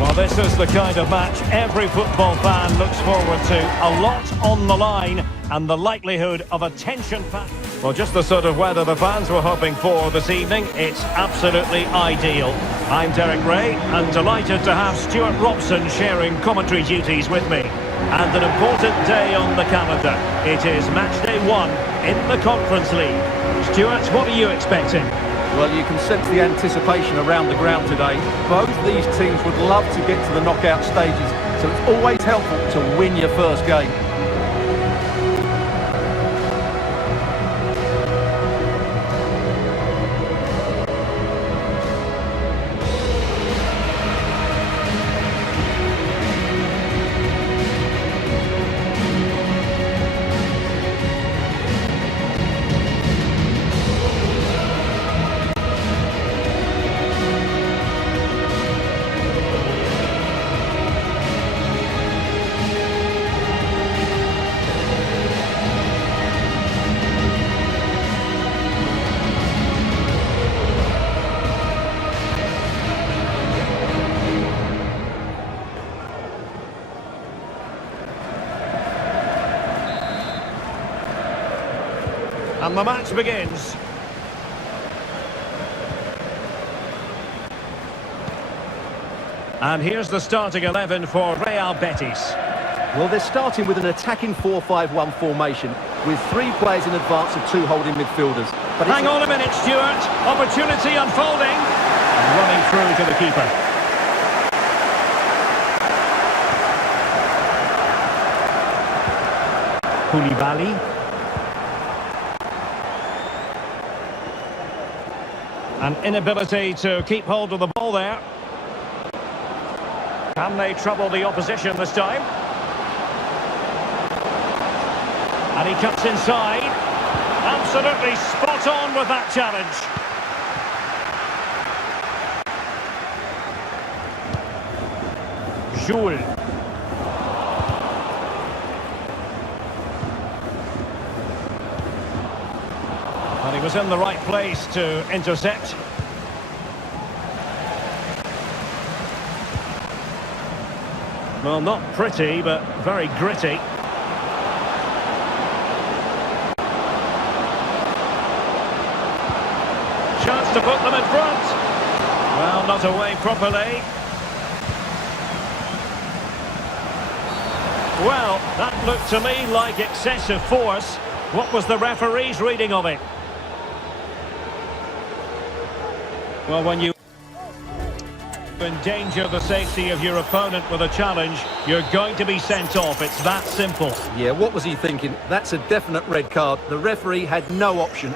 Well, this is the kind of match every football fan looks forward to. A lot on the line and the likelihood of a tension-packed... Well, just the sort of weather the fans were hoping for this evening. It's absolutely ideal. I'm Derek Ray, and delighted to have Stuart Robson sharing commentary duties with me. And an important day on the calendar. It is match day 1 in the Conference League. Stuart, what are you expecting? Well, you can sense the anticipation around the ground today. Both these teams would love to get to the knockout stages, so it's always helpful to win your first game. And the match begins. And here's the starting 11 for Real Betis. Well, they're starting with an attacking 4-5-1 formation, with 3 players in advance of 2 holding midfielders. But hang on a minute, Stuart. Opportunity unfolding. And running through to the keeper. Koulibaly. An inability to keep hold of the ball there. Can they trouble the opposition this time? And he cuts inside. Absolutely spot on with that challenge. Jules. And he was in the right place to intercept. Well, not pretty, but very gritty. Chance to put them in front. Well, not away properly. Well, that looked to me like excessive force. What was the referee's reading of it? Well, when you endanger the safety of your opponent with a challenge, you're going to be sent off. It's that simple. Yeah, what was he thinking? That's a definite red card. The referee had no option.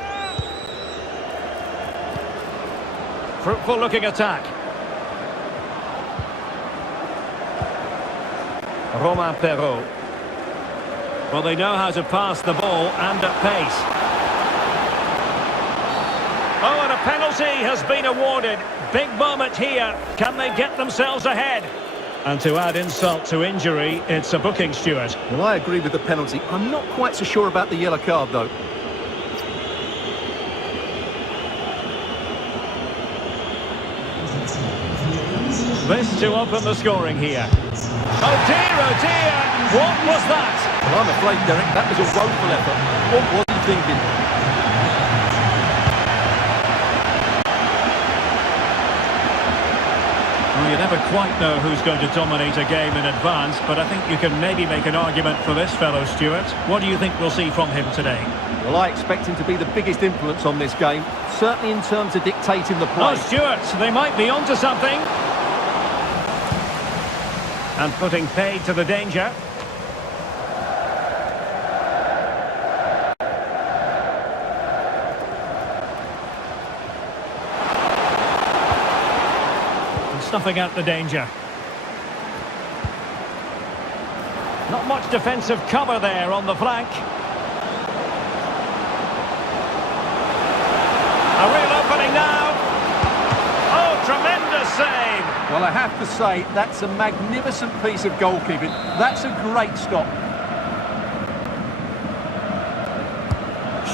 Fruitful looking attack. Romain Perrault. Well, they know how to pass the ball and at pace. Oh, and a penalty has been awarded. Big moment here. Can they get themselves ahead? And to add insult to injury, it's a booking, Stuart. Well, I agree with the penalty. I'm not quite so sure about the yellow card, though. This to open the scoring here. Oh dear, what was that? Well, I'm afraid, Derek, that was a woeful effort. What was he thinking? Well, you never quite know who's going to dominate a game in advance, but I think you can maybe make an argument for this fellow, Stuart. What do you think we'll see from him today? Well, I expect him to be the biggest influence on this game, certainly in terms of dictating the play. Oh, Stuart, they might be onto something. And putting paid to the danger. And snuffing out the danger. Not much defensive cover there on the flank. A real opening now. Oh, tremendous save. Well, I have to say, that's a magnificent piece of goalkeeping. That's a great stop.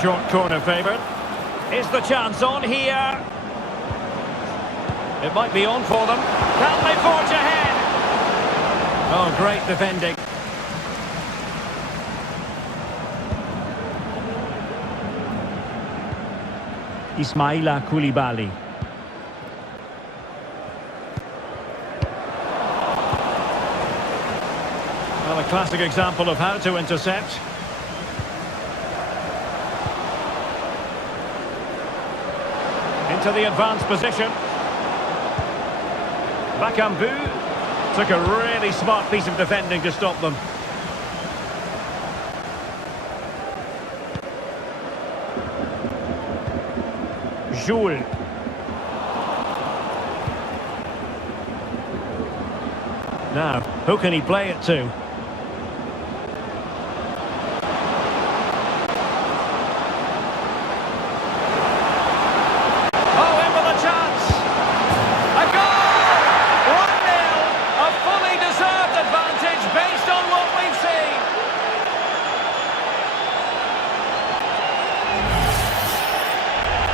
Short corner favoured. Is the chance on here? It might be on for them. Can they forge ahead? Oh, great defending. Ismaila Koulibaly. Well, a classic example of how to intercept. Into the advanced position. Bakambu took a really smart piece of defending to stop them. Jules. Now, who can he play it to? Oh, in with a chance! A goal! 1-0! A fully deserved advantage based on what we've seen.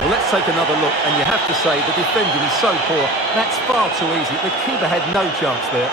Well, let's take another look, and you have to say the defending is so poor. That's far too easy. The keeper had no chance there.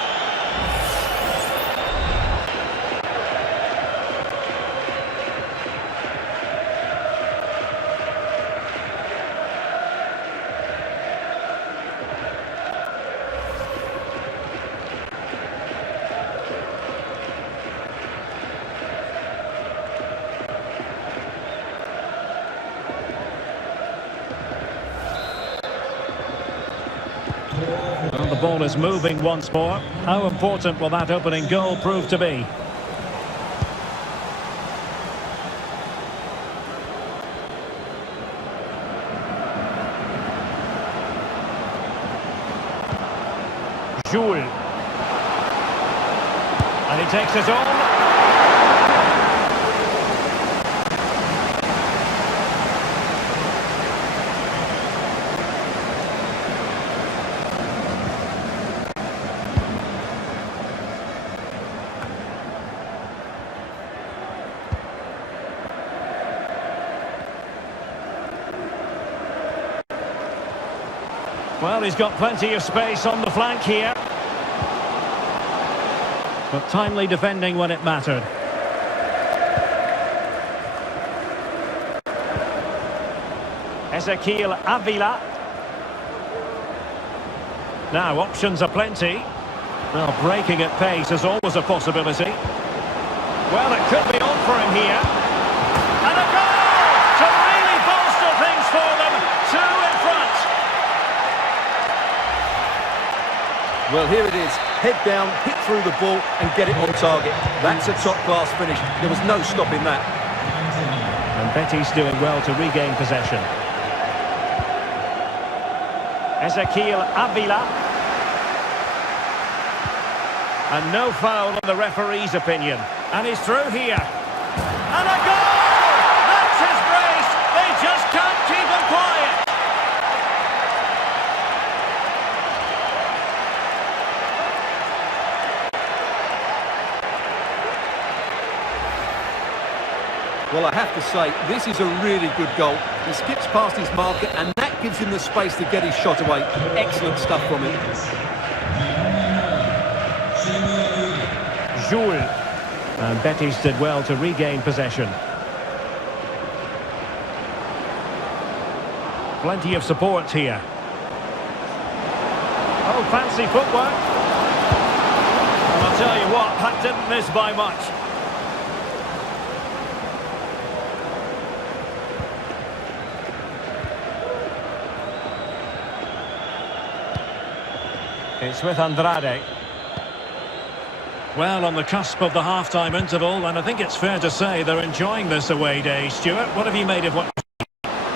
Well, the ball is moving once more. How important will that opening goal prove to be? Jules. And he takes it on. Well, he's got plenty of space on the flank here. But timely defending when it mattered. ÁVILA. Now, options are plenty. Well, breaking at pace is always a possibility. Well, it could be on for him here. And a goal to really bolster things for them. 2 in front. Well, here it is. Head down, hit through the ball and get it on target. That's a top-class finish. There was no stopping that. And Betis doing well to regain possession. ÁVILA. And no foul in the referee's opinion. And he's through here. And a goal! That's his brace. They just can't keep him quiet. Well, I have to say, this is a really good goal. He skips past his marker, and that gives him the space to get his shot away. Excellent stuff from him. Jules. And Betis did well to regain possession. Plenty of support here. Oh, fancy footwork. And I'll tell you what, that didn't miss by much. It's with Andrade. Well, on the cusp of the half-time interval, and I think it's fair to say they're enjoying this away day. Stuart, what have you made of what...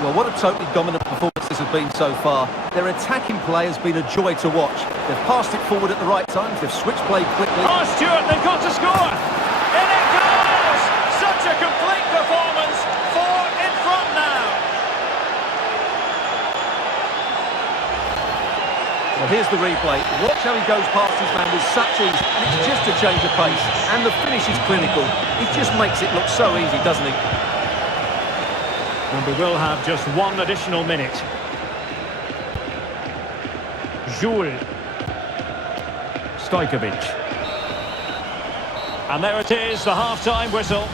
Well, what a totally dominant performance this has been so far. Their attacking play has been a joy to watch. They've passed it forward at the right times, they've switched play quickly. Oh, Stuart, they've got to score! And it goes! Such a complete performance. 4 in front now. Well, here's the replay. Watch how he goes past his man with such ease, and it's just a change of pace. And the finish is clinical. He just makes it look so easy, doesn't he? And we will have just 1 additional minute. Jules. Stojkovic. And there it is, the half-time whistle.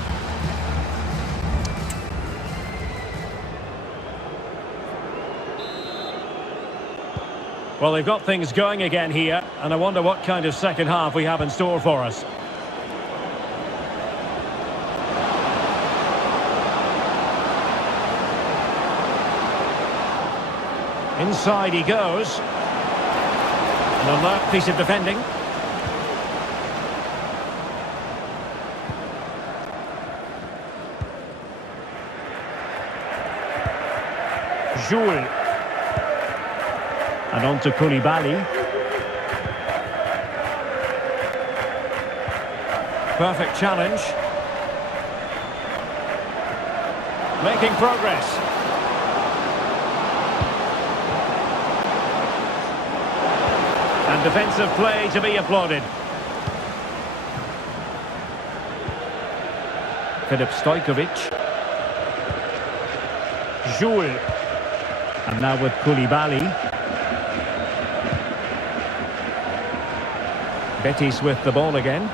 Well, they've got things going again here, and I wonder what kind of second half we have in store for us. Inside he goes. An alert piece of defending. Jules. And on to Koulibaly. Perfect challenge. Making progress. And defensive play to be applauded. Filip Stojkovic. Jules. And now with Koulibaly. Betis with the ball again.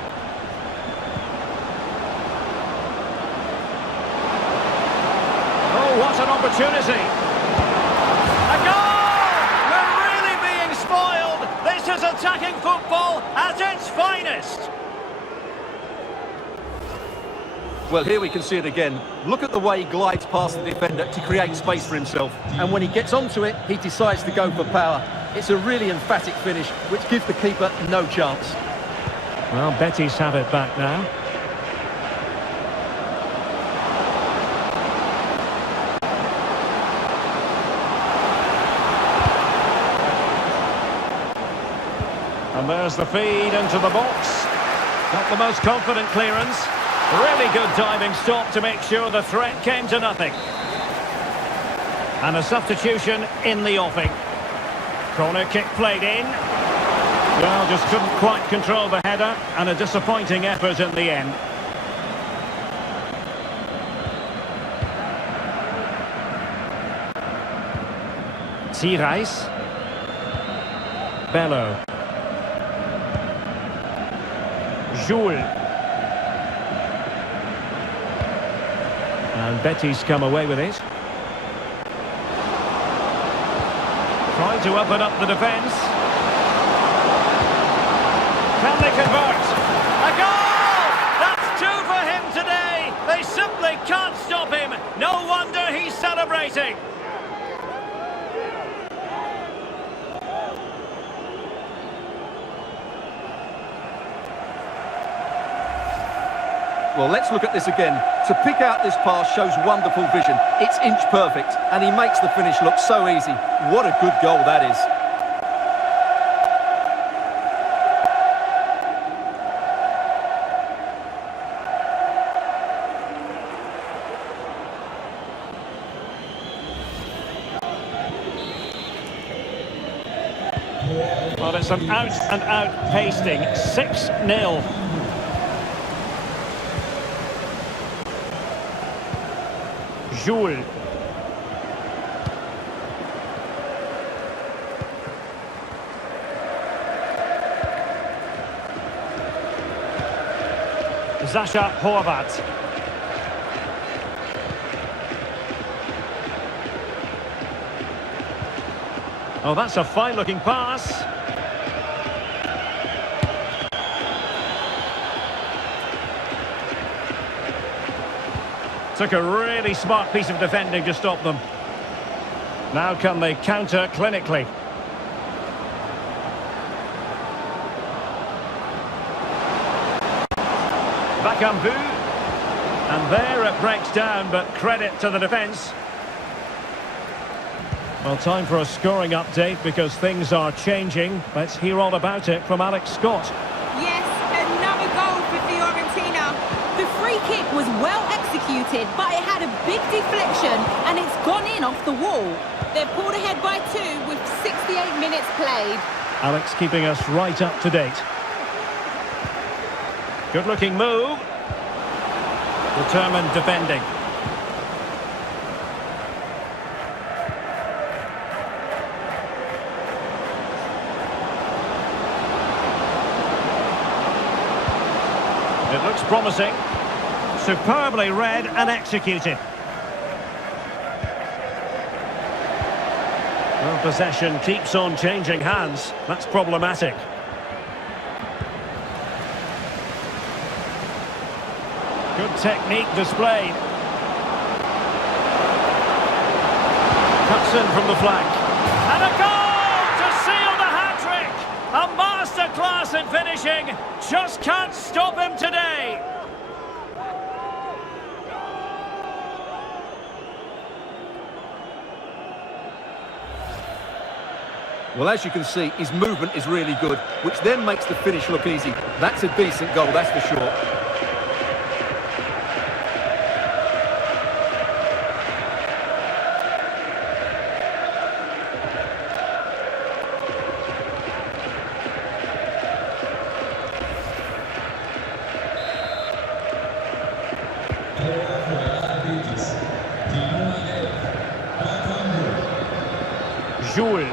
Oh, what an opportunity! A goal! We're really being spoiled! This is attacking football at its finest! Well, here we can see it again. Look at the way he glides past the defender to create space for himself. And when he gets onto it, he decides to go for power. It's a really emphatic finish, which gives the keeper no chance. Well, Betis have it back now. And there's the feed into the box. Not the most confident clearance. Really good diving stop to make sure the threat came to nothing. And a substitution in the offing. Corner kick played in. Well, just couldn't quite control the header, and a disappointing effort in the end. Sirais. Bello. Jules. And Betis come away with it. Trying to open up the defence. Can they convert? A goal! That's two for him today! They simply can't stop him! No wonder he's celebrating! Well, let's look at this again. To pick out this pass shows wonderful vision. It's inch perfect, and he makes the finish look so easy. What a good goal that is. Well, it's an out-and-out pasting. 6-0. Jules. Zasha Horvat. Oh, that's a fine-looking pass. Took a really smart piece of defending to stop them. Now can they counter clinically? Bakambu. And there it breaks down, but credit to the defence. Well, time for a scoring update because things are changing. Let's hear all about it from Alex Scott. Yes, another goal for Fiorentina. The free kick was well executed, but it had a big deflection and it's gone in off the wall. They're pulled ahead by 2 with 68 minutes played. Alex keeping us right up to date. Good looking move. Determined defending. It looks promising. Superbly read and executed. Well, possession keeps on changing hands. That's problematic. Good technique displayed. Cuts in from the flank. And a goal to seal the hat-trick! A masterclass in finishing. Just can't stop him today. Well, as you can see, his movement is really good, which then makes the finish look easy. That's a decent goal, that's for sure. Jules.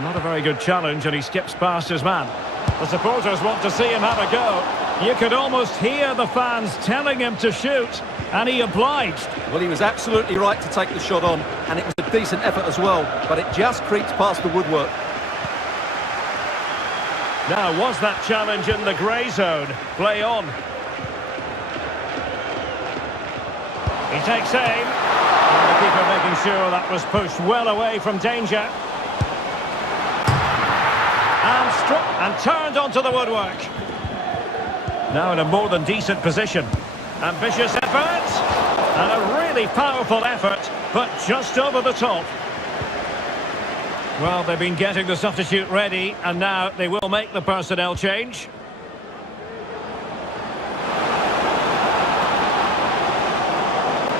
Not a very good challenge, and he skips past his man. The supporters want to see him have a go. You could almost hear the fans telling him to shoot, and he obliged. Well, he was absolutely right to take the shot on, and it was a decent effort as well, but it just creeps past the woodwork. Now, was that challenge in the grey zone? Play on. He takes aim. And the keeper making sure that was pushed well away from danger. And struck and turned onto the woodwork. Now in a more than decent position. Ambitious effort. And a really powerful effort, but just over the top. Well, they've been getting the substitute ready, and now they will make the personnel change.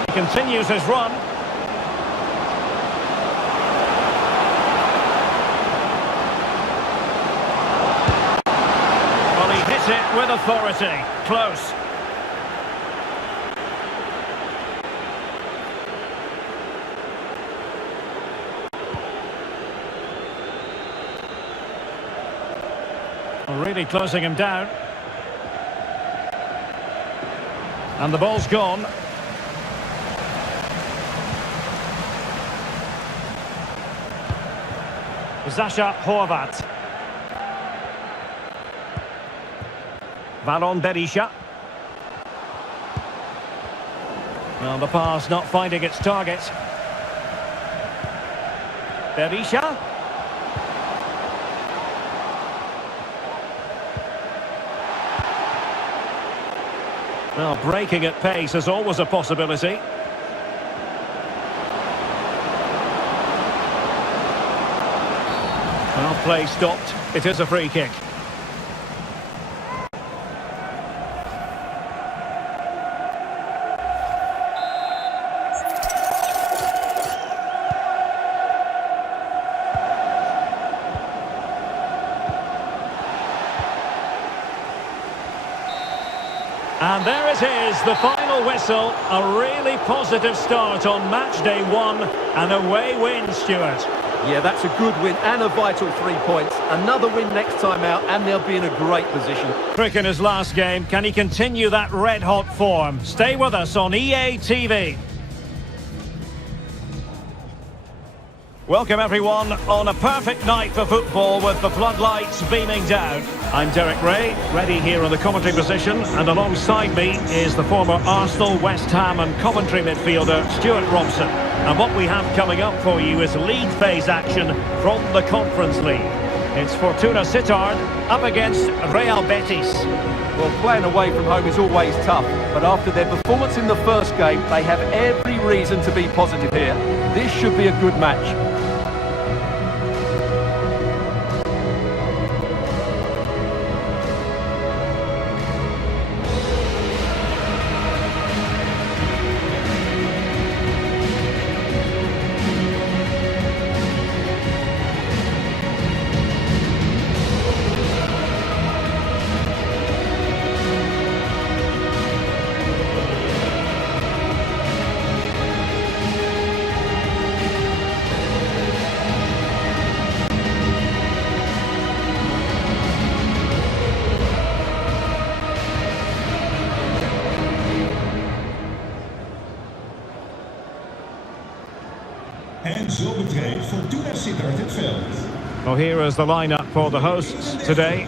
He continues his run. Well, he hit it with authority. Close. Really closing him down. And the ball's gone. Zasha Horvat. Valon Berisha. Well, the pass not finding its target. Berisha. Well, breaking at pace is always a possibility. Well, play stopped. It is a free kick. And there it is, the final whistle. A really positive start on match day one. An away win, Stuart. Yeah, that's a good win and a vital 3 points. Another win next time out and they'll be in a great position. Trick in his last game. Can he continue that red-hot form? Stay with us on EA TV. Welcome everyone on a perfect night for football with the floodlights beaming down. I'm Derek Ray, ready here in the commentary position, and alongside me is the former Arsenal, West Ham and Coventry midfielder Stuart Robson. And what we have coming up for you is league phase action from the Conference League. It's Fortuna Sittard up against Real Betis. Well, playing away from home is always tough, but after their performance in the first game, they have every reason to be positive here. This should be a good match. En zo betreedt Fortuna Sittard het veld. Well, here is the lineup for the hosts today.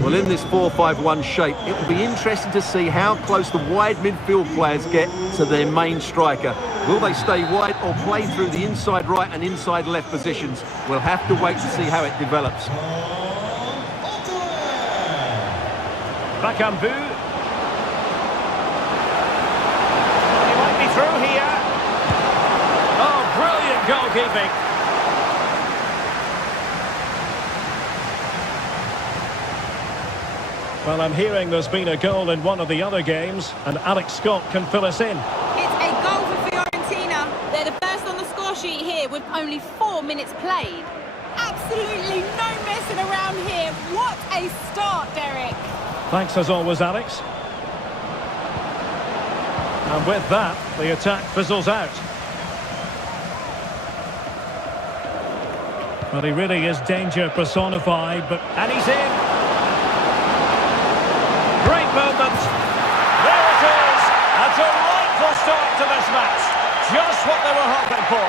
Well, in this 4-5-1 shape, it will be interesting to see how close the wide midfield players get to their main striker. Will they stay wide or play through the inside right and inside left positions? We'll have to wait to see how it develops. Bakambu. He might be through here. Oh, brilliant goalkeeping. Well, I'm hearing there's been a goal in one of the other games, and Alex Scott can fill us in. It's a goal for Fiorentina. They're the first on the score sheet here with only 4 minutes played. Absolutely no messing around here. What a start, Derek. Thanks as always, Alex. And with that, the attack fizzles out. Well, he really is danger personified, and he's in. Great moment. There it is. A delightful start to this match. Just what they were hoping for.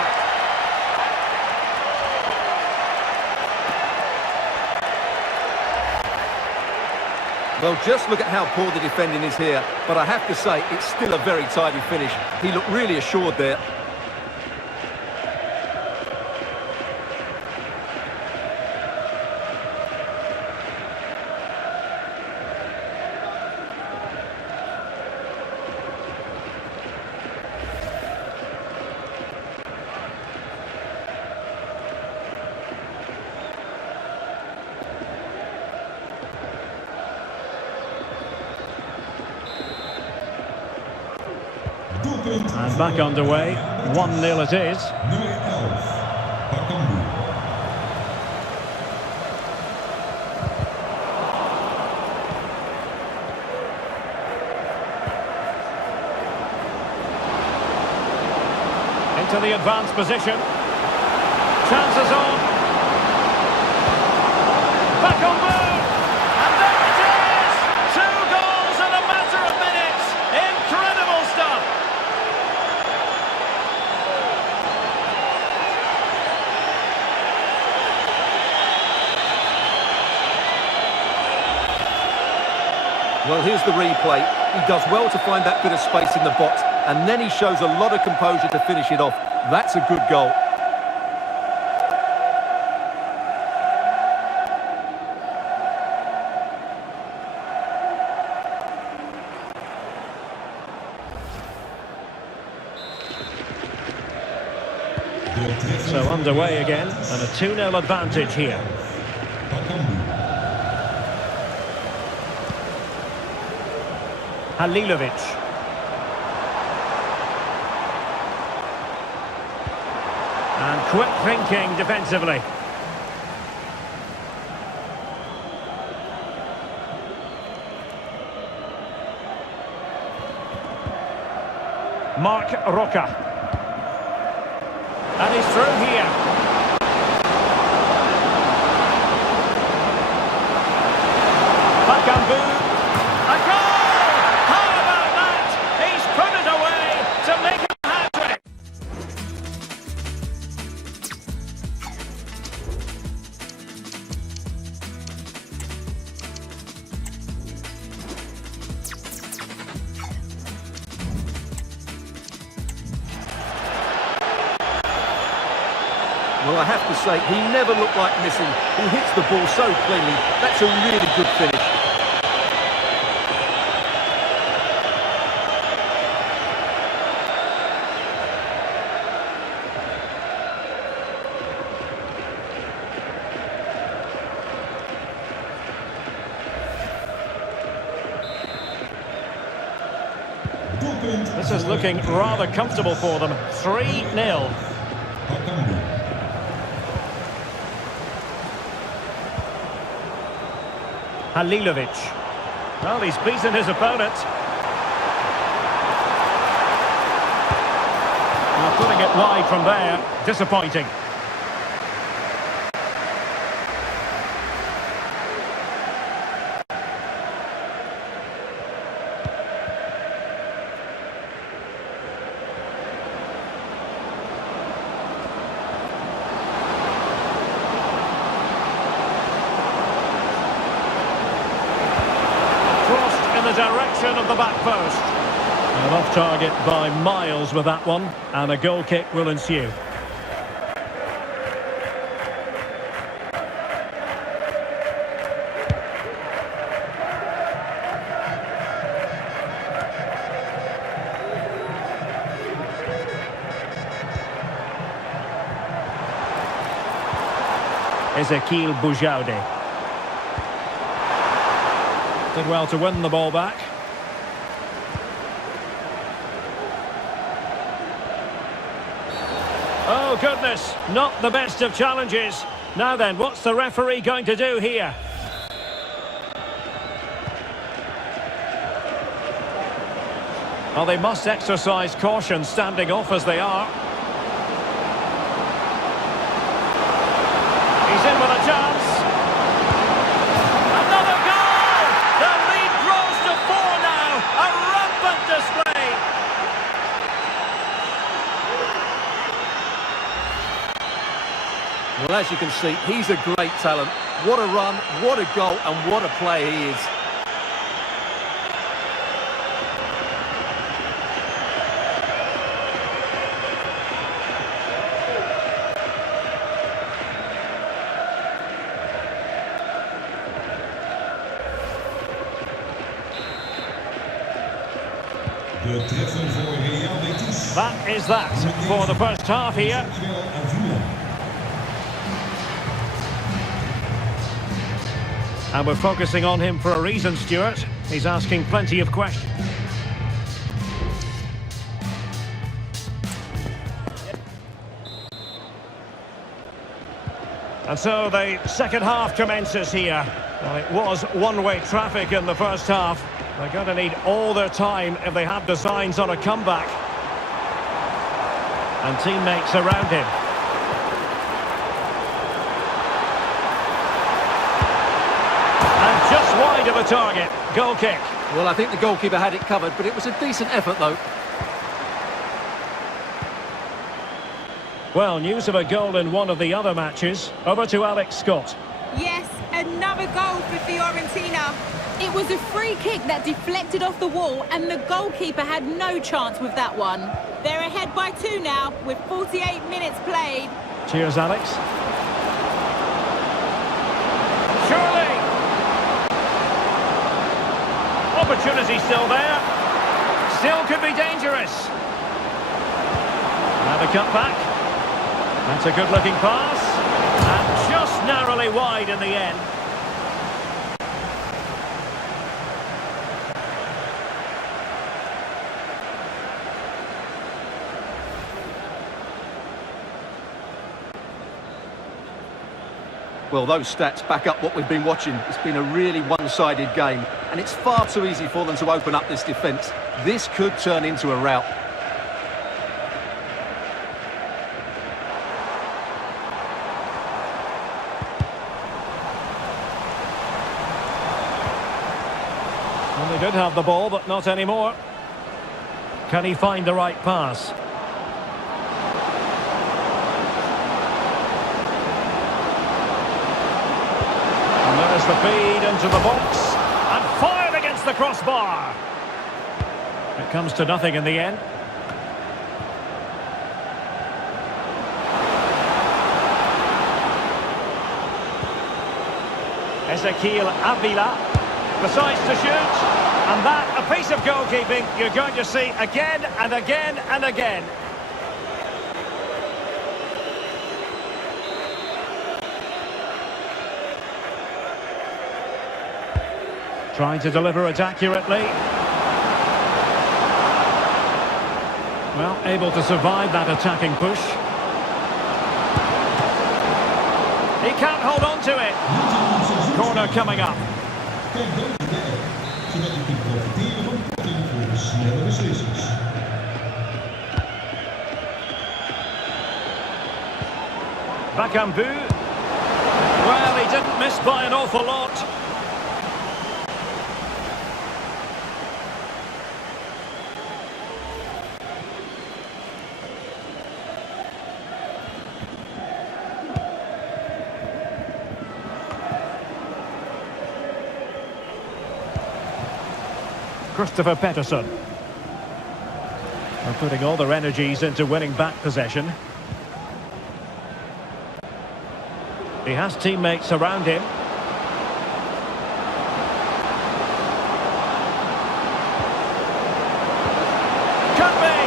Well, just look at how poor the defending is here. But I have to say, it's still a very tidy finish. He looked really assured there. And back underway, 1-0 it is. Nummer 11, Bakambu. Into the advanced position. Chances on. Bakambu! And there it is! 2 goals in a matter of minutes! Incredible stuff! Well, here's the replay. He does well to find that bit of space in the box, and then he shows a lot of composure to finish it off. That's a good goal. So underway again, and a 2-0 advantage here. Bakambu. Halilovic. And quick thinking defensively. Mark Roca. And he's through here. Bakambu. A goal! How about that? He's put it away to make it a hat-trick. Well, I have to say, he never looked like missing. He hits the ball so cleanly. That's a really good finish. This is looking rather comfortable for them. 3-0. Bakambu. Halilovic. Well, he's beaten his opponent. Now putting it wide from there. Disappointing. direction of the back post. And off target by miles with that one, and a goal kick will ensue. Ezekiel Boujaude. Did well to win the ball back. Oh goodness, not the best of challenges. Now then, what's the referee going to do here? Well, they must exercise caution standing off as they are. He's in with a chance. Another goal! The lead grows to 4 now. A rampant display. Well, as you can see, he's a great talent. What a run, what a goal, and what a player he is. De treffer voor Real Betis. That is that for the first half here. ÁVILA. And we're focusing on him for a reason, Stuart. He's asking plenty of questions. And so the second half commences here. Well, it was one-way traffic in the first half. They're going to need all their time if they have designs on a comeback. And teammates around him. And just wide of a target. Goal kick. Well, I think the goalkeeper had it covered, but it was a decent effort, though. Well, news of a goal in one of the other matches. Over to Alex Scott. Yes, another goal for Fiorentina. It was a free kick that deflected off the wall, and the goalkeeper had no chance with that one. They're ahead by 2 now, with 48 minutes played. Cheers, Alex. Surely! Opportunity still there. Still could be dangerous. Now the cut back. That's a good-looking pass. And just narrowly wide in the end. Well, those stats back up what we've been watching. It's been a really one-sided game, and it's far too easy for them to open up this defence. This could turn into a rout. Well, they did have the ball, but not anymore. Can he find the right pass? There's the feed into the box and fired against the crossbar. It comes to nothing in the end. Ezekiel ÁVILA decides to shoot, and that a piece of goalkeeping you're going to see again and again and again. Trying to deliver it accurately. Well, able to survive that attacking push. He can't hold on to it. Corner coming up. Kijk dan voorbij, zodat je kunt profiteren van korting voor de snelle beslissers. Bakambu. Well, he didn't miss by an awful lot. Christopher Pettersson. They're putting all their energies into winning back possession. He has teammates around him. Could be!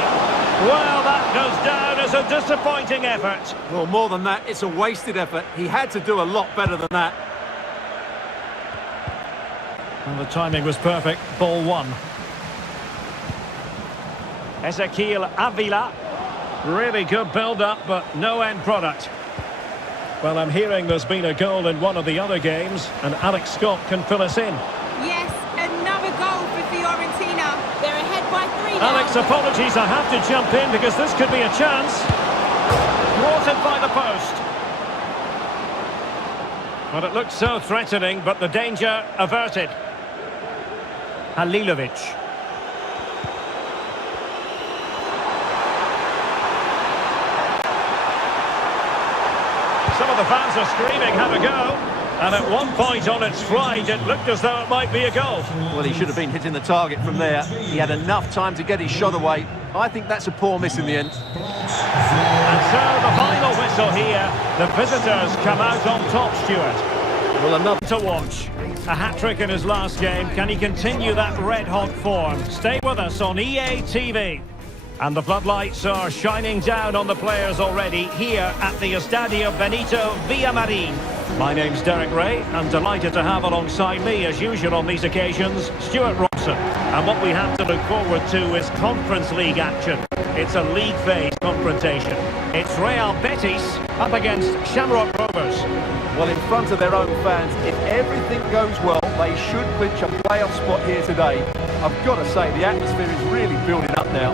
Well, that goes down as a disappointing effort. Well, more than that, it's a wasted effort. He had to do a lot better than that. Well, the timing was perfect. Ball one. ÁVILA. Really good build-up, but no end product. Well, I'm hearing there's been a goal in one of the other games, and Alex Scott can fill us in. Yes, another goal for Fiorentina. They're ahead by 3 now. Alex, apologies, I have to jump in because this could be a chance. Thwarted by the post. Well, it looked so threatening, but the danger averted. Halilovic. Some of the fans are screaming, have a go. And at one point on its flight, it looked as though it might be a goal. Well, he should have been hitting the target from there. He had enough time to get his shot away. I think that's a poor miss in the end. And so the final whistle here. The visitors come out on top, Stuart. Well, another To watch. A hat-trick in his last game. Can he continue that red-hot form? Stay with us on EA TV. And the floodlights are shining down on the players already here at the Estadio Benito Villamarín. My name's Derek Ray. I'm delighted to have alongside me, as usual on these occasions, Stuart Robson. And what we have to look forward to is Conference League action. It's a league phase confrontation. It's Real Betis up against Shamrock Rovers. Well, in front of their own fans, if everything goes well, they should clinch a playoff spot here today. I've got to say, the atmosphere is really building up now.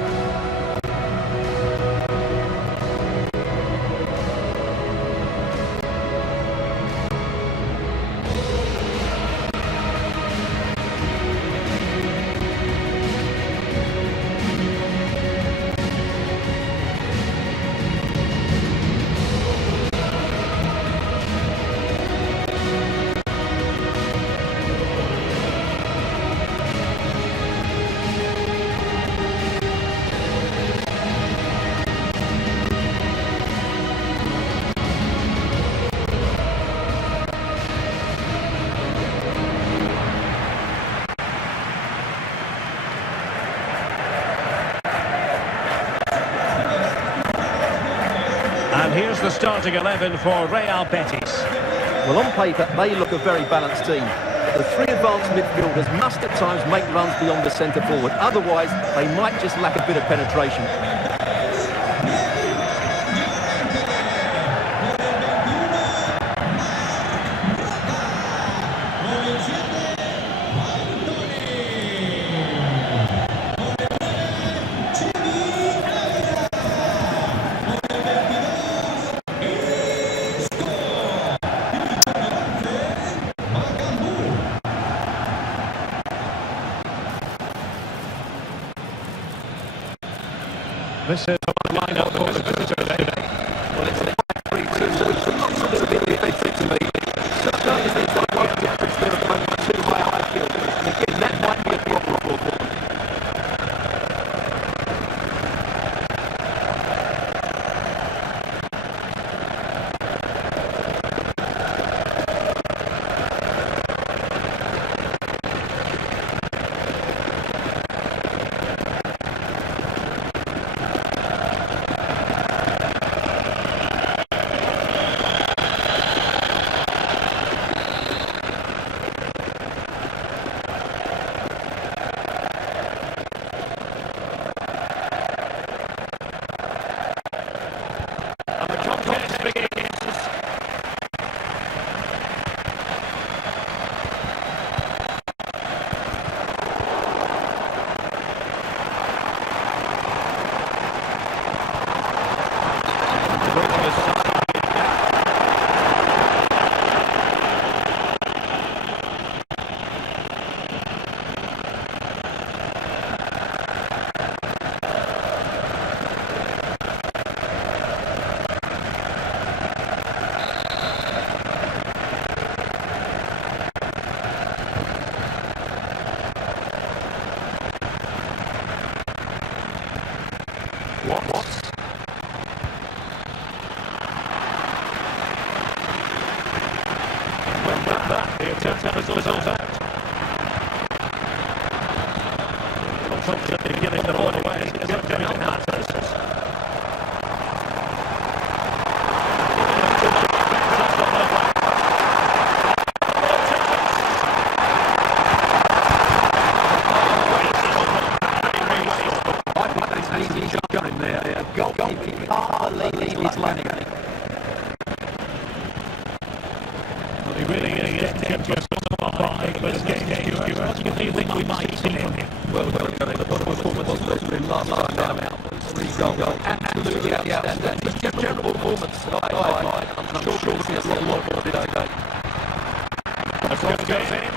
And here's the starting 11 for Real Betis. Well, on paper, they look a very balanced team. But the three advanced midfielders must at times make runs beyond the centre forward. Otherwise, they might just lack a bit of penetration. This is the lineup for the visitors today. Well, it's an 3-2, so it's a bit defensive to me. Sometimes it's like one difference there at moment too high outfield. And again, that might be a problem for them. What? The attack was out. Constantly giving the ball away. It's not going to matters. I think there's an easy shot going there. Goalkeeping can't believe he's landing. He really is getting to us by this game. What do you think we might see him? Well, the performance was been last time out. 3 goals. Absolutely outstanding. The general performance I'm sure we'll see a lot more today. The cross goes in.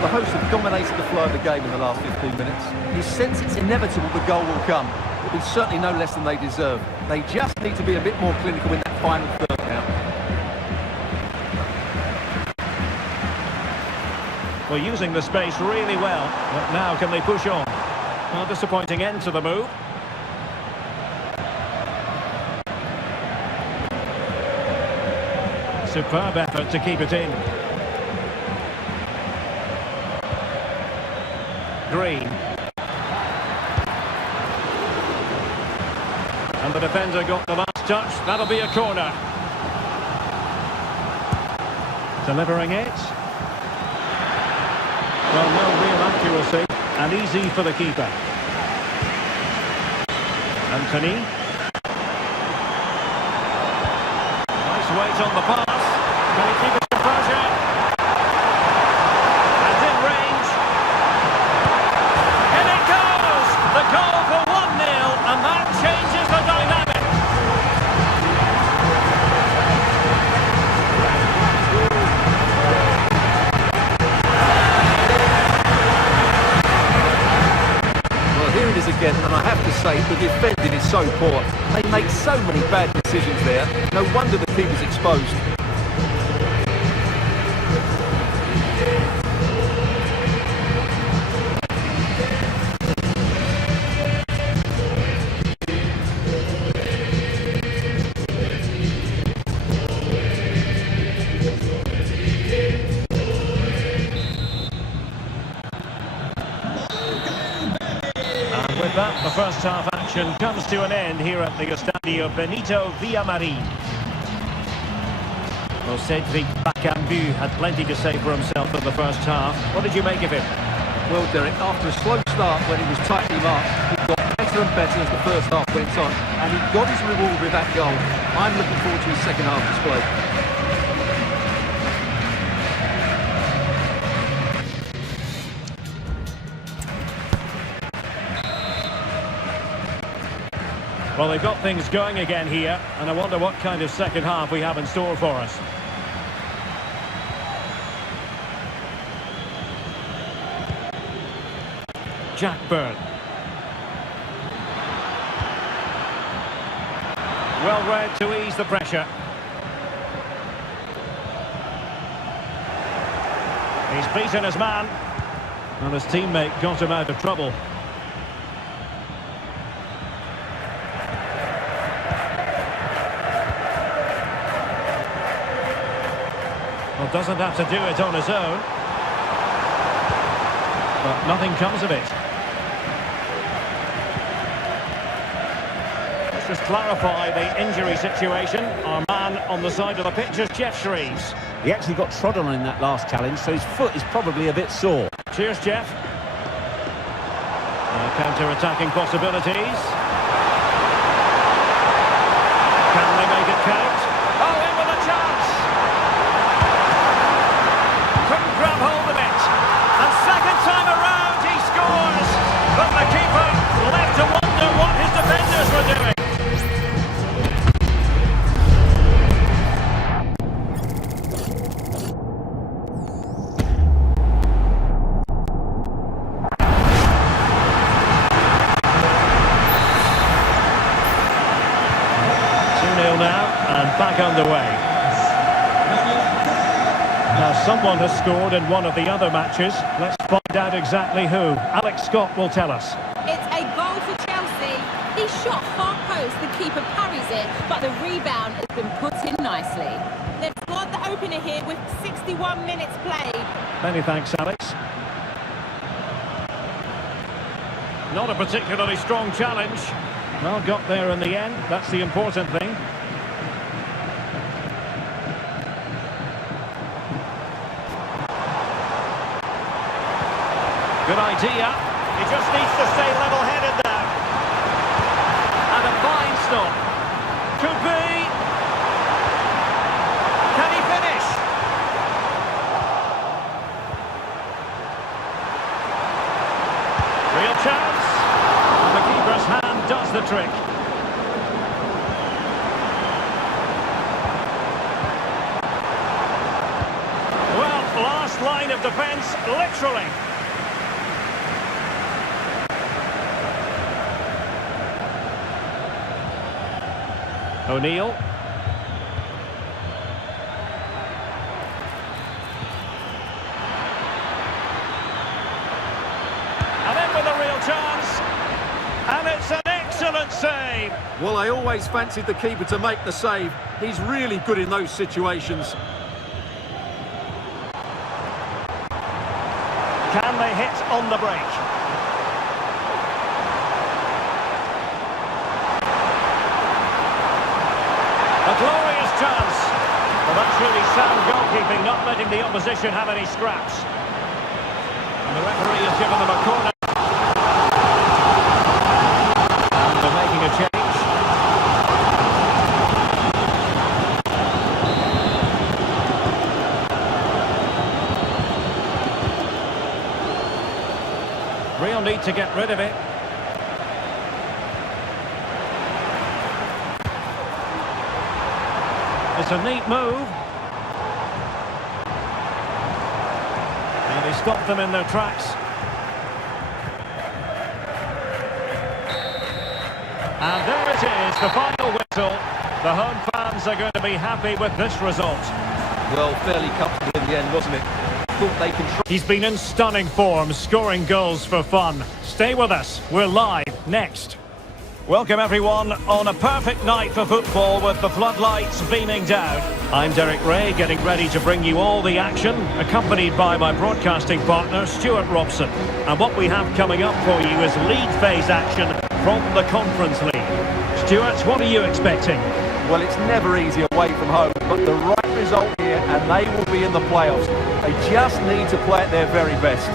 The hosts have dominated the flow of the game in the last 15 minutes. You sense it's inevitable the goal will come. It'll be certainly no less than they deserve. They just need to be a bit more clinical in that final third now. Well, using the space really well, but now can they push on? Well, disappointing end to the move. Superb effort to keep it in. Green. And the defender got the last touch. That'll be a corner. Delivering it. Well, no real accuracy. And easy for the keeper. Anthony. Nice weight on the pass. Can he keep his composure? And in range. In it goes! The goal for 1-0, and that changes the dynamic. Well, here it is again, and I have to say, the defending is so poor. They make so many bad decisions there. No wonder the keeper's exposed. With that, the first half action comes to an end here at the Estadio Benito Villamarín. Well, Cedric Bakambu had plenty to say for himself in the first half. What did you make of him? Well, Derek, after a slow start when he was tightly marked, he got better and better as the first half went on, and he got his reward with that goal. I'm looking forward to his second half display. Well, they've got things going again here, and I wonder what kind of second half we have in store for us. Jack Byrne. Well read to ease the pressure. He's beaten his man. And his teammate got him out of trouble. Well, doesn't have to do it on his own. But nothing comes of it. Let's just clarify the injury situation. Our man on the side of the pitch is Jeff Shreves. He actually got trodden on in that last challenge, so his foot is probably a bit sore. Cheers, Jeff. Counter-attacking possibilities. Can they make it count? Oh, in with a chance! Couldn't grab hold of it. And second time around, he scores! But the keeper left to wonder what his defenders were doing. 2-0 now, and back underway. Now, someone has scored in one of the other matches. Let's find out exactly who. Alex Scott will tell us. It's a goal for Chelsea. He shot far post, the keeper parries it, but the rebound has been put in nicely. They've scored the opener here with 61 minutes played. Many thanks, Alex. Not a particularly strong challenge. Well, got there in the end. That's the important thing. Good idea. He just needs to stay level-headed now. And a fine stop. Could be. Can he finish? Real chance. And the keeper's hand does the trick. Well, last line of defence, literally. O'Neill. And then with a real chance. And it's an excellent save. Well, I always fancied the keeper to make the save. He's really good in those situations. Can they hit on the break? A glorious chance. Well, that's really sound goalkeeping, not letting the opposition have any scraps. And the referee has given them a corner. And they're making a change. Real need to get rid of it. It's a neat move. And he stopped them in their tracks. And there it is, the final whistle. The home fans are going to be happy with this result. Well, fairly comfortable in the end, wasn't it? Thought they controlled. He's been in stunning form, scoring goals for fun. Stay with us, we're live next. Welcome everyone on a perfect night for football with the floodlights beaming down. I'm Derek Ray, getting ready to bring you all the action, accompanied by my broadcasting partner Stuart Robson. And what we have coming up for you is league phase action from the Conference League. Stuart, what are you expecting? Well, it's never easy away from home, but the right result here and they will be in the playoffs. They just need to play at their very best.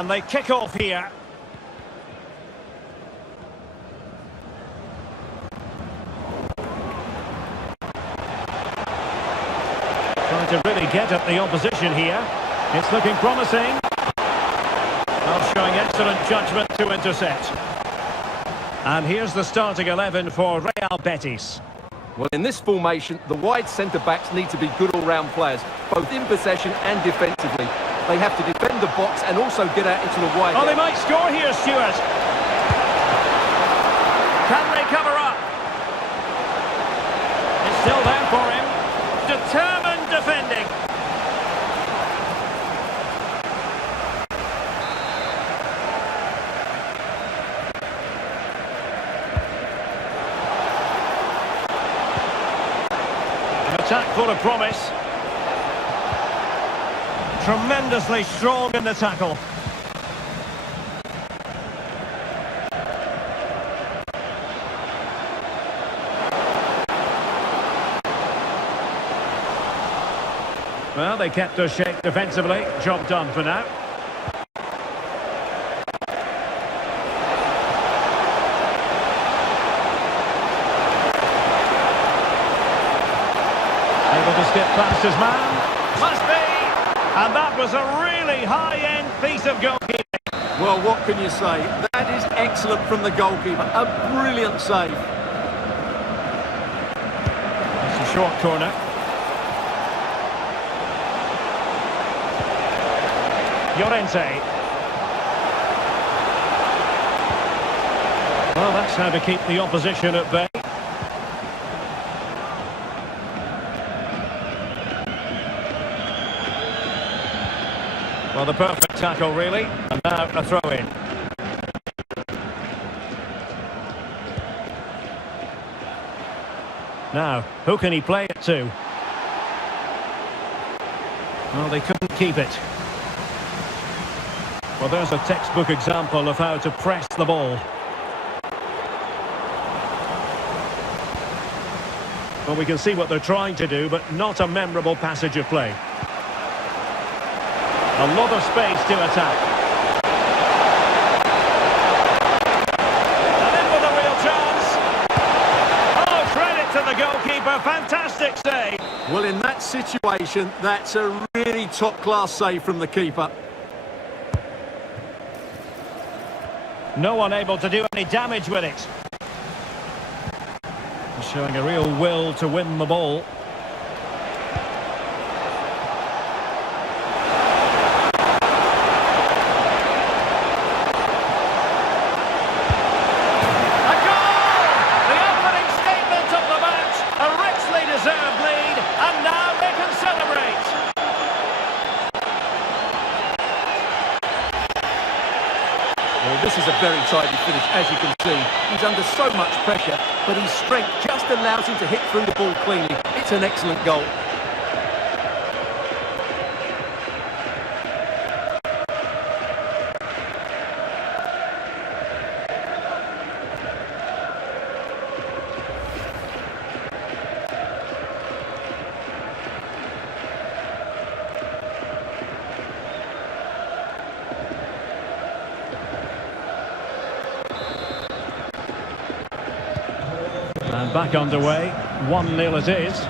And they kick off here. Trying to really get at the opposition here. It's looking promising. Well, showing excellent judgment to intercept. And here's the starting 11 for Real Betis. Well, in this formation, the wide centre-backs need to be good all-round players, both in possession and defensively. They have to defend the box and also get out into the wide. Oh, they might score here, Stuart. Can they cover up? It's still there for him. Determined defending. An attack full of promise. Tremendously strong in the tackle. Well, they kept their shape defensively. Job done for now. Able to skip past his man. Must be. And that was a really high-end piece of goalkeeping. Well, what can you say? That is excellent from the goalkeeper. A brilliant save. It's a short corner. Llorente. Well, that's how to keep the opposition at bay. Well, the perfect tackle, really. And now a throw-in. Now, who can he play it to? Well, they couldn't keep it. Well, there's a textbook example of how to press the ball. Well, we can see what they're trying to do, but not a memorable passage of play. A lot of space to attack. And in with a real chance. Oh, credit to the goalkeeper. Fantastic save. Well, in that situation, that's a really top-class save from the keeper. No one able to do any damage with it. He's showing a real will to win the ball. This is a very tidy finish, as you can see. He's under so much pressure, but his strength just allows him to hit through the ball cleanly. It's an excellent goal. And back underway, 1-0 it is.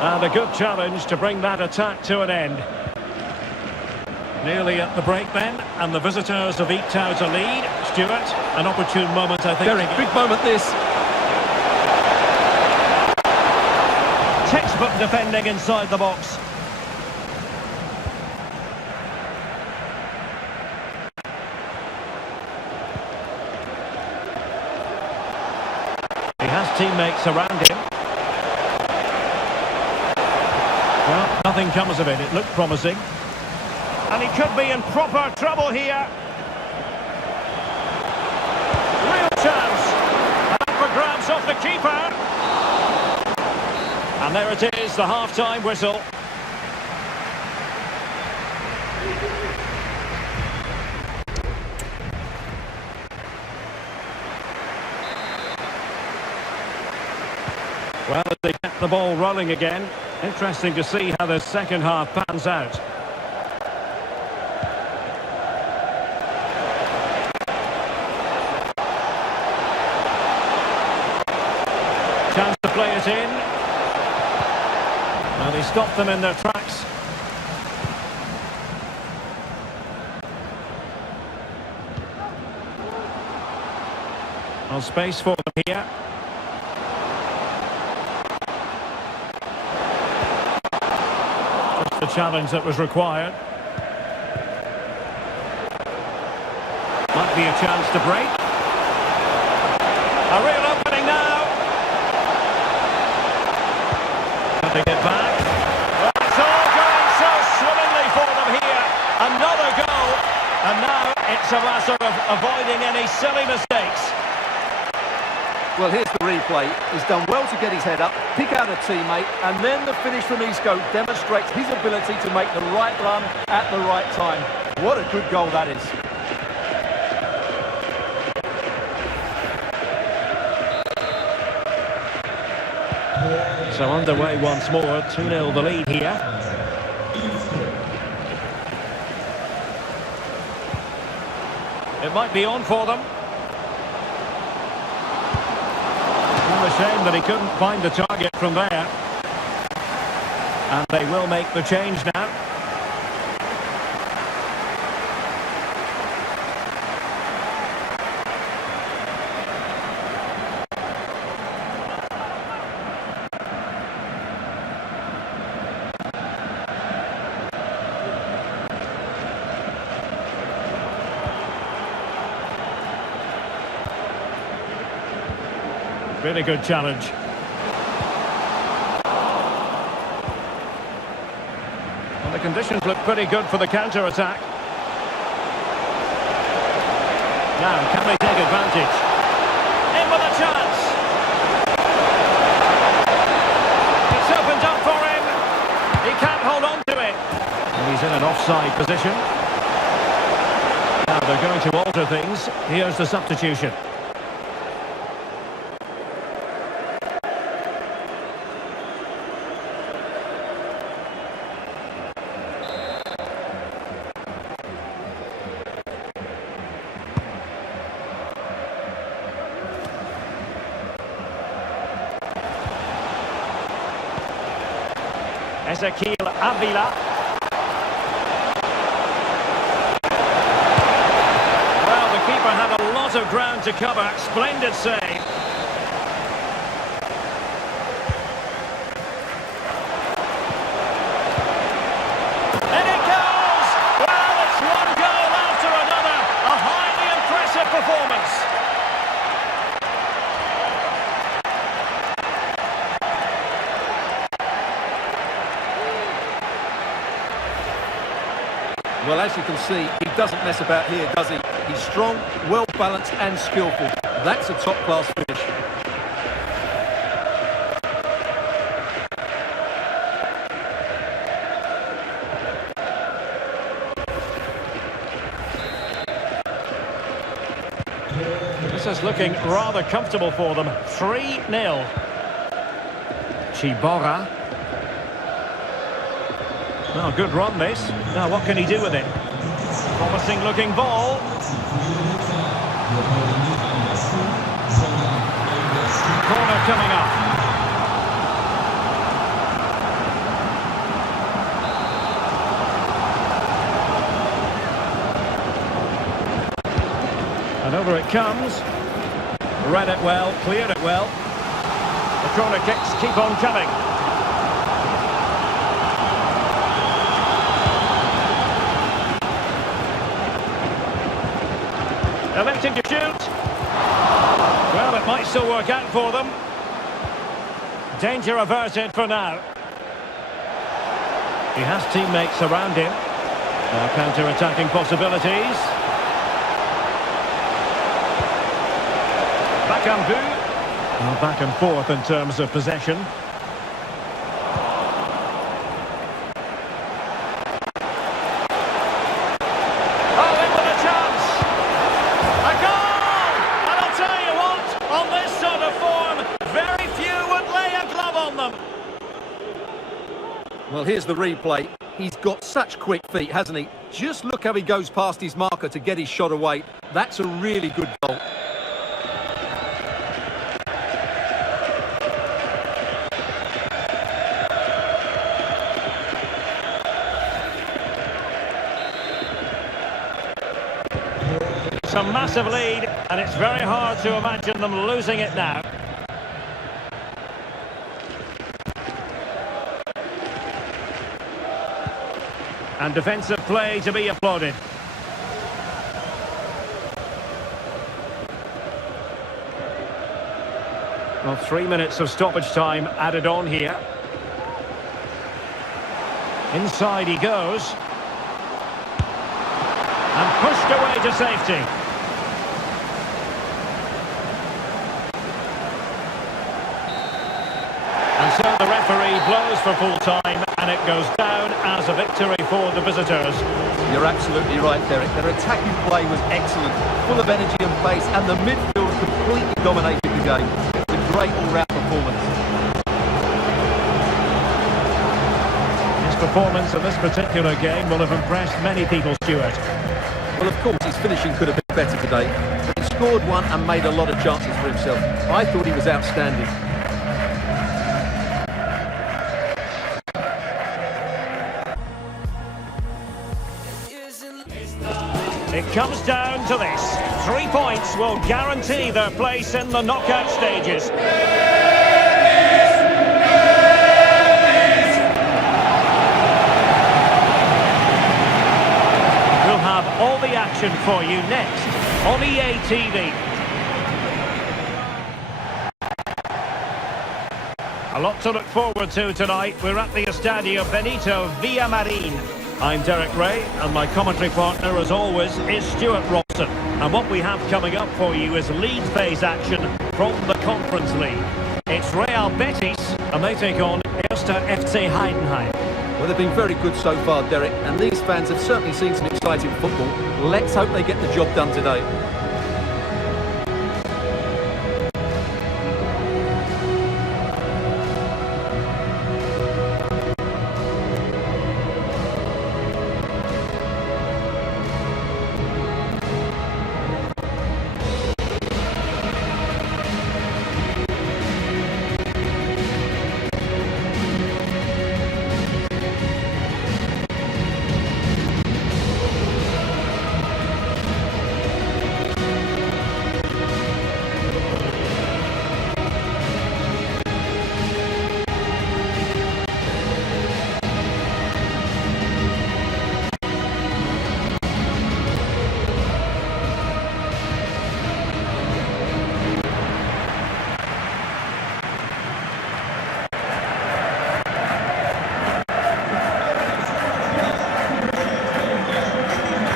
And a good challenge to bring that attack to an end. Nearly at the break then, and the visitors have eked out a lead. Stuart, an opportune moment, I think. Very big moment, this. Textbook defending inside the box. He has teammates around him. Well, nothing comes of it. It looked promising. And he could be in proper trouble here. Real chance. And for grabs off the keeper. And there it is, the half-time whistle. Well, as they get the ball rolling again, interesting to see how the second half pans out. Chance to play it in. And he stopped them in their tracks. Well, space for them here. Just the challenge that was required. Might be a chance to break. A real opening now. Cutting it back. Well, it's all going so swimmingly for them here. Another goal. And now it's a matter of avoiding any silly mistakes. Well, here's the replay. He's done well to get his head up, pick out a teammate, and then the finish from Isco demonstrates his ability to make the right run at the right time. What a good goal that is. So underway once more, 2-0 the lead here. It might be on for them. A shame that he couldn't find the target from there. And they will make the change now. Really good challenge. And the conditions look pretty good for the counter-attack. Now, can they take advantage? In with a chance! It's opened up for him! He can't hold on to it! And he's in an offside position. Now they're going to alter things. Here's the substitution. ÁVILA. Well, the keeper had a lot of ground to cover. Splendid save. And it goes! Well, it's one goal after another. A highly impressive performance. Well, as you can see, he doesn't mess about here, does he? He's strong, well-balanced and skillful. That's a top-class finish. This is looking rather comfortable for them. 3-0. Chibora. Oh, good run this. Now what can he do with it? Promising looking ball. Corner coming up. And over it comes. Read it well, cleared it well. The corner kicks keep on coming. Electing to shoot. Well, it might still work out for them. Danger averted for now. He has teammates around him. Now counter-attacking possibilities. Well, back and forth in terms of possession. On this sort of form, very few would lay a glove Well, here's the replay. He's got such quick feet, hasn't he? Just look how he goes past his marker to get his shot away. That's a really good goal. It's a massive lead, and it's very hard to imagine them losing it now. And defensive play to be applauded. Well, 3 minutes of stoppage time added on here. Inside he goes. And pushed away to safety. And so the referee blows for full time, and it goes down as a victory for the visitors. You're absolutely right, Derek. Their attacking play was excellent, full of energy and pace, and the midfield completely dominated the game. It's a great all-round performance. His performance in this particular game will have impressed many people, Stuart. Well, of course, his finishing could have been better today. But he scored one and made a lot of chances for himself. I thought he was outstanding. It comes down to this. 3 points will guarantee their place in the knockout stages. We'll have all the action for you next on EA TV. A lot to look forward to tonight. We're at the Estadio Benito Villamarín. I'm Derek Ray, and my commentary partner, as always, is Stuart Robson. And what we have coming up for you is league phase action from the Conference League. It's Real Betis, and they take on Erster FC Heidenheim. Well, they've been very good so far, Derek, and these fans have certainly seen some exciting football. Let's hope they get the job done today.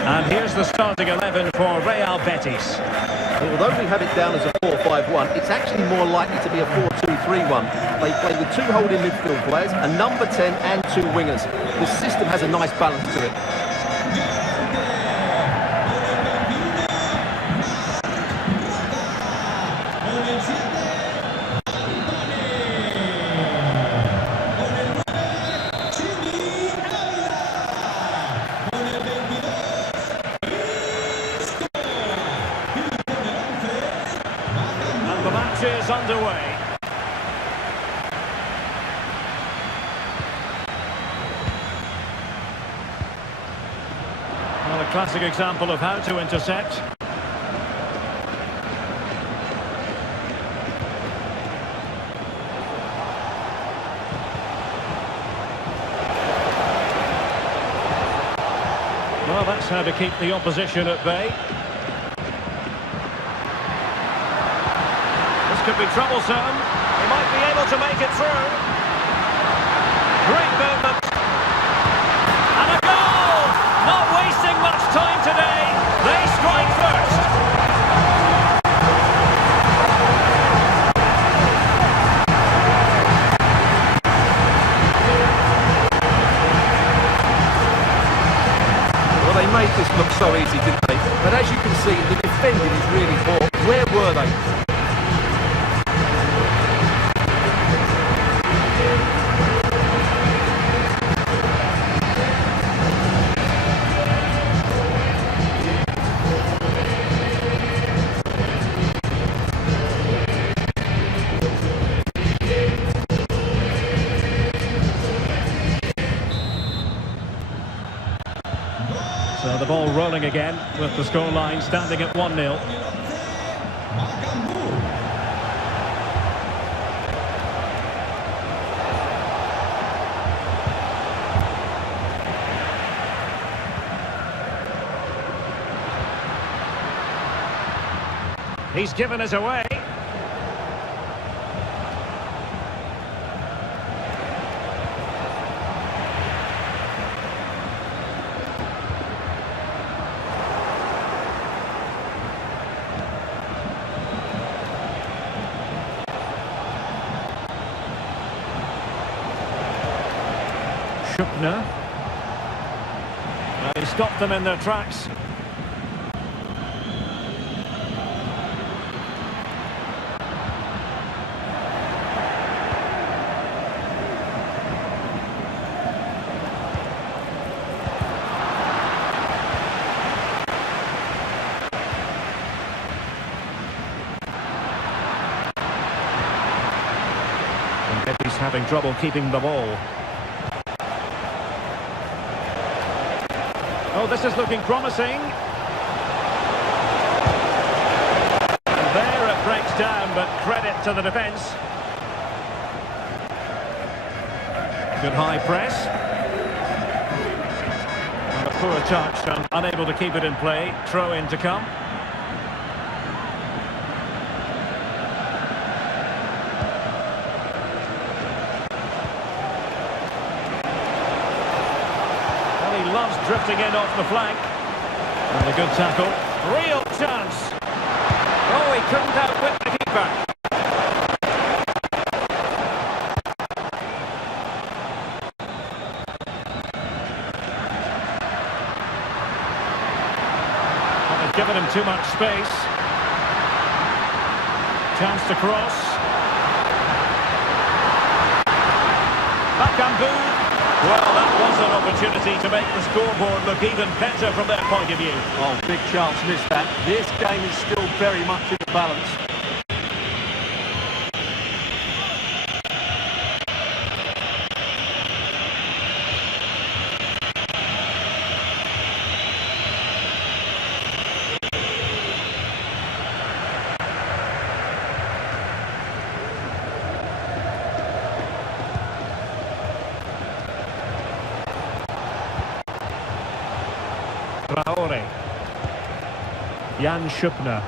And here's the starting 11 for Real Betis. Although we have it down as a 4-5-1, it's actually more likely to be a 4-2-3-1. They play with 2 holding midfield players, a number 10 and 2 wingers. The system has a nice balance to it. The match is underway. Well, a classic example of how to intercept. Well, that's how to keep the opposition at bay. Could be troublesome. He might be able to make it through. Great movement. And a goal! Not wasting much time today. They strike first. Well, they made this look so easy, didn't they? But as you can see, the defending is really poor. Where were they? So the ball rolling again with the scoreline standing at 1-0. He's given us away. He stopped them in their tracks. And Betis having trouble keeping the ball. Oh, this is looking promising. And there it breaks down, but credit to the defence. Good high press. And a poor touch and unable to keep it in play. Throw in to come. Loves drifting in off the flank. And a good tackle. Real chance. Oh, he couldn't outwit the keeper. And they've given him too much space. Chance to cross. Bakambu. Well, that was an opportunity to make the scoreboard look even better from their point of view. Oh, big chance missed that. This game is still very much in the balance. Jan Schupner.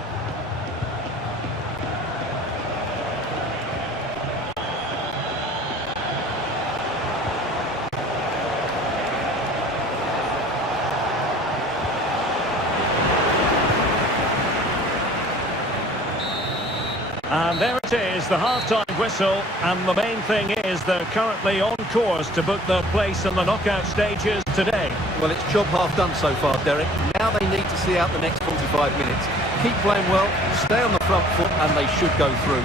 And there it is, the half-time whistle, and the main thing is they're currently on course to book their place in the knockout stages today. Well, it's job half done so far, Derek. Now they need to see out the next 45 minutes. Keep playing well, stay on the front foot, and they should go through.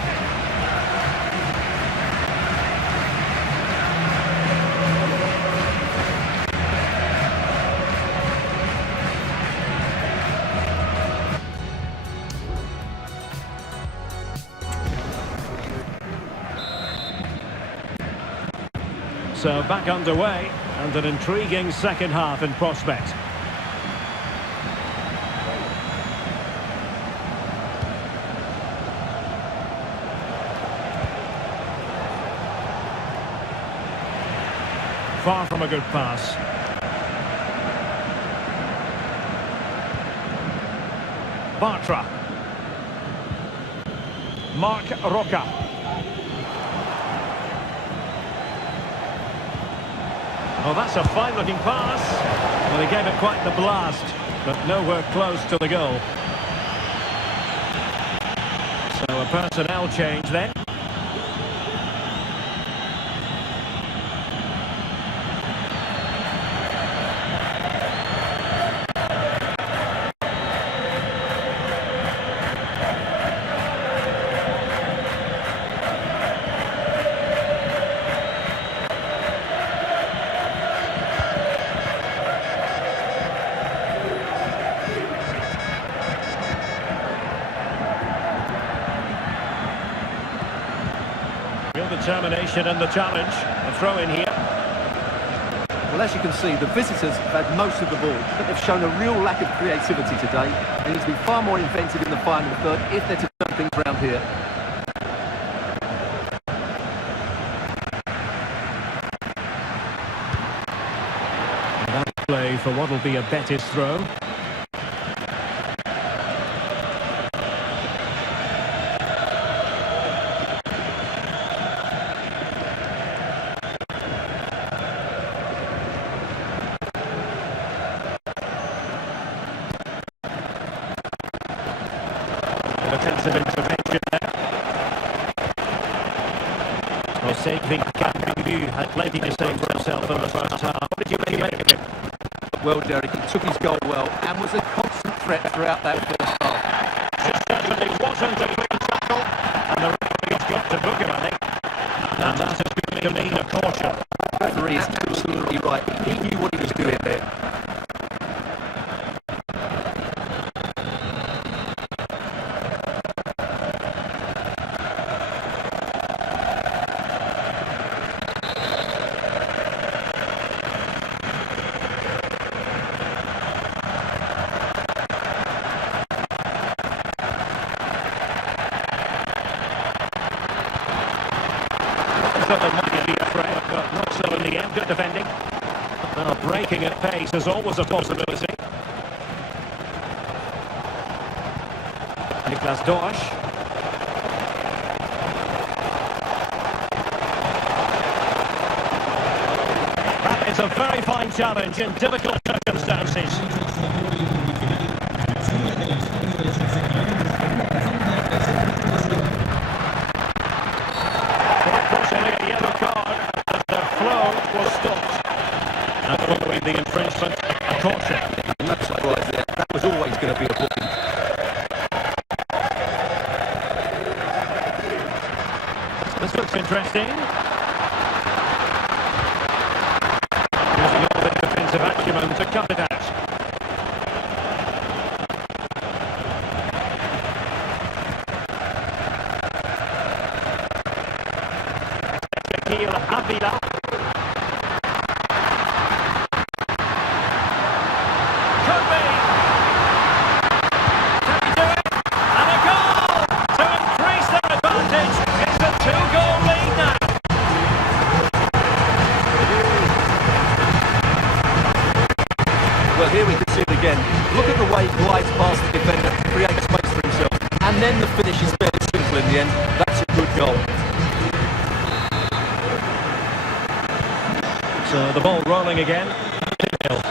So back underway, and an intriguing second half in prospect. Far from a good pass. Bartra. Mark Roca. Oh, that's a fine-looking pass. Well, he gave it quite the blast, but nowhere close to the goal. So a personnel change then. Real determination in the challenge. A throw in here. Well, Well, as you can see, the visitors have had most of the ball, but they've shown a real lack of creativity today. They need to be far more inventive in the final third if they're to turn things around here. That play for what will be a Betis throw. Defensive intervention there. Well, CHIMY had plenty to say for himself in the first half. What did you make of it? Well, Derek, he took his goal well and was a constant threat throughout that first half. It certainly wasn't a clean tackle, and the referee's got to book him, I think. And that is going to mean a caution. The referee is absolutely right. He knew what he was doing there. So there might be a threat, but not so in the end. Good defending. Well, breaking at pace is always a possibility. Niklas Dorsch. That is a very fine challenge in difficult circumstances. Following the infringement, a caution. And that's right there. That was always going to be a booking. This looks interesting. Using all the defensive acumen to cut it out. ÁVILA. Well, here we can see it again. Look at the way he glides past the defender to create space for himself. And then the finish is fairly simple in the end. That's a good goal. So the ball rolling again. 2-0.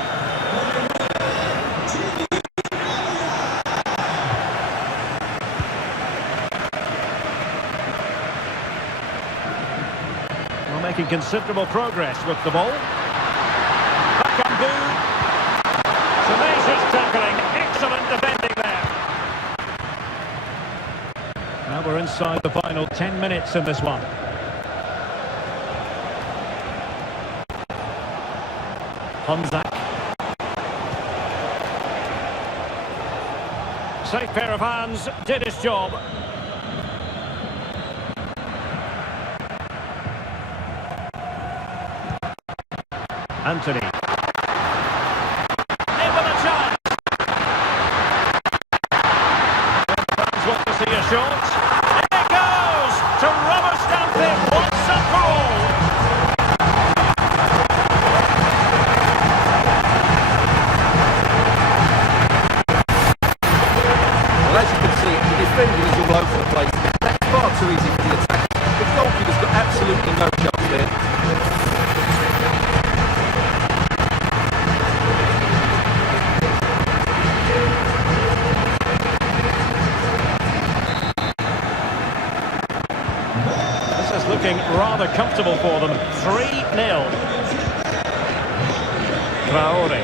We're making considerable progress with the ball. Amazing tackling, excellent defending there. Now we're inside the final 10 minutes in this one. Honzak. Safe pair of hands, did his job. Anthony. Want to see a shot. And it goes to rubber stamp it once and for all. Well, as you can see, the defending is all over the place. That's far too easy for the attack. The goalkeeper's got absolutely no chance there. Looking rather comfortable for them. 3-0. Traore.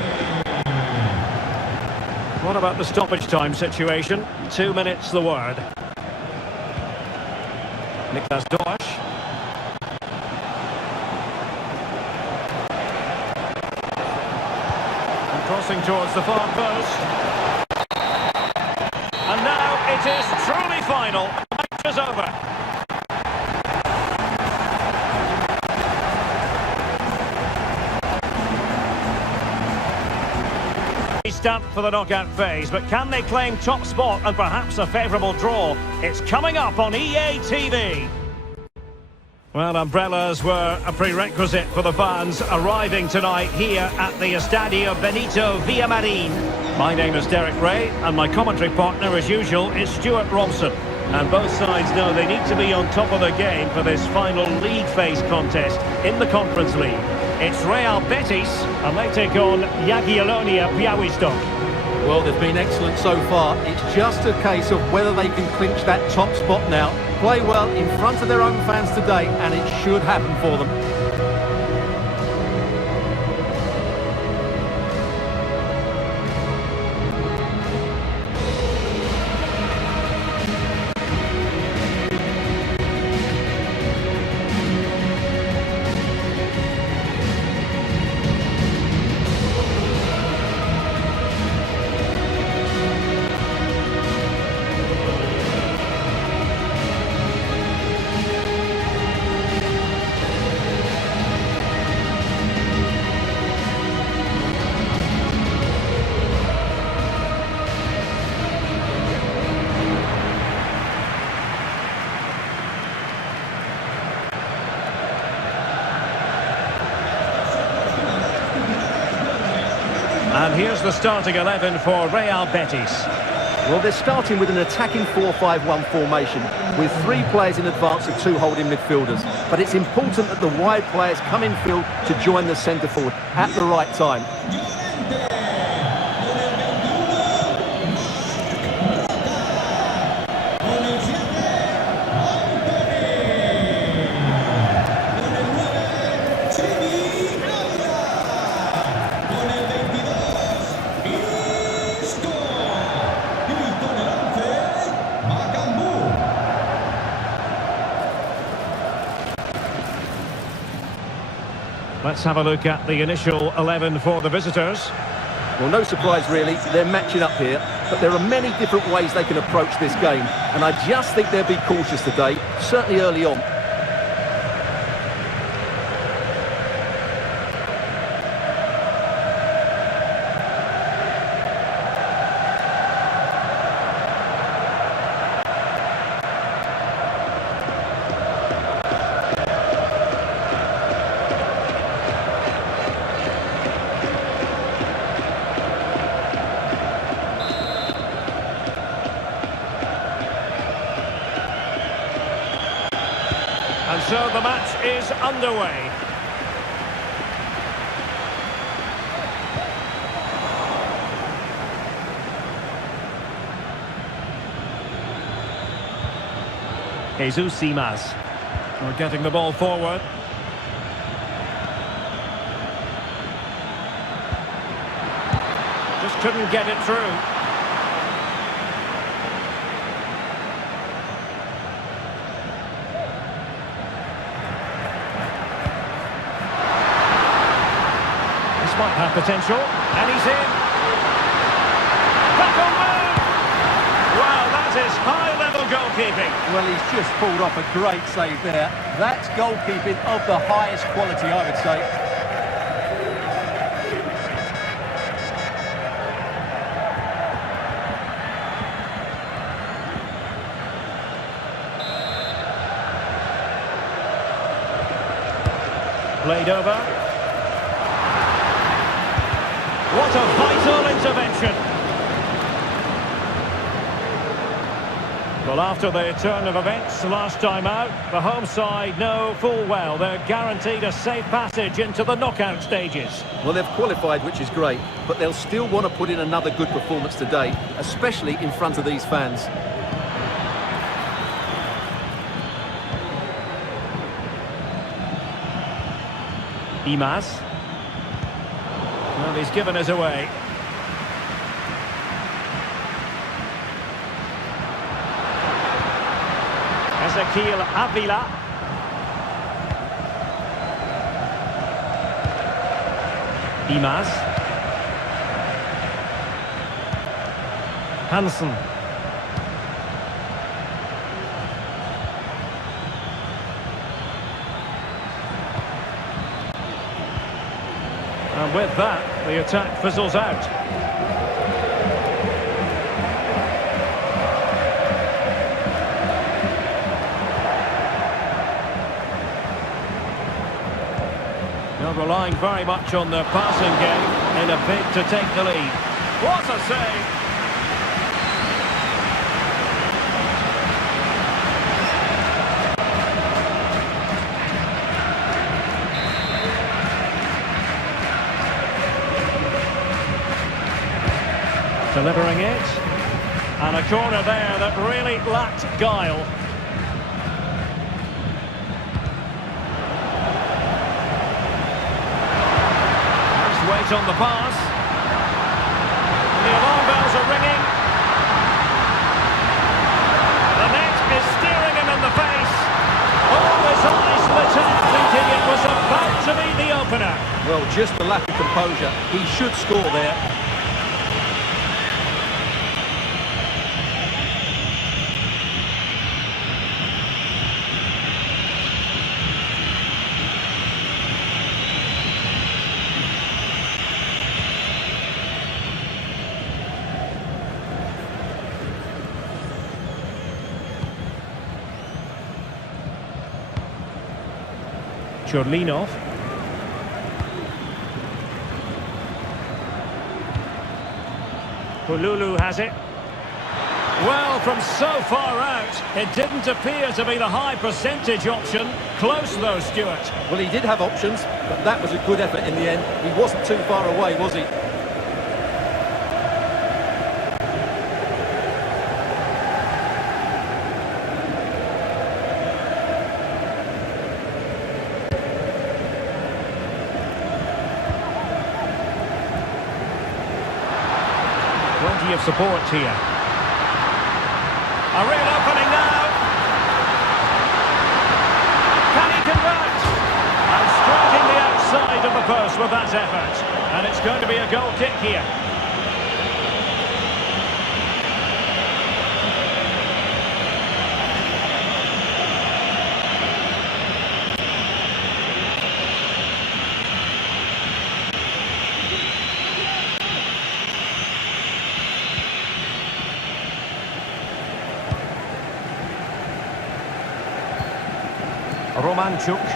What about the stoppage time situation? 2 minutes the word. Niklas Dorsch. And crossing towards the far post. And now it is truly final. The match is over. stamp for the knockout phase, but can they claim top spot and perhaps a favourable draw? It's coming up on EA TV. Well, umbrellas were a prerequisite for the fans arriving tonight here at the Estadio Benito Villamarín. My name is Derek Ray, and my commentary partner, as usual, is Stuart Robson. And both sides know they need to be on top of the game for this final league phase contest in the Conference League. It's Real Betis, and they take on Jagiellonia Białystok. Well, they've been excellent so far. It's just a case of whether they can clinch that top spot now. Play well in front of their own fans today, and it should happen for them. And here's the starting 11 for Real Betis. Well, they're starting with an attacking 4-5-1 formation with 3 players in advance of 2 holding midfielders. But it's important that the wide players come in field to join the centre forward at the right time. Let's have a look at the initial 11 for the visitors. Well, no surprise really, they're matching up here, but there are many different ways they can approach this game, and I just think they'll be cautious today, certainly early on. And so the match is underway. Jesus Simas. We're getting the ball forward. Just couldn't get it through. Might have potential, and he's in. Back on move! Wow, that is high-level goalkeeping. Well, he's just pulled off a great save there. That's goalkeeping of the highest quality, I would say. Played over. What a vital intervention. Well, after the turn of events last time out, the home side know full well they're guaranteed a safe passage into the knockout stages. Well, they've qualified, which is great, but they'll still want to put in another good performance today, especially in front of these fans. Imas. Well, he's given us away. ÁVILA. Imas. Hansen. And with that, the attack fizzles out. relying very much on their passing game in a bid to take the lead. What a save! Delivering it. And a corner there that really lacked guile. First wait on the pass. The alarm bells are ringing. The net is staring him in the face. All his eyes lit up, thinking it was about to be the opener. Well, just the lack of composure. He should score there. Chorlinov. Hululu has it. Well, from so far out, it didn't appear to be the high percentage option. Close though, Stuart. Well, he did have options, but that was a good effort in the end. He wasn't too far away, was he? Plenty of support here. A real opening now. Can he convert? And striking the outside of the post with that effort. And it's going to be a goal kick here. Romanchuk.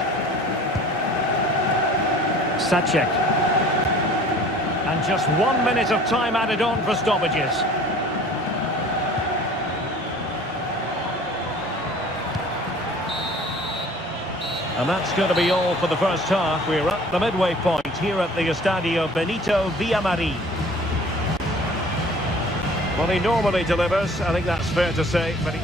Sacek. And just 1 minute of time added on for stoppages. And that's going to be all for the first half. We're at the midway point here at the Estadio Benito Villamarín. Well, he normally delivers, I think that's fair to say, but he...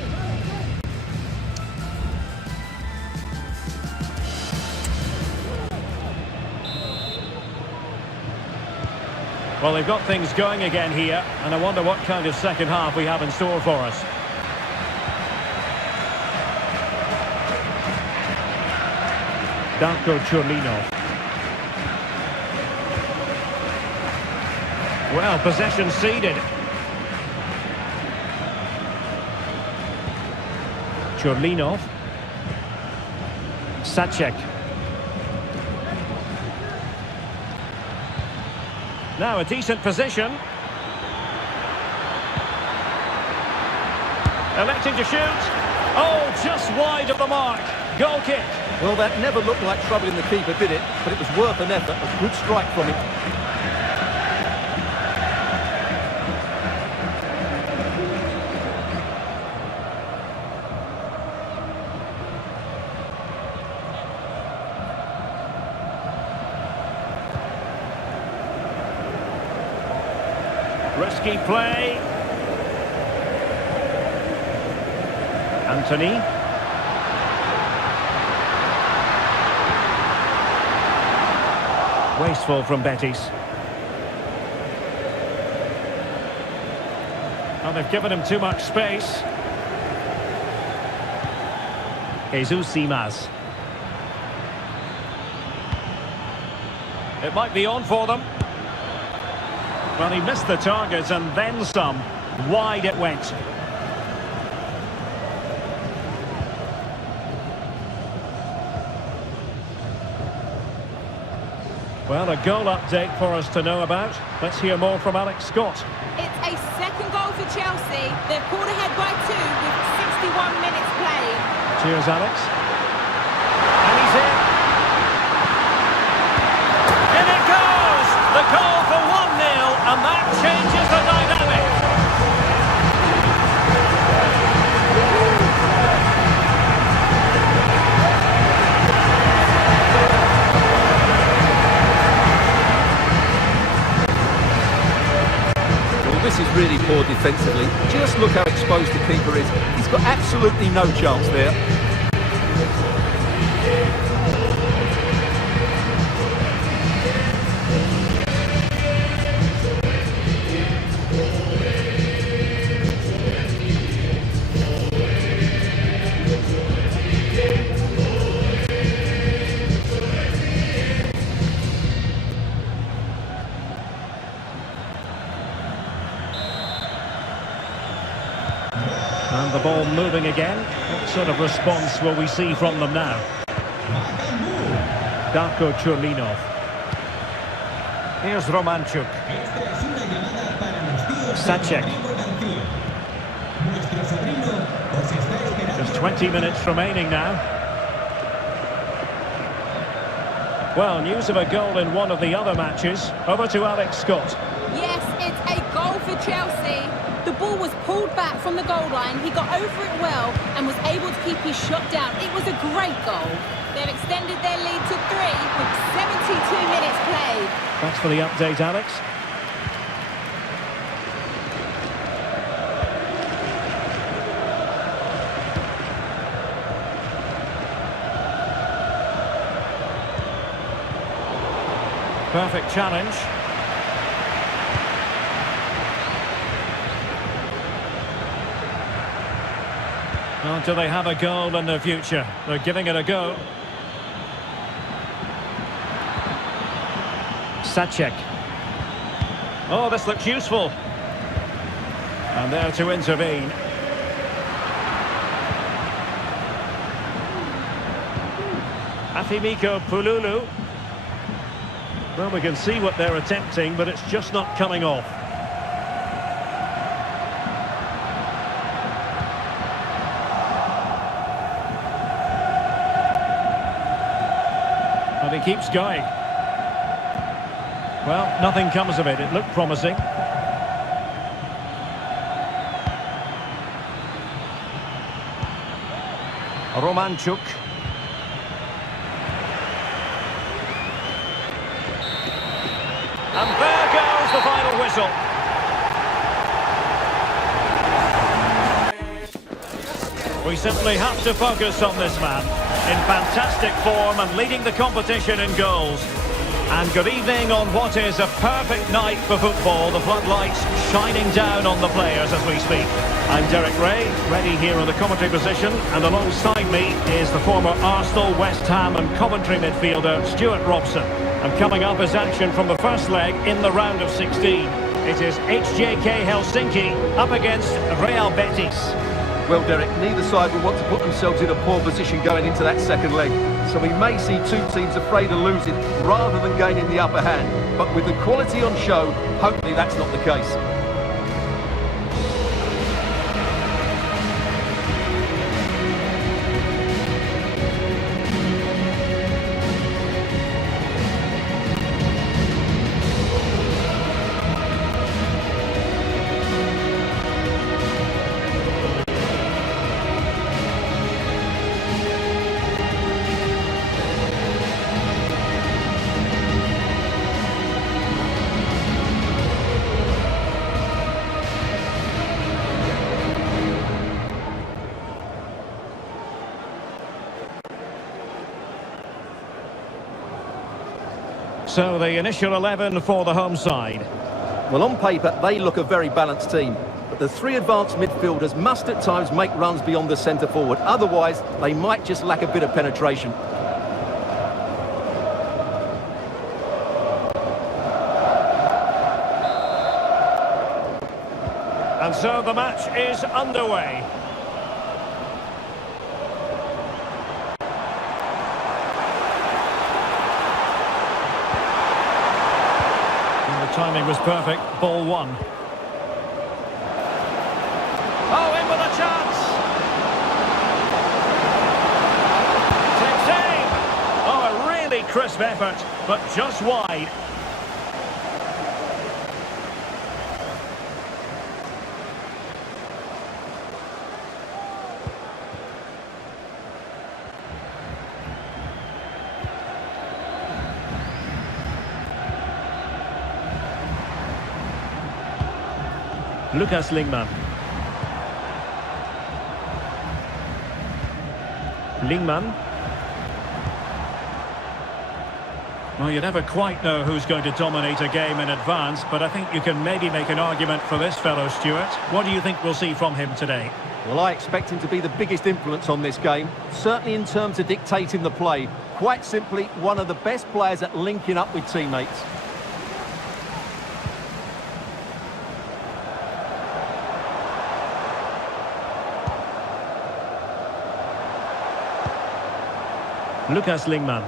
Well, they've got things going again here, and I wonder what kind of second half we have in store for us. Darko Chorlinov. Well, possession ceded. Chorlinov. Sacek. Now a decent position. Electing to shoot. Oh, just wide of the mark. Goal kick. Well, that never looked like troubling the keeper, did it? But it was worth an effort. A good strike from him. Risky play. Anthony. Wasteful from Betis. And they've given him too much space. Jesus Simas. It might be on for them. Well, he missed the target and then some. Wide it went. Well, a goal update for us to know about. Let's hear more from Alex Scott. It's a second goal for Chelsea. They're pulled ahead by 2 with 61 minutes played. Cheers, Alex. And he's in. The goal for 1-0, and that changes the dynamic. Well, this is really poor defensively. Just look how exposed the keeper is. He's got absolutely no chance there. And the ball moving again. What sort of response will we see from them now? Darko Churlinov. Here's Romanchuk. Sacek. Just 20 minutes remaining now. Well, news of a goal in one of the other matches. Over to Alex Scott. Yes, it's a goal for Chelsea. The ball was pulled back from the goal line. He got over it well and was able to keep his shot down. It was a great goal. They've extended their lead to 3 with 72 minutes played. Thanks for the update, Alex. Perfect challenge. Well, do they have a goal in the future? They're giving it a go. Sacek. Oh, this looks useful. And there to intervene. Afimiko Pululu. Well, we can see what they're attempting, but it's just not coming off. And he keeps going. Well, nothing comes of it. It looked promising. Romanchuk. And there goes the final whistle. We simply have to focus on this man. In fantastic form and leading the competition in goals. And good evening on what is a perfect night for football. The floodlights shining down on the players as we speak. I'm Derek Ray, ready here in the commentary position. And alongside me is the former Arsenal, West Ham and Coventry midfielder Stuart Robson. And coming up is action from the first leg in the round of 16. It is HJK Helsinki up against Real Betis. Well, Derek, neither side will want to put themselves in a poor position going into that second leg. So we may see two teams afraid of losing rather than gaining the upper hand. But with the quality on show, hopefully that's not the case. So the initial 11 for the home side. Well, on paper, they look a very balanced team. But the three advanced midfielders must at times make runs beyond the centre forward. Otherwise, they might just lack a bit of penetration. And so the match is underway. Timing was perfect. Ball one. Oh, in with a chance. Takes aim. Oh, a really crisp effort, but just wide. Lucas Lingman. Lingman. Well, you never quite know who's going to dominate a game in advance, but I think you can maybe make an argument for this fellow, Stuart. What do you think we'll see from him today? Well, I expect him to be the biggest influence on this game, certainly in terms of dictating the play. Quite simply, one of the best players at linking up with teammates. Lucas Lingman.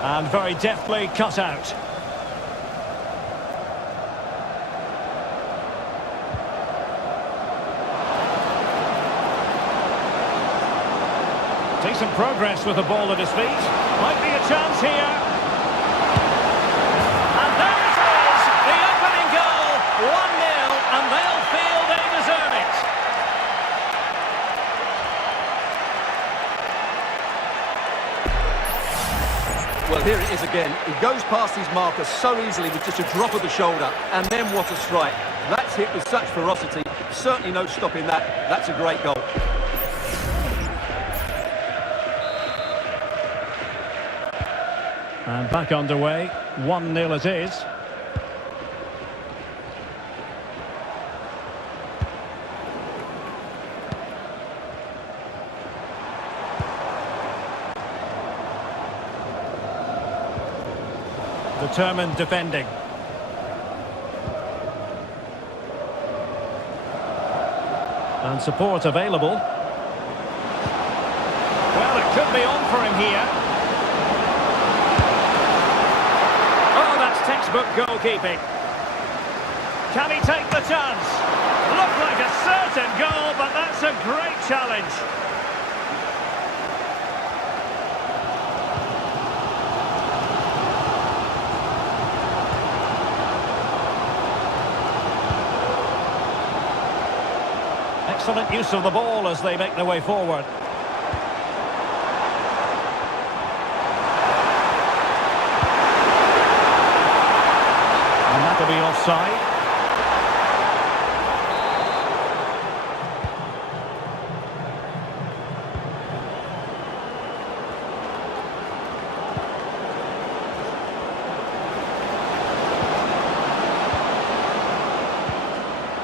And very deftly cut out. Decent progress with the ball at his feet. Might be a chance here. And there it is! The opening goal! 1-0, and they'll feel they deserve it. Well, here it is again. He goes past his marker so easily with just a drop of the shoulder. And then what a strike. That's hit with such ferocity. Certainly no stopping that. That's a great goal. And back underway. 1-0 it is. Determined defending. And support available. Well, it could be on for him here. Oh, that's textbook goalkeeping. Can he take the chance? Looked like a certain goal, but that's a great challenge. Excellent use of the ball as they make their way forward. And that'll be offside.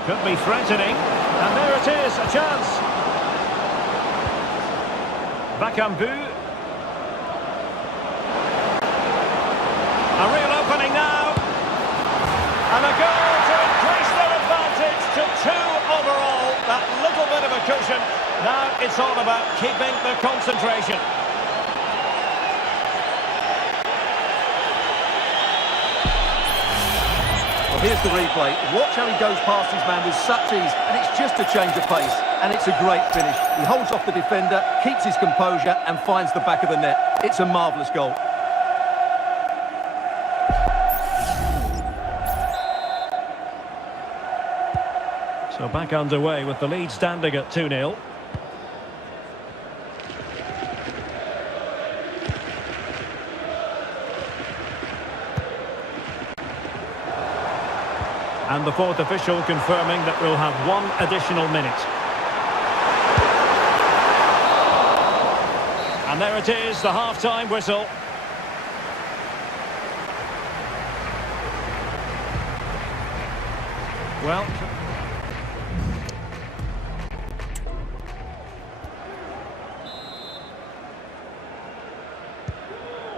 Could be threatening. And there it is, a chance. Bakambu. A real opening now. And a goal to increase their advantage to 2 overall. That little bit of a cushion. Now it's all about keeping the concentration. Well, here's the replay. Watch how he goes past his man with such ease, and it's just a change of pace, and it's a great finish. He holds off the defender, keeps his composure, and finds the back of the net. It's a marvellous goal. So back underway with the lead standing at 2-0. And the fourth official confirming that we'll have 1 additional minute. And there it is, the half-time whistle.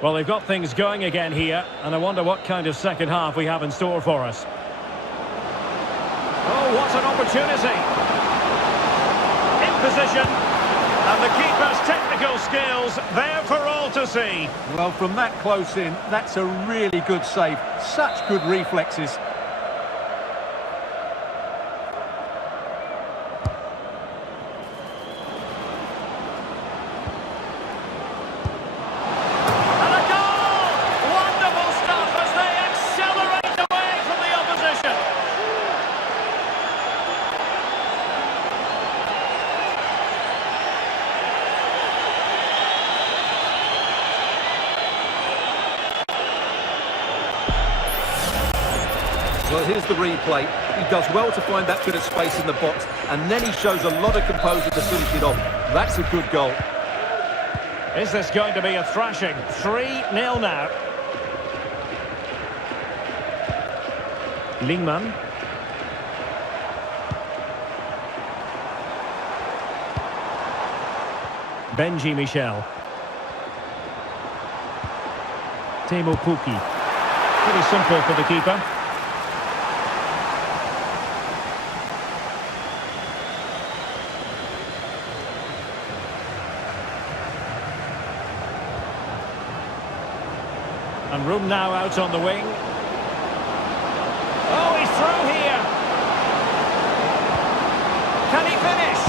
Well, they've got things going again here, and I wonder what kind of second half we have in store for us. Oh, what an opportunity. In position, and the keeper's technical skills there for all to see. Well, from that close in, that's a really good save. Such good reflexes. And a goal! Wonderful stuff as they accelerate away from the opposition. Well, here's the replay. He does well to find that bit of space in the box, and then he shows a lot of composure to finish it off. That's a good goal. Is this going to be a thrashing? 3-0 now. Lingman. Benji Michel. Teemu Pukki. Pretty simple for the keeper. And room now out on the wing. Oh, he's through here. Can he finish?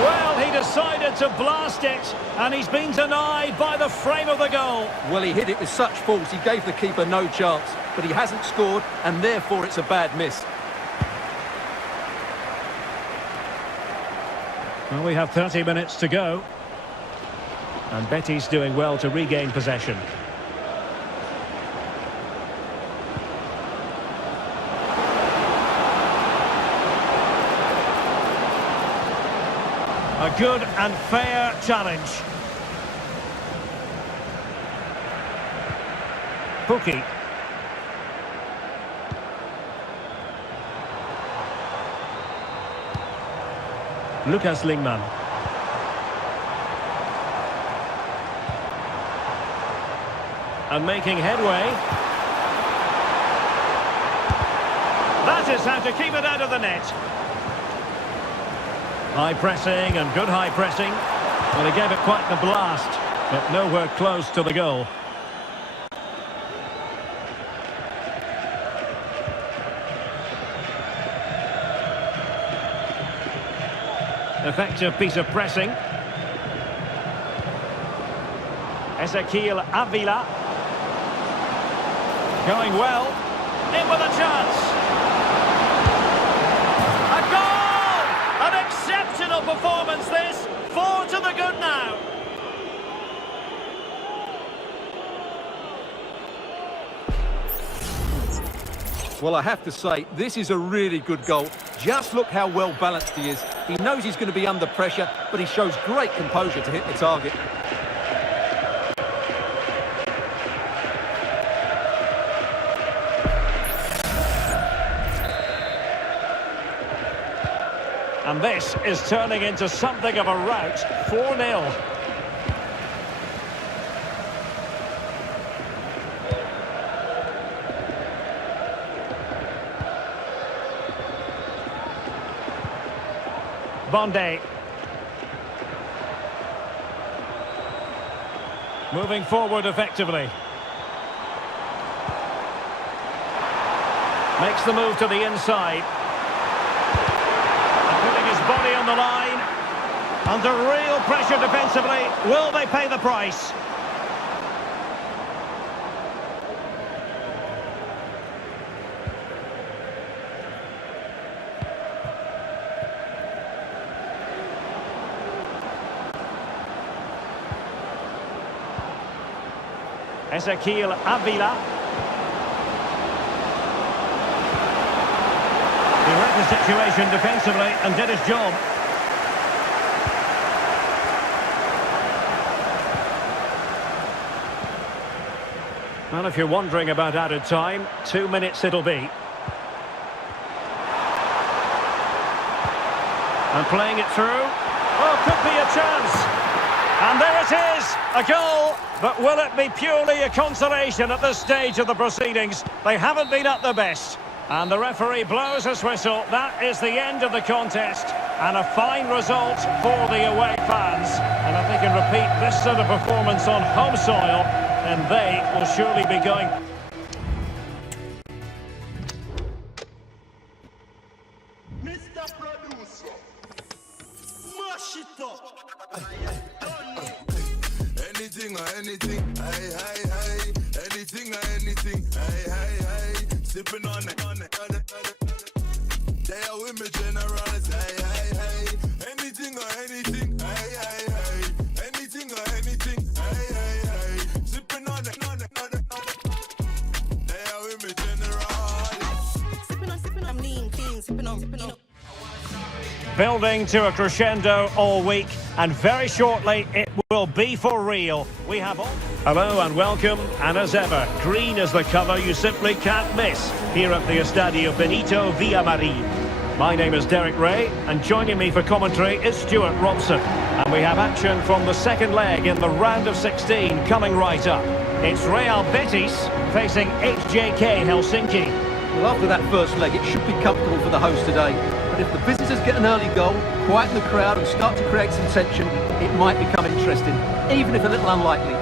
Well, he decided to blast it, and he's been denied by the frame of the goal. Well, he hit it with such force, he gave the keeper no chance, but he hasn't scored, and therefore it's a bad miss. Well, we have 30 minutes to go. And Betis doing well to regain possession. A good and fair challenge. Pukki. Lucas Lingman. And making headway. That is how to keep it out of the net. High pressing and good high pressing. Well, he gave it quite the blast, but nowhere close to the goal. Effective piece of pressing. Ezequiel Ávila. Going well. In with a chance. A goal! An exceptional performance this. 4 to the good now. Well, I have to say, this is a really good goal. Just look how well balanced he is. He knows he's going to be under pressure, but he shows great composure to hit the target. And this is turning into something of a rout. 4-0. Bonde. Moving forward effectively. Makes the move to the inside. And putting his body on the line. Under real pressure defensively. Will they pay the price? Ezequiel Ávila. He read the situation defensively and did his job. Well, if you're wondering about added time, 2 minutes it'll be. And playing it through. Oh, could be a chance. And there it is, a goal. But will it be purely a consolation at this stage of the proceedings? They haven't been at their best. And the referee blows his whistle. That is the end of the contest. And a fine result for the away fans. And if they can repeat this sort of performance on home soil, then they will surely be going... Mr. Producer, mash it up. Anything or anything, hey, anything or anything, hey, sipping on it, They are with me generals, hey, anything or anything, hey, anything or anything, hey, sipping on it, They are with me generals. Sipping on, Building to a crescendo all week, and very shortly it will be for real. We have all... Hello and welcome, and as ever, green is the colour you simply can't miss here at the Estadio Benito Villamarín. My name is Derek Ray, and joining me for commentary is Stuart Robson. And we have action from the second leg in the round of 16 coming right up. It's Real Betis facing HJK Helsinki. Well, after that first leg, it should be comfortable for the host today. But if the visitors get an early goal, quieten the crowd and start to create some tension, it might become interesting, even if a little unlikely.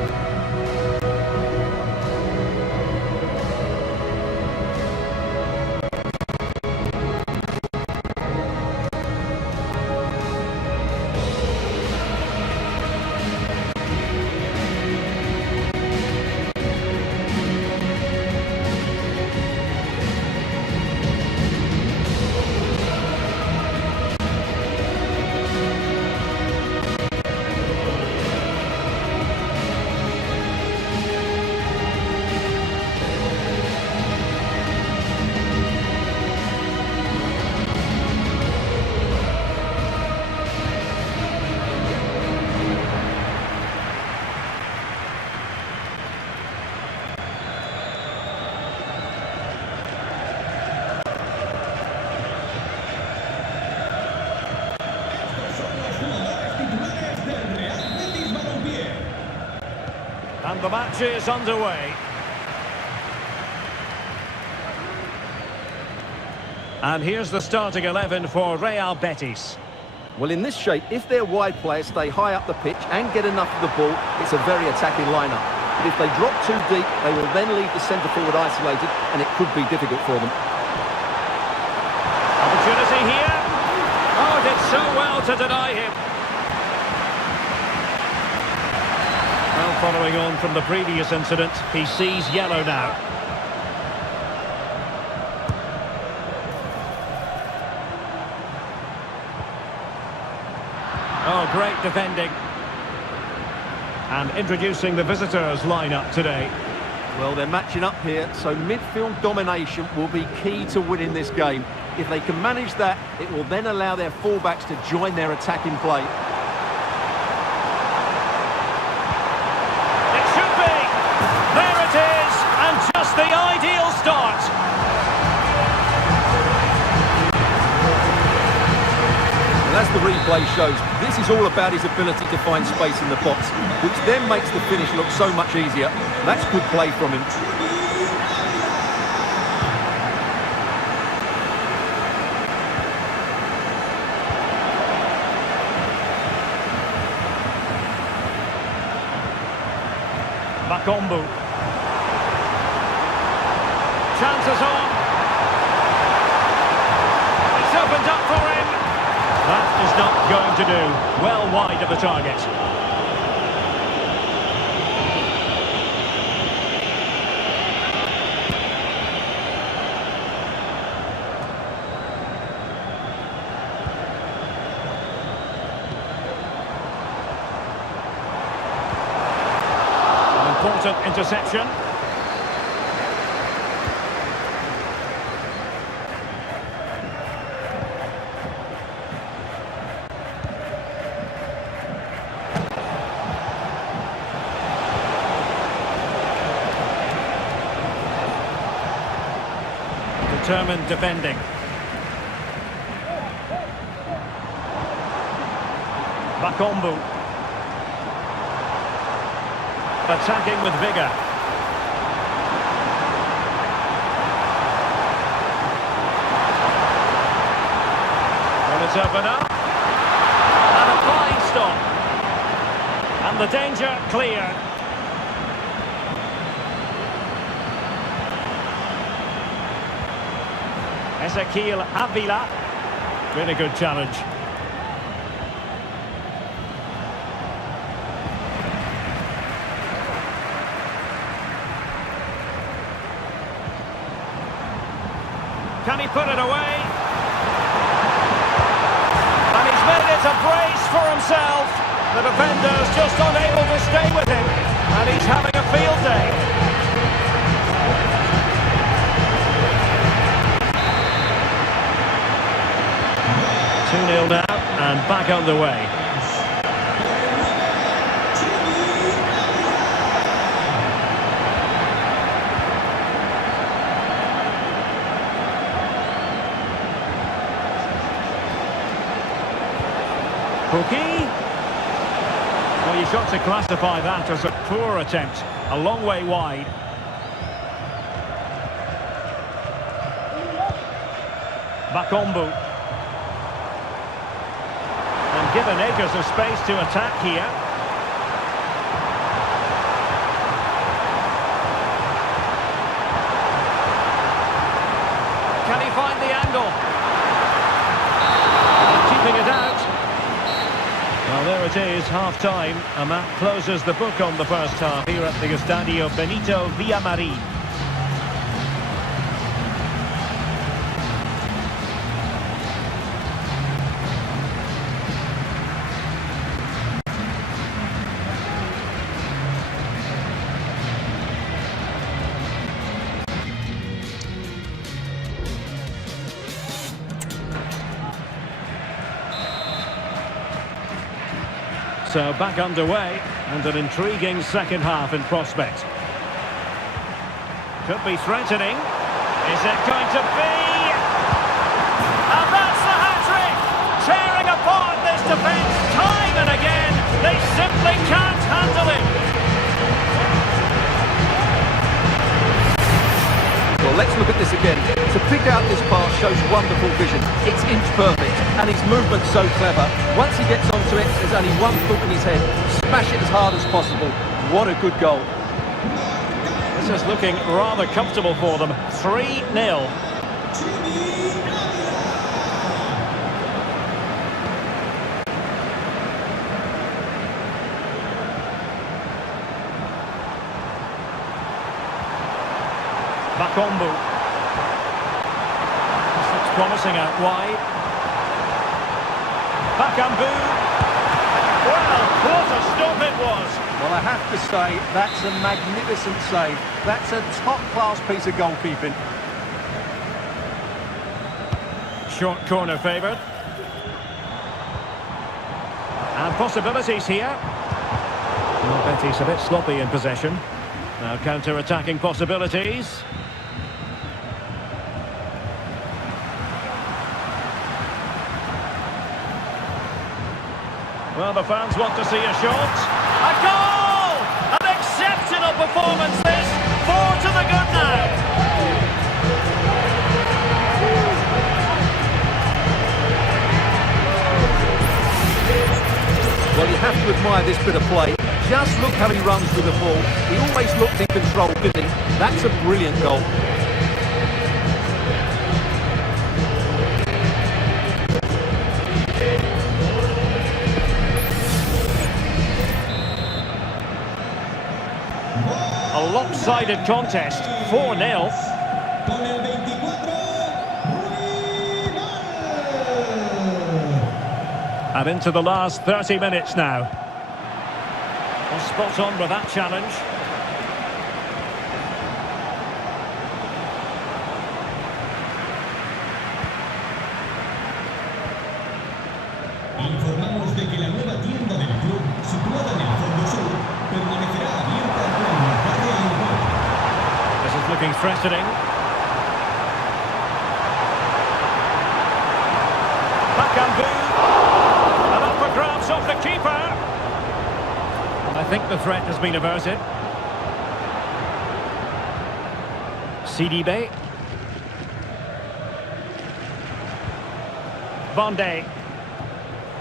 And the match is underway. And here's the starting 11 for Real Betis. Well, in this shape, if their wide players stay high up the pitch and get enough of the ball, it's a very attacking lineup. But if they drop too deep, they will then leave the centre forward isolated, and it could be difficult for them. Opportunity here. Oh, did so well to deny him. Well, following on from the previous incident, he sees yellow now. Oh, great defending. And introducing the visitors' lineup today. Well, they're matching up here, so midfield domination will be key to winning this game. If they can manage that, it will then allow their fullbacks to join their attacking play. It should be! There it is! And just the ideal start! And as the replay shows, this is all about his ability to find space in the box, which then makes the finish look so much easier. That's good play from him. Bakombu. Chances on. It's opened up for him. That is not going to do. Well wide of the target. An important interception. Determined defending. Bakombu. Attacking with vigour. Well, it's open up. And a fine stop. And the danger clear. ÁVILA. Really good challenge. Can he put it away? And he's made it a brace for himself. The defender's just unable to stay with him. And he's having a field day. 2-0 now, and back underway. Cookie. Well, you've got to classify that as a poor attempt. A long way wide. Bakombu. And given acres of space to attack here. Can he find the angle? Keeping it out. Well, there it is, half-time, and that closes the book on the first half here at the Estadio Benito Villamarín. So back underway, and an intriguing second half in prospect. Could be threatening. Is it going to be? And that's the hat-trick! Tearing apart this defence time and again. They simply can't handle him. Well, let's look at this again. To pick out this pass shows wonderful vision. It's inch perfect, and his movement's so clever. Once he gets onto it, there's only one thought in his head. Smash it as hard as possible. What a good goal. This is looking rather comfortable for them. 3-0. Bakombu. This looks promising out wide. Bakambu. Well, what a stop it was. Well, I have to say, that's a magnificent save. That's a top-class piece of goalkeeping. Short corner favoured. And possibilities here. Well, Betis a bit sloppy in possession. Now counter-attacking possibilities. Well, the fans want to see a shot. A goal! An exceptional performance this. 4 to the good now. Well, you have to admire this bit of play. Just look how he runs with the ball. He always looked in control, didn't he? That's a brilliant goal. A lopsided contest, 4-0. Con el 24, And into the last 30 minutes now. Well, spot on with that challenge. Informamos de que la nueva tienda del club, situada en el fondo sur, permanecerá abierta por la calle Encuentro. This is looking threatening. Bakambu. And up for grabs off the keeper. I think the threat has been averted. CDB. Bonde.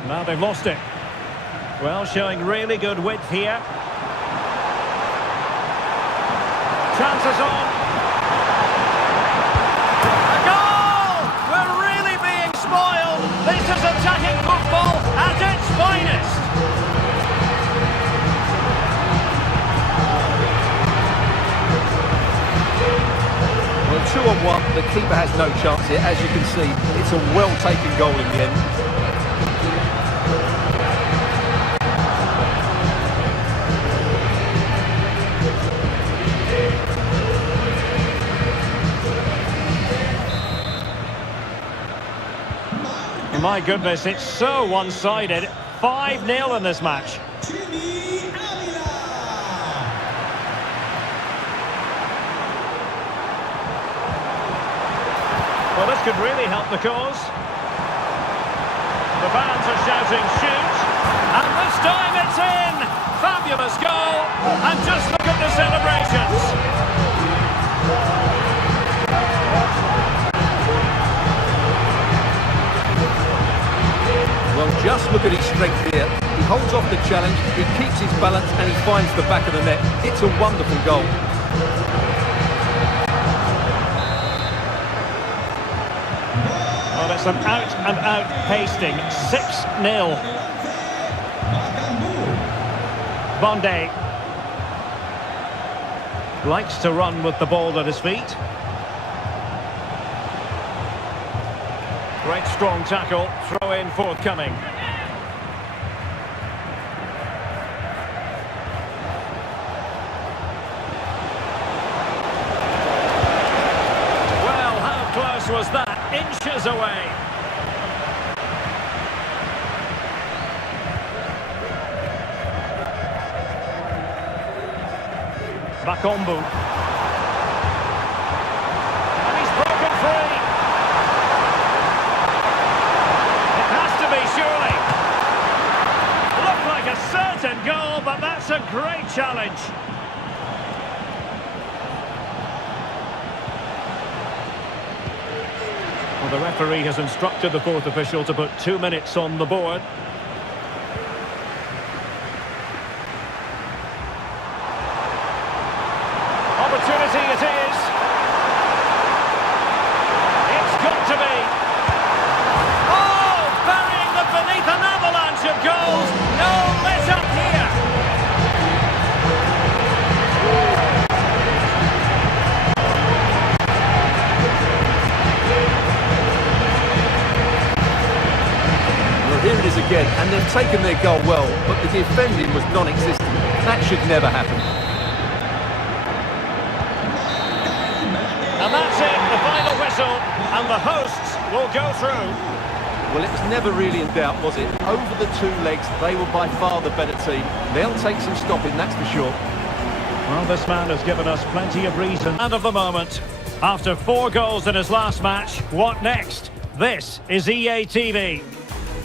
Now they've lost it. Well, showing really good width here. Chances on. A goal! We're really being spoiled. This is attacking football at its finest. Well, 2-on-1, the keeper has no chance here. As you can see, it's a well-taken goal in the end. My goodness, it's so one-sided. 5-0 in this match. CHIMY ÁVILA. Well, this could really help the cause. The fans are shouting, shoot! And this time it's in! Fabulous goal! And just look at the celebrations! Well, just look at his strength here. He holds off the challenge, he keeps his balance, and he finds the back of the net. It's a wonderful goal. Well, it's an out-and-out pasting. 6-0. Bonde likes to run with the ball at his feet. Great strong tackle, throw in forthcoming. Well, how close was that? Inches away. Bakombu. And he's broken free. It has to be, surely. Looked like a certain goal, but that's a great challenge. Well, the referee has instructed the fourth official to put 2 minutes on the board. Opportunity it is. It's got to be. Oh, burying them beneath an avalanche of goals. No let up here. Well, here it is again, and they've taken their goal well, but the defending was non-existent. That should never happen. And that's it, the final whistle, and the hosts will go through. Well, it was never really in doubt, was it? Over the two legs, they were by far the better team. They'll take some stopping, that's for sure. Well, this man has given us plenty of reason. And of the moment, after 4 goals in his last match, what next? This is EA TV.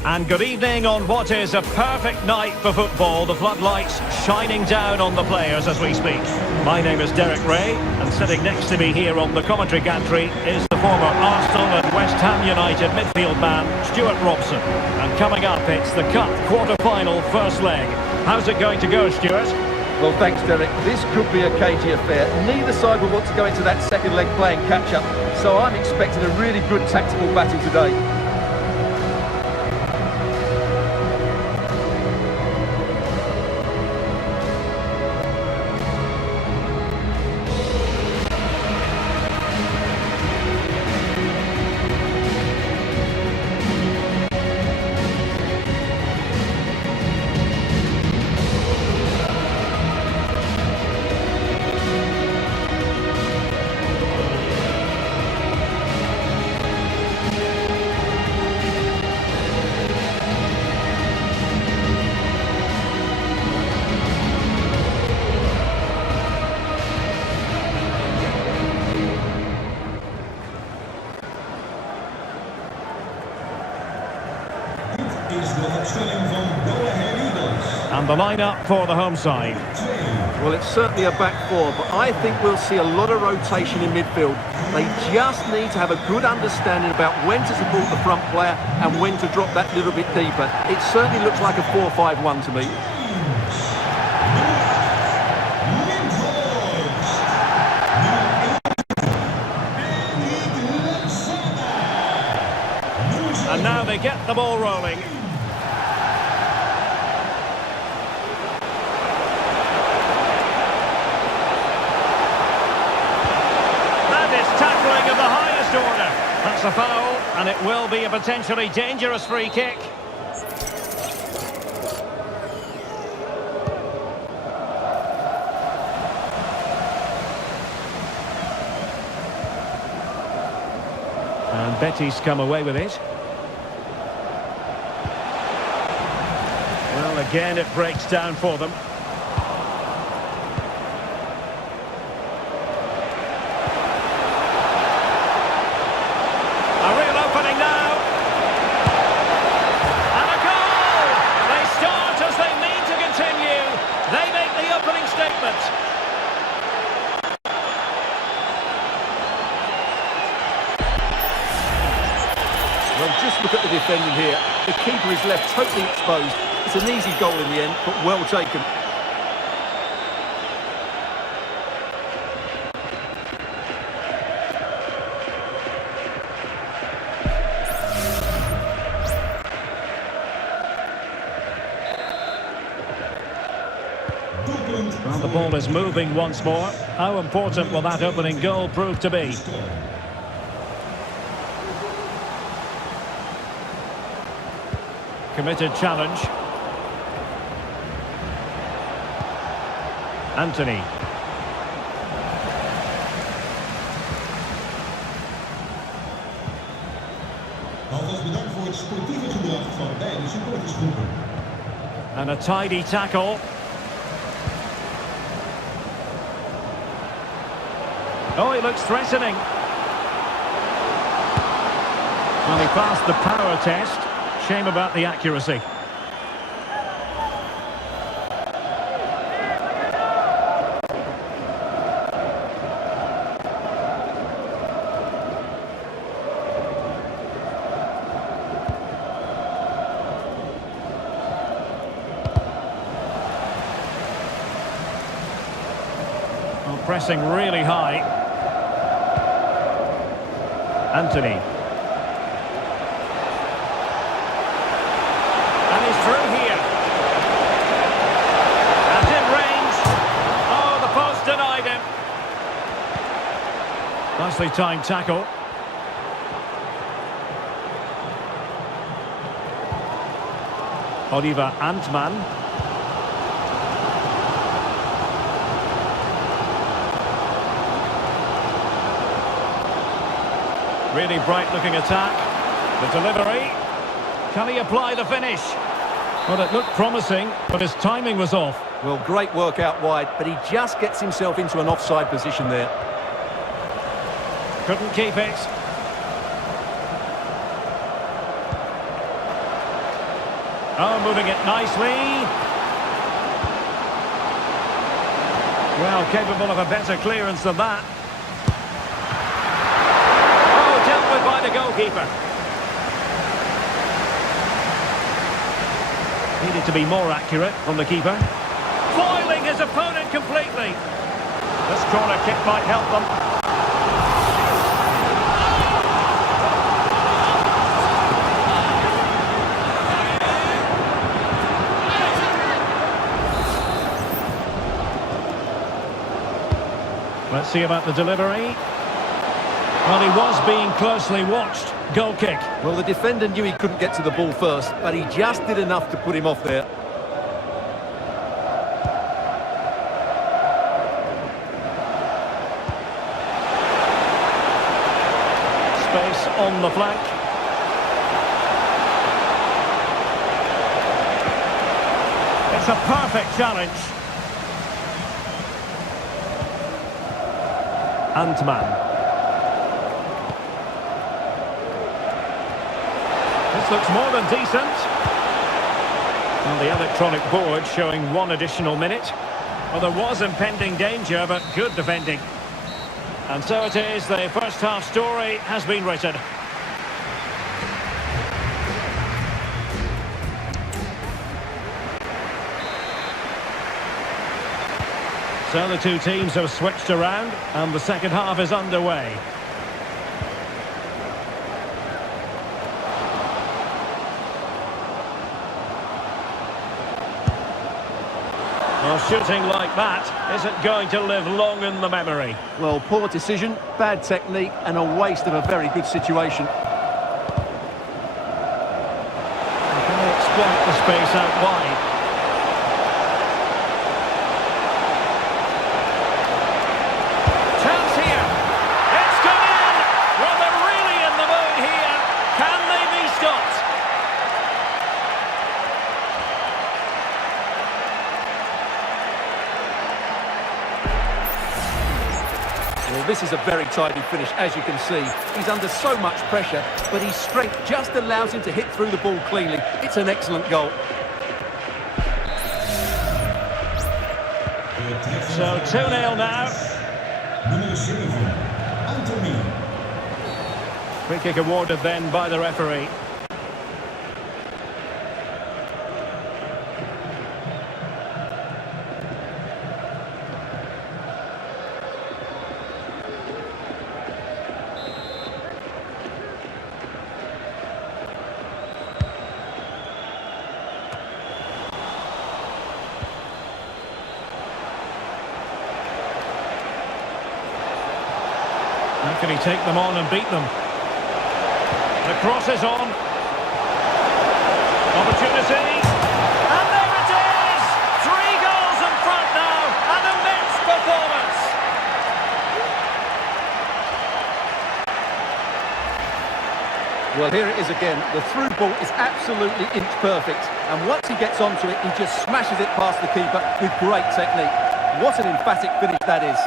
And good evening on what is a perfect night for football. The floodlights shining down on the players as we speak. My name is Derek Ray, and sitting next to me here on the commentary gantry is the former Arsenal and West Ham United midfield man, Stuart Robson. And coming up, it's the Cup quarter-final first leg. How's it going to go, Stuart? Well, thanks, Derek. This could be a cagey affair. Neither side will want to go into that second leg playing catch-up, so I'm expecting a really good tactical battle today. Is de opstelling van Go Ahead Eagles. And the lineup for the home side. Well, it's certainly a back four, but I think we'll see a lot of rotation in midfield. They just need to have a good understanding about when to support the front player and when to drop that little bit deeper. It certainly looks like a 4-5-1 to me. And now they get the ball rolling. That is tackling of the highest order. That's a foul, and it will be a potentially dangerous free kick. And Betis come away with it. again it breaks down for them. A real opening now. And a goal! They start as they mean to continue. They make the opening statement. Well, just look at the defending here. The keeper is left totally exposed. It's an easy goal in the end, but well taken. Well, the ball is moving once more. How important will that opening goal prove to be? Committed challenge. Anthony. Alvast bedankt voor het sportieve gedrag van beide supportersgroepen. And a tidy tackle. Oh, he looks threatening. Well, he passed the power test. Shame about the accuracy. Well, pressing really high. Anthony. And he's through here. And in range. Oh, the post denied him. Nicely timed tackle. Oliver Antman. Really bright-looking attack. The delivery. Can he apply the finish? Well, it looked promising, but his timing was off. Well, great work out wide, but he just gets himself into an offside position there. Couldn't keep it. Oh, moving it nicely. Well, capable of a better clearance than that. By the goalkeeper. Needed to be more accurate from the keeper. Foiling his opponent completely. This corner kick might help them. Let's see about the delivery. Well, he was being closely watched. Goal kick. Well, the defender knew he couldn't get to the ball first, but he just did enough to put him off there. Space on the flank. It's a perfect challenge. Antman. This looks more than decent. And the electronic board showing one additional minute. Well, there was impending danger, but good defending. And so it is, the first half story has been written. So the two teams have switched around, and the second half is underway. Well, shooting like that isn't going to live long in the memory. Well, poor decision, bad technique, and a waste of a very good situation. Can they exploit the space out wide? Chance here. It's gone in. Well, they're really in the mood here. Can they be stopped? this is a very tidy finish, as you can see. He's under so much pressure, but his strength just allows him to hit through the ball cleanly. It's an excellent goal. So 2-0 now. Nummer 7, Anthony. Free kick awarded then by the referee. How can he take them on and beat them? The cross is on. Opportunity. And there it is! 3 goals in front now. An immense performance. Well, here it is again. The through ball is absolutely inch perfect. And once he gets onto it, he just smashes it past the keeper with great technique. What an emphatic finish that is.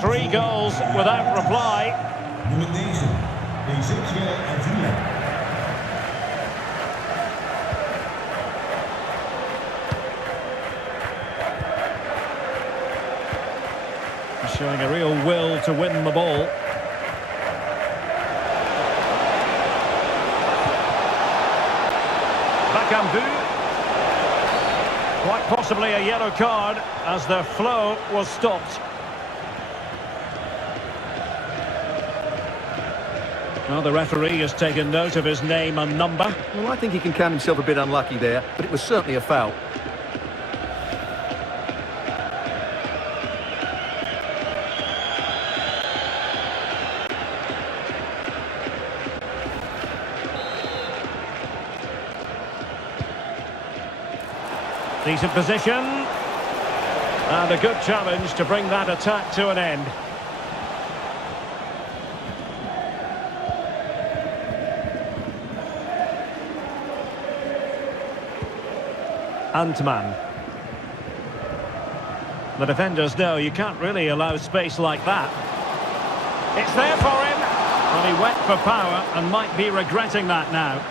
Three goals without reply. Nummer 9, ÁVILA. Showing a real will to win the ball. Bakambu. Quite possibly a yellow card as their flow was stopped. Well, the referee has taken note of his name and number. Well, I think he can count himself a bit unlucky there, but it was certainly a foul. Decent position. And a good challenge to bring that attack to an end. Antman. The defenders know you can't really allow space like that. It's there for him. Well, he went for power and might be regretting that now.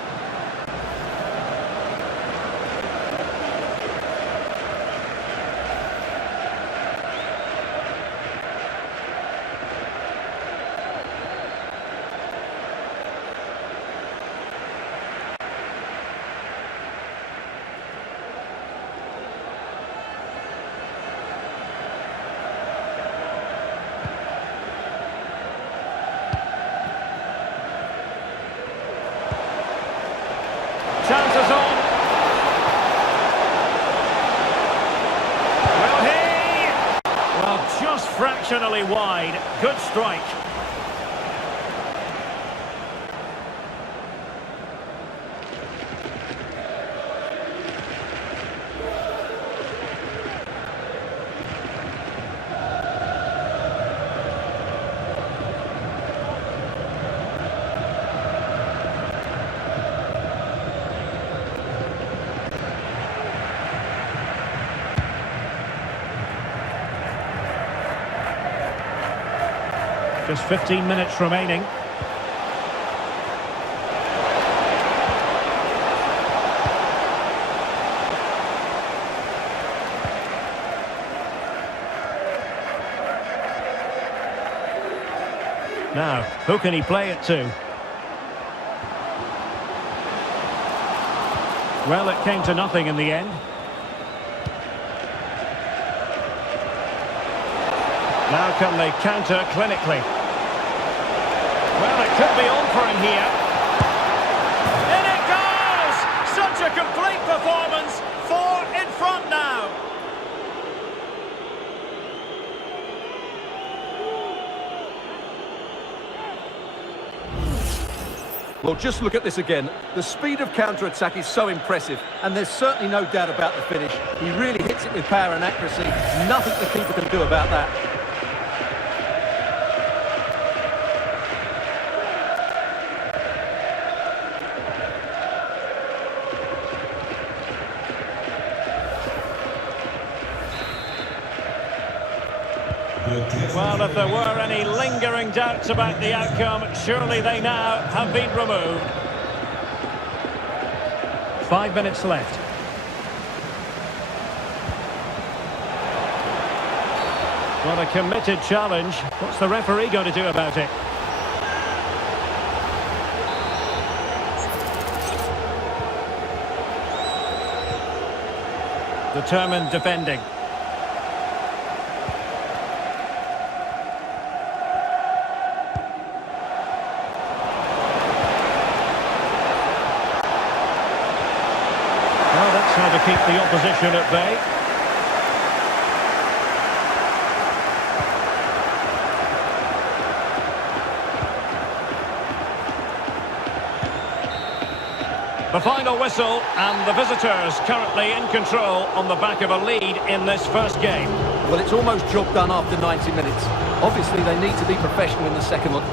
Chances on. Will he? Well, just fractionally wide. Good strike. Just 15 minutes remaining. Now, who can he play it to? Well, it came to nothing in the end. Now can they counter clinically? Well, it could be on for him here. In it goes! Such a complete performance. 4 in front now. Well, just look at this again. The speed of counter-attack is so impressive, and there's certainly no doubt about the finish. He really hits it with power and accuracy. Nothing the keeper can do about that. Well, if there were any lingering doubts about the outcome, surely they now have been removed. 5 minutes left. Well, a committed challenge. What's the referee going to do about it? Determined defending. Well, that's how to keep the opposition at bay. The final whistle, and the visitors currently in control on the back of a lead in this first game. Well, it's almost job done after 90 minutes. Obviously, they need to be professional in the second one.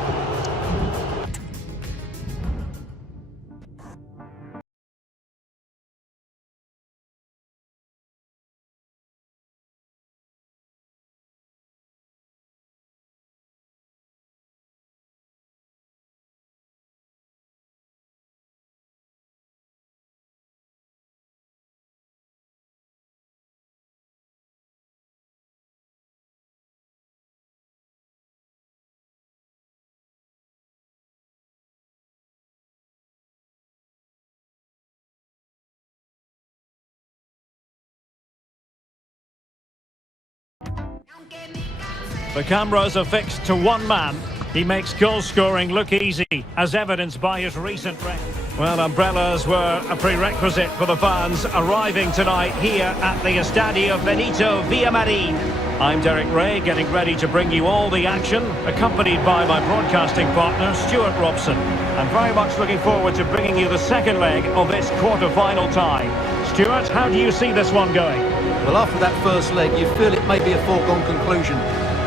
The cameras are fixed to one man. He makes goal scoring look easy, as evidenced by his recent record. Well, umbrellas were a prerequisite for the fans arriving tonight here at the Estadio Benito Villamarín. I'm Derek Ray, getting ready to bring you all the action, accompanied by my broadcasting partner, Stuart Robson. I'm very much looking forward to bringing you the second leg of this quarter-final tie. Stuart, how do you see this one going? Well, after that first leg, you feel it may be a foregone conclusion.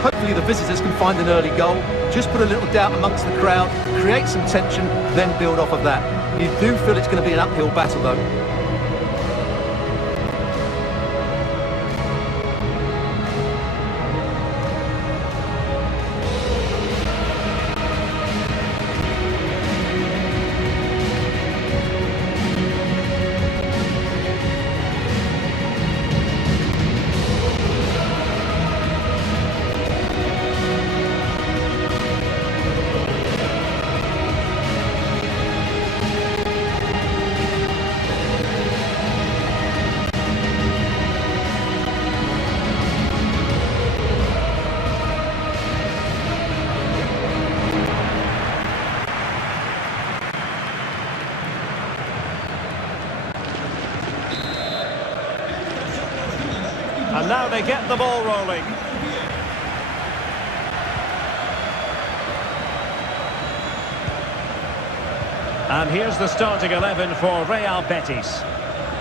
Hopefully the visitors can find an early goal, just put a little doubt amongst the crowd, create some tension, then build off of that. You do feel it's going to be an uphill battle, though. And now they get the ball rolling. And here's the starting 11 for Real Betis.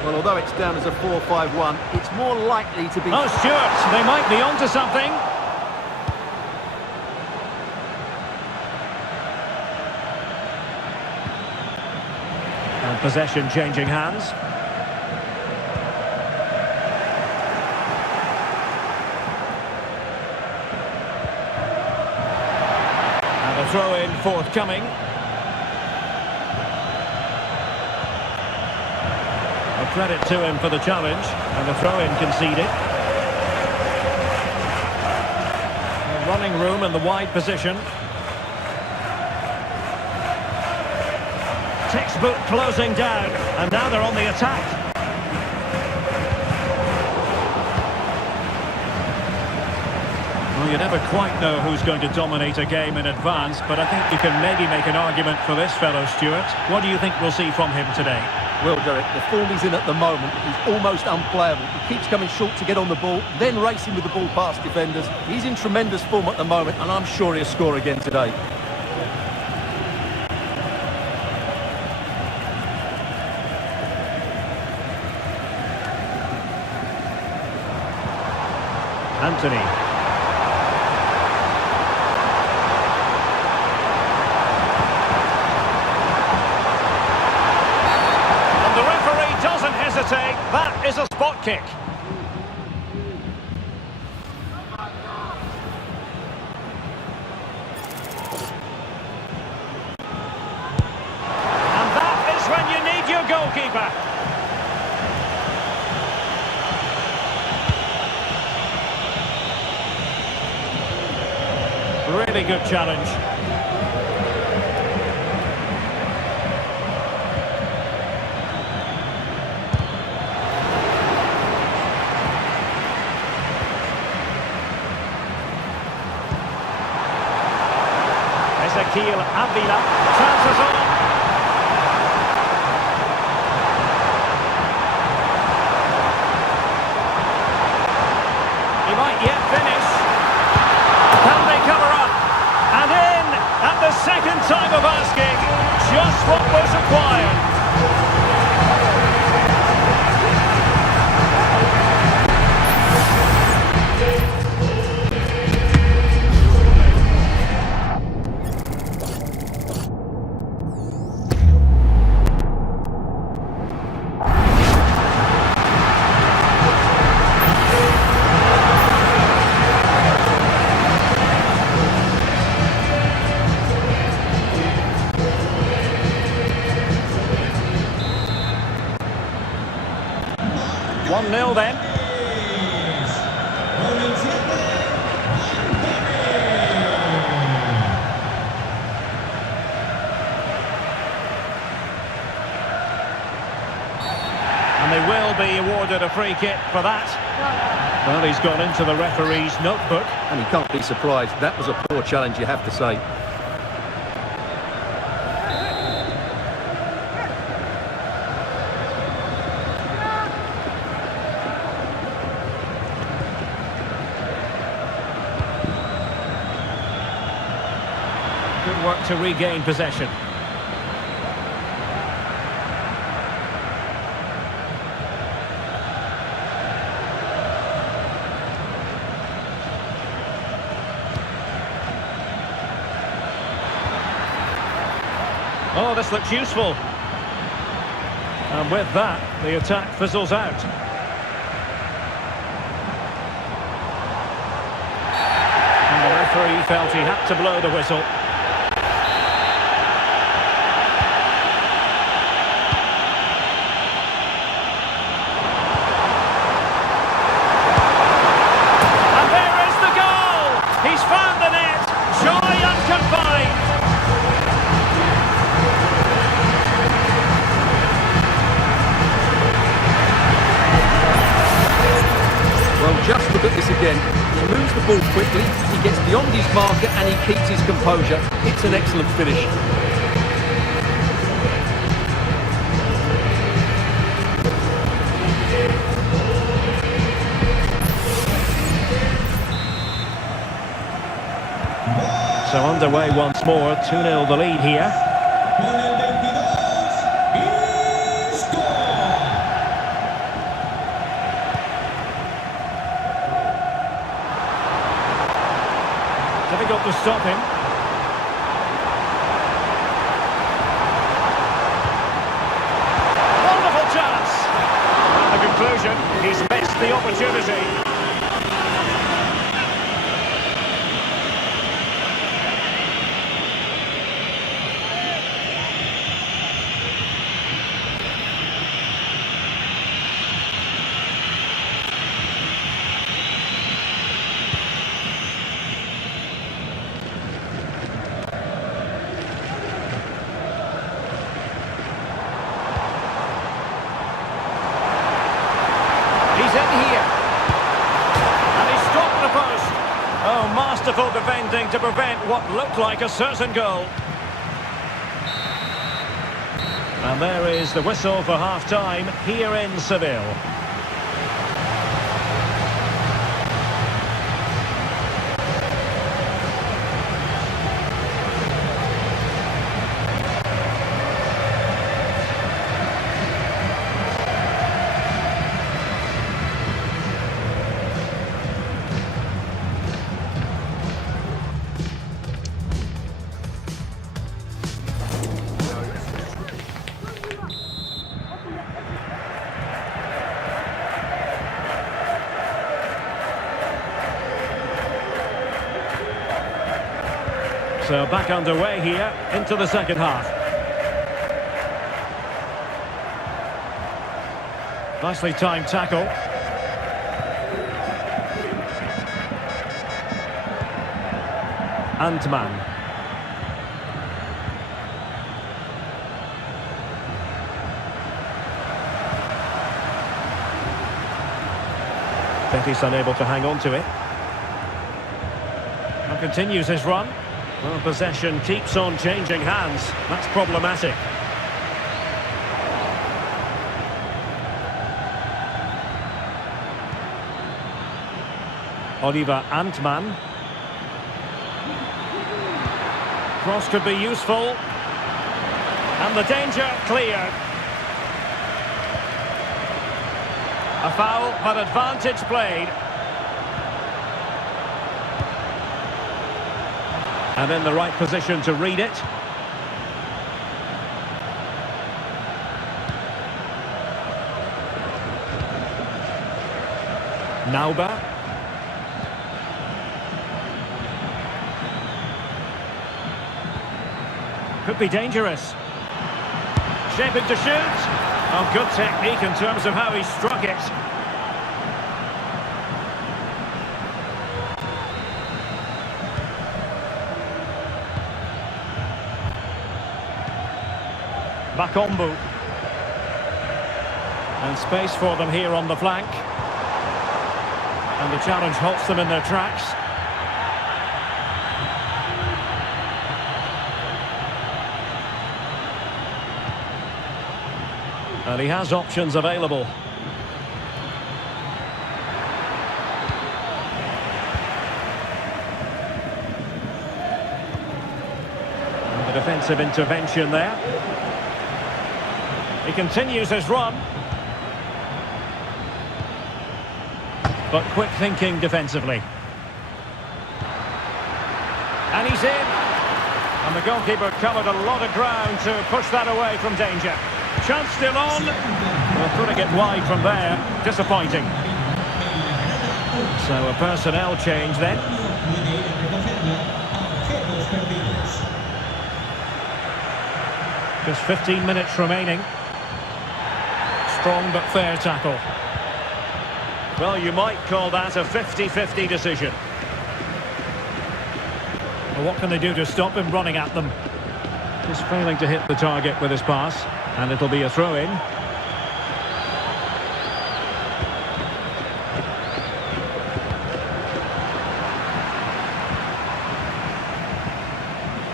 Well, although it's down as a 4-5-1, it's more likely to be... Oh, Stuart, they might be onto something. And possession changing hands. And a throw-in forthcoming. Credit to him for the challenge, and the throw-in conceded. Running room in the wide position. Textbook closing down, and now they're on the attack. Well, you never quite know who's going to dominate a game in advance, but I think you can maybe make an argument for this fellow, Stuart. What do you think we'll see from him today? Well, Derek, the form he's in at the moment is almost unplayable. He keeps coming short to get on the ball, then racing with the ball past defenders. He's in tremendous form at the moment, and I'm sure he'll score again today. Anthony. That is a spot kick. really good challenge. ÁVILA chances on. He might yet finish. Can they cover up? And in at the second time of asking. Just what was required. 1-0 then. And they will be awarded a free kick for that. Well, he's gone into the referee's notebook. And he can't be surprised. That was a poor challenge, you have to say. Good work to regain possession. Oh, this looks useful. And with that, the attack fizzles out. And the referee felt he had to blow the whistle. And there is the goal! He's found the net! Joy unconfined! Well, just look at this again. He moves the ball quickly, he gets beyond his marker and he keeps his composure. It's an excellent finish. So underway once more, 2-0 the lead here. Con el 22 y score. Difficult to stop him. Wonderful chance! And the conclusion, he's missed the opportunity. Masterful defending to prevent what looked like a certain goal. And there is the whistle for half-time here in Seville. So back underway here into the second half. Nicely timed tackle. Antman. Betis unable to hang on to it. And continues his run. Well, possession keeps on changing hands. That's problematic. Oliver Antman. Cross could be useful. And the danger cleared. A foul, but advantage played. And in the right position to read it. Nauba. Could be dangerous. Shaping to shoot. Oh, good technique in terms of how he struck it. Bakombu. And space for them here on the flank. And the challenge halts them in their tracks. And he has options available. And the defensive intervention there. He continues his run. But quick thinking defensively. And he's in. And the goalkeeper covered a lot of ground to push that away from danger. Chance still on. Well, putting it wide from there. Disappointing. So a personnel change then. Just 15 minutes remaining. Strong but fair tackle. Well, you might call that a 50-50 decision. Well, what can they do to stop him running at them? Just failing to hit the target with his pass. And it'll be a throw-in.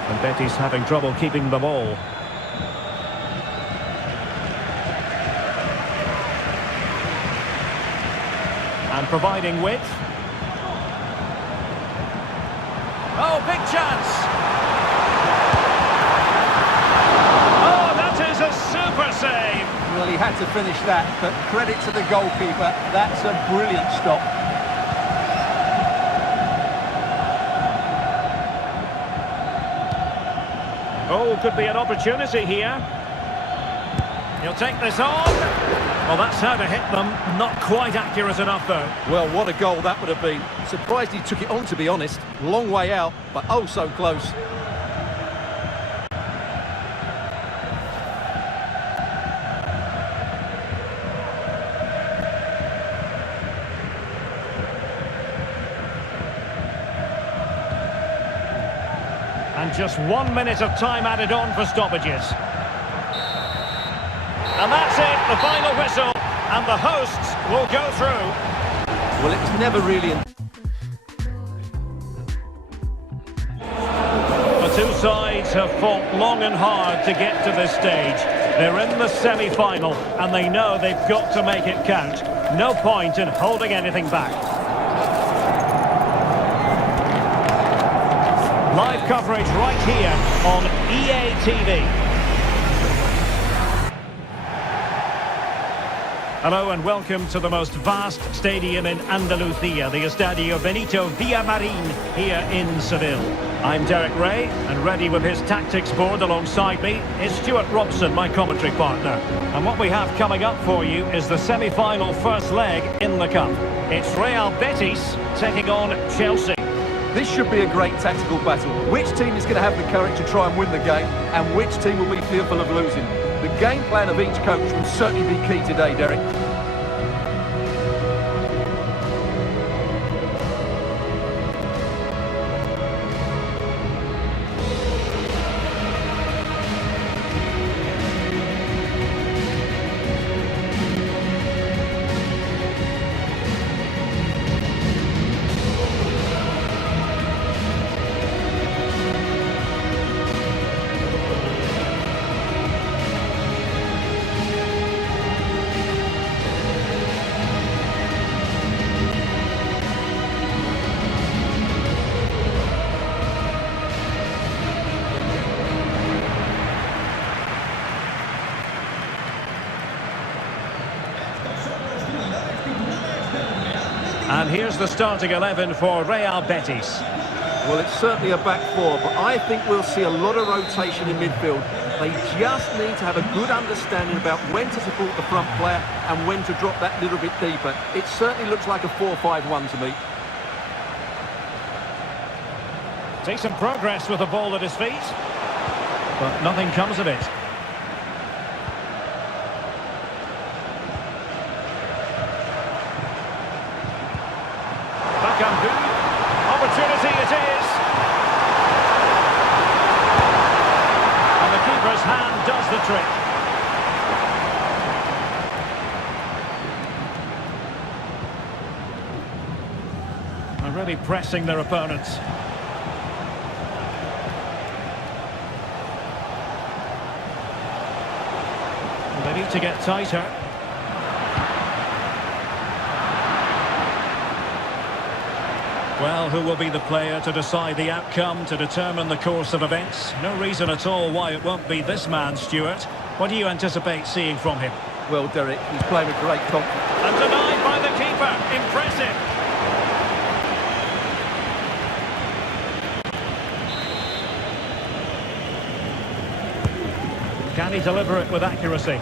And Betis having trouble keeping the ball. And providing width. Oh, big chance! Oh, that is a super save! Well, he had to finish that, but credit to the goalkeeper. That's a brilliant stop. Oh, could be an opportunity here. He'll take this on. Well, that's how to hit them. Not quite accurate enough, though. Well, what a goal that would have been. Surprised he took it on, to be honest. Long way out, but oh so close. And just 1 minute of time added on for stoppages. And that's it, the final whistle, and the hosts will go through. Well, it was never really... The two sides have fought long and hard to get to this stage. They're in the semi-final, and they know they've got to make it count. No point in holding anything back. Live coverage right here on EA TV. Hello and welcome to the most vast stadium in Andalusia, the Estadio Benito Villamarín here in Seville. I'm Derek Ray, and ready with his tactics board alongside me is Stuart Robson, my commentary partner. And what we have coming up for you is the semi-final first leg in the Cup. It's Real Betis taking on Chelsea. This should be a great tactical battle. Which team is going to have the courage to try and win the game, and which team will be fearful of losing? The game plan of each coach will certainly be key today, Derek. And here's the starting 11 for Real Betis. Well, it's certainly a back four, but I think we'll see a lot of rotation in midfield. They just need to have a good understanding about when to support the front player and when to drop that little bit deeper. It certainly looks like a 4-5-1 to me. Decent progress with the ball at his feet, but nothing comes of it. Opportunity it is. And the keeper's hand does the trick. They're really pressing their opponents. They need to get tighter. Well, who will be the player to decide the outcome, to determine the course of events? No reason at all why it won't be this man, Stuart. What do you anticipate seeing from him? Well, Derek, he's playing with great confidence. And denied by the keeper. Impressive. Can he deliver it with accuracy?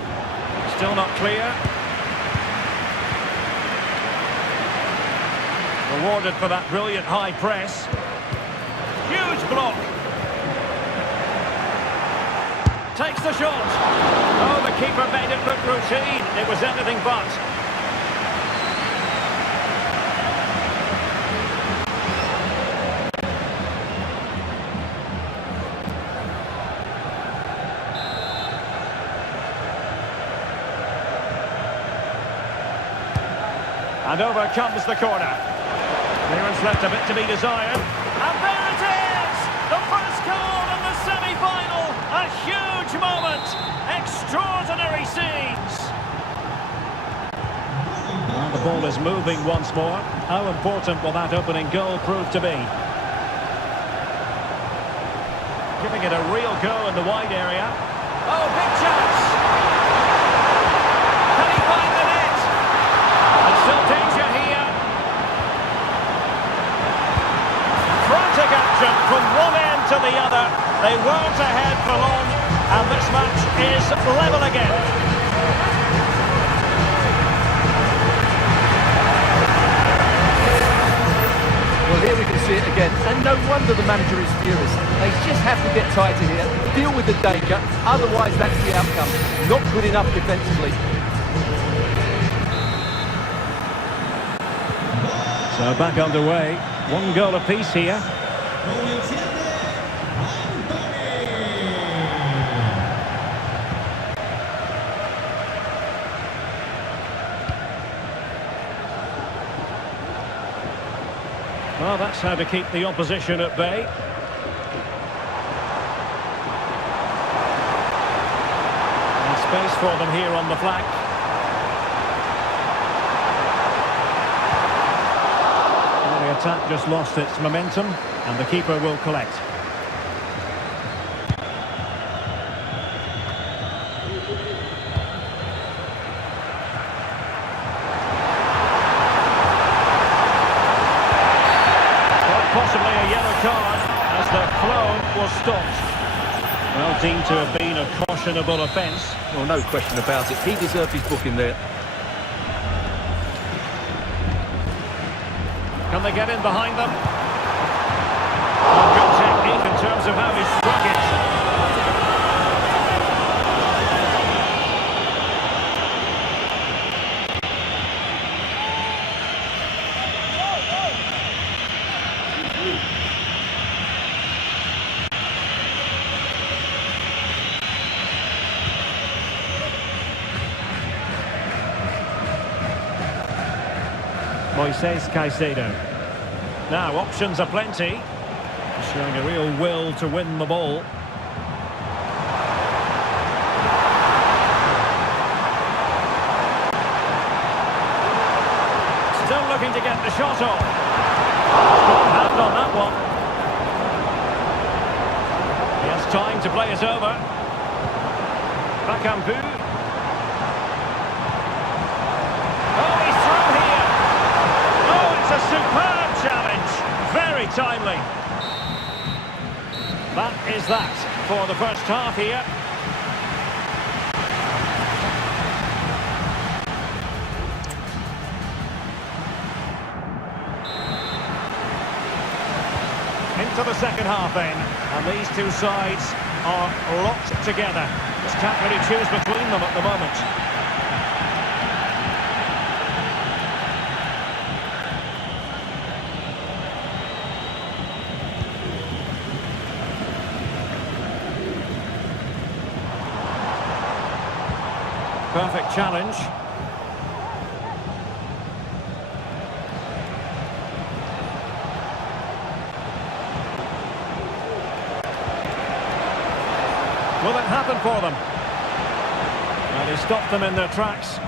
Still not clear. Rewarded for that brilliant high press. Huge block. Takes the shot. Oh, the keeper made it look routine. It was anything but. And over comes the corner. Clearance left a bit to be desired. And there it is! The first goal in the semi-final! A huge moment! Extraordinary scenes! Well, the ball is moving once more. How important will that opening goal prove to be? Giving it a real go in the wide area. Oh, big chance! Can he find the net? And still danger here. Frantic action from one end to the other. They weren't ahead for long, and this match is level again. Well, here we can see it again, and no wonder the manager is furious. They just have to get tighter here, deal with the danger, otherwise that's the outcome. Not good enough defensively. So back underway. One goal apiece here. Well, that's how to keep the opposition at bay. And space for them here on the flank. Well, the attack just lost its momentum, and the keeper will collect. Possibly a yellow card as the flow was stopped. Well, deemed to have been a cautionable offence. Well, no question about it. He deserved his booking there. Can they get in behind them? Oh, good technique in terms of how he struck it. Moises Caicedo. Now, options are plenty. Showing a real will to win the ball. Still looking to get the shot off. Strong hand on that one. He has time to play it over. Bakambu. Oh, he's through here. Oh, it's timely. That is that for the first half here. Into the second half then, and these two sides are locked together. Just can't really choose between them at the moment. Perfect challenge. Will it happen for them? And he stopped them in their tracks.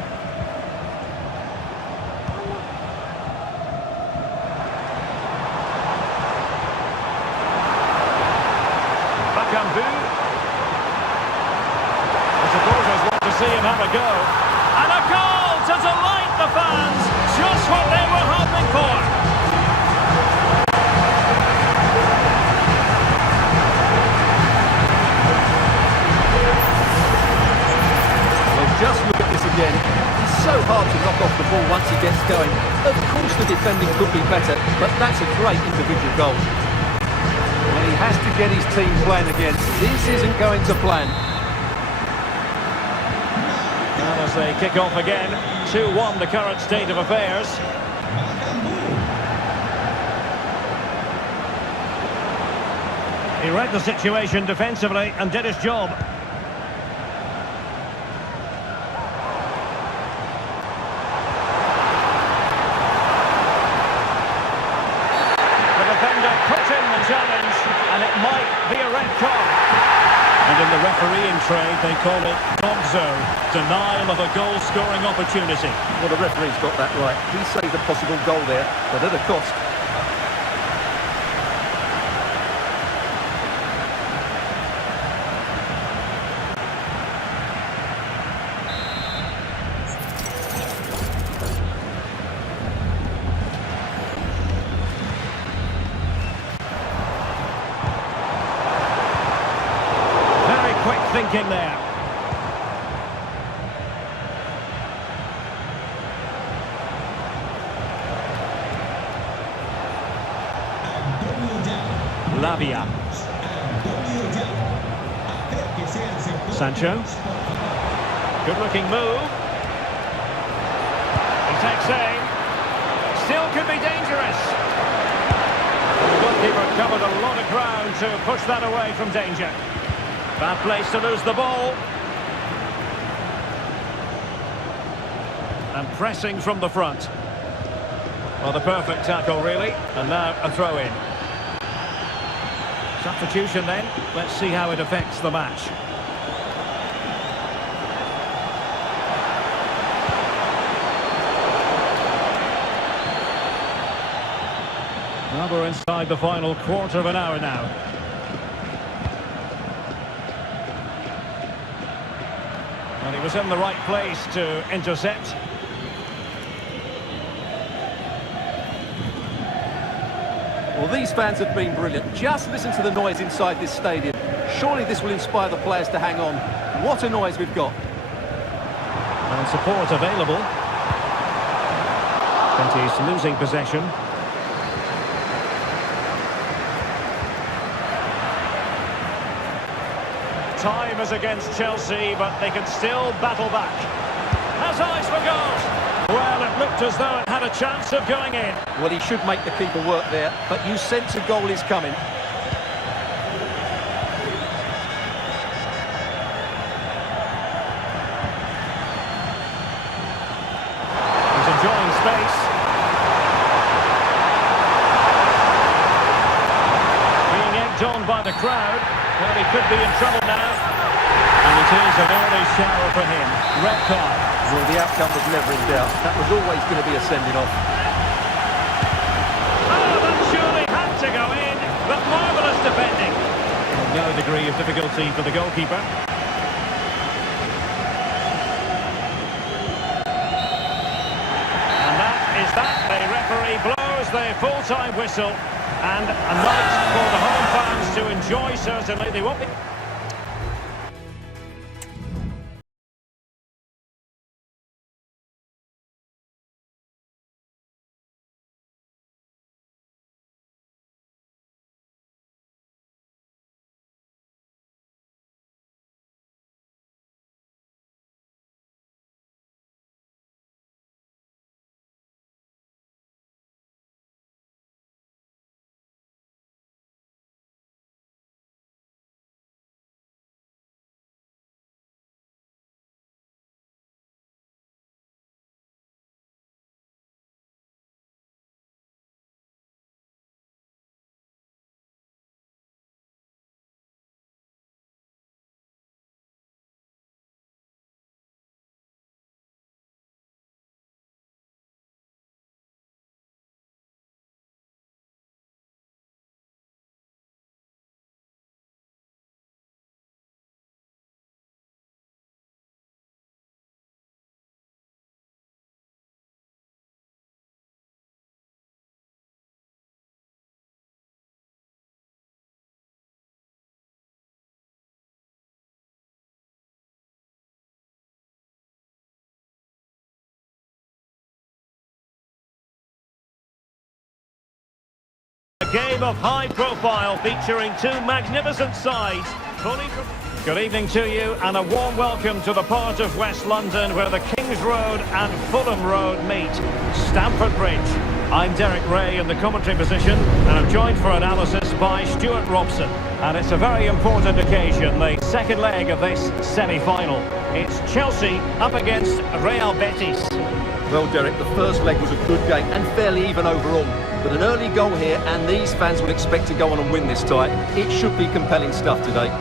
Bakambu. The supporters want to see him have a go. And a goal to delight the fans. Just what they were hoping for. Just look at this again. It's so hard to knock off the ball once he gets going. Of course the defending could be better, but that's a great individual goal. Well, he has to get his team playing again. This isn't going to plan. And as they kick off again, 2-1 the current state of affairs. He read the situation defensively and did his job. Challenge, and it might be a red card. And in the refereeing trade, they call it dogzo, denial of a goal-scoring opportunity. Well, the referee's got that right. He saved a possible goal there, but at a cost. Thinking there. Lavia. Sancho. Good looking move. He takes aim. Still could be dangerous. The goalkeeper covered a lot of ground to push that away from danger. Bad place to lose the ball. And pressing from the front. Well, the perfect tackle, really. And now a throw-in. Substitution then. Let's see how it affects the match. Well, we're inside the final quarter of an hour now. And he was in the right place to intercept. Well, these fans have been brilliant. Just listen to the noise inside this stadium. Surely this will inspire the players to hang on. What a noise we've got. And support available. Betis losing possession. Time is against Chelsea, but they can still battle back. Has eyes for goal. Well, it looked as though it had a chance of going in. Well, he should make the keeper work there, but you sense a goal is coming. He's enjoying space. Being egged on by the crowd. Well, he could be in trouble now. And it is an early shower for him. Red card. Well, the outcome was never in doubt. That was always going to be a sending off. Oh, that surely had to go in. But marvellous defending. No degree of difficulty for the goalkeeper. And that is that. The referee blows the full-time whistle, and a night for the home fans to enjoy, certainly. They won't be... A game of high profile featuring two magnificent sides. Good evening to you and a warm welcome to the part of West London where the Kings Road and Fulham Road meet, Stamford Bridge. I'm Derek Ray in the commentary position and I'm joined for analysis by Stuart Robson. And it's a very important occasion, the second leg of this semi-final. It's Chelsea up against Real Betis. Well, Derek, the first leg was a good game and fairly even overall. But an early goal here, and these fans would expect to go on and win this tie. It should be compelling stuff today.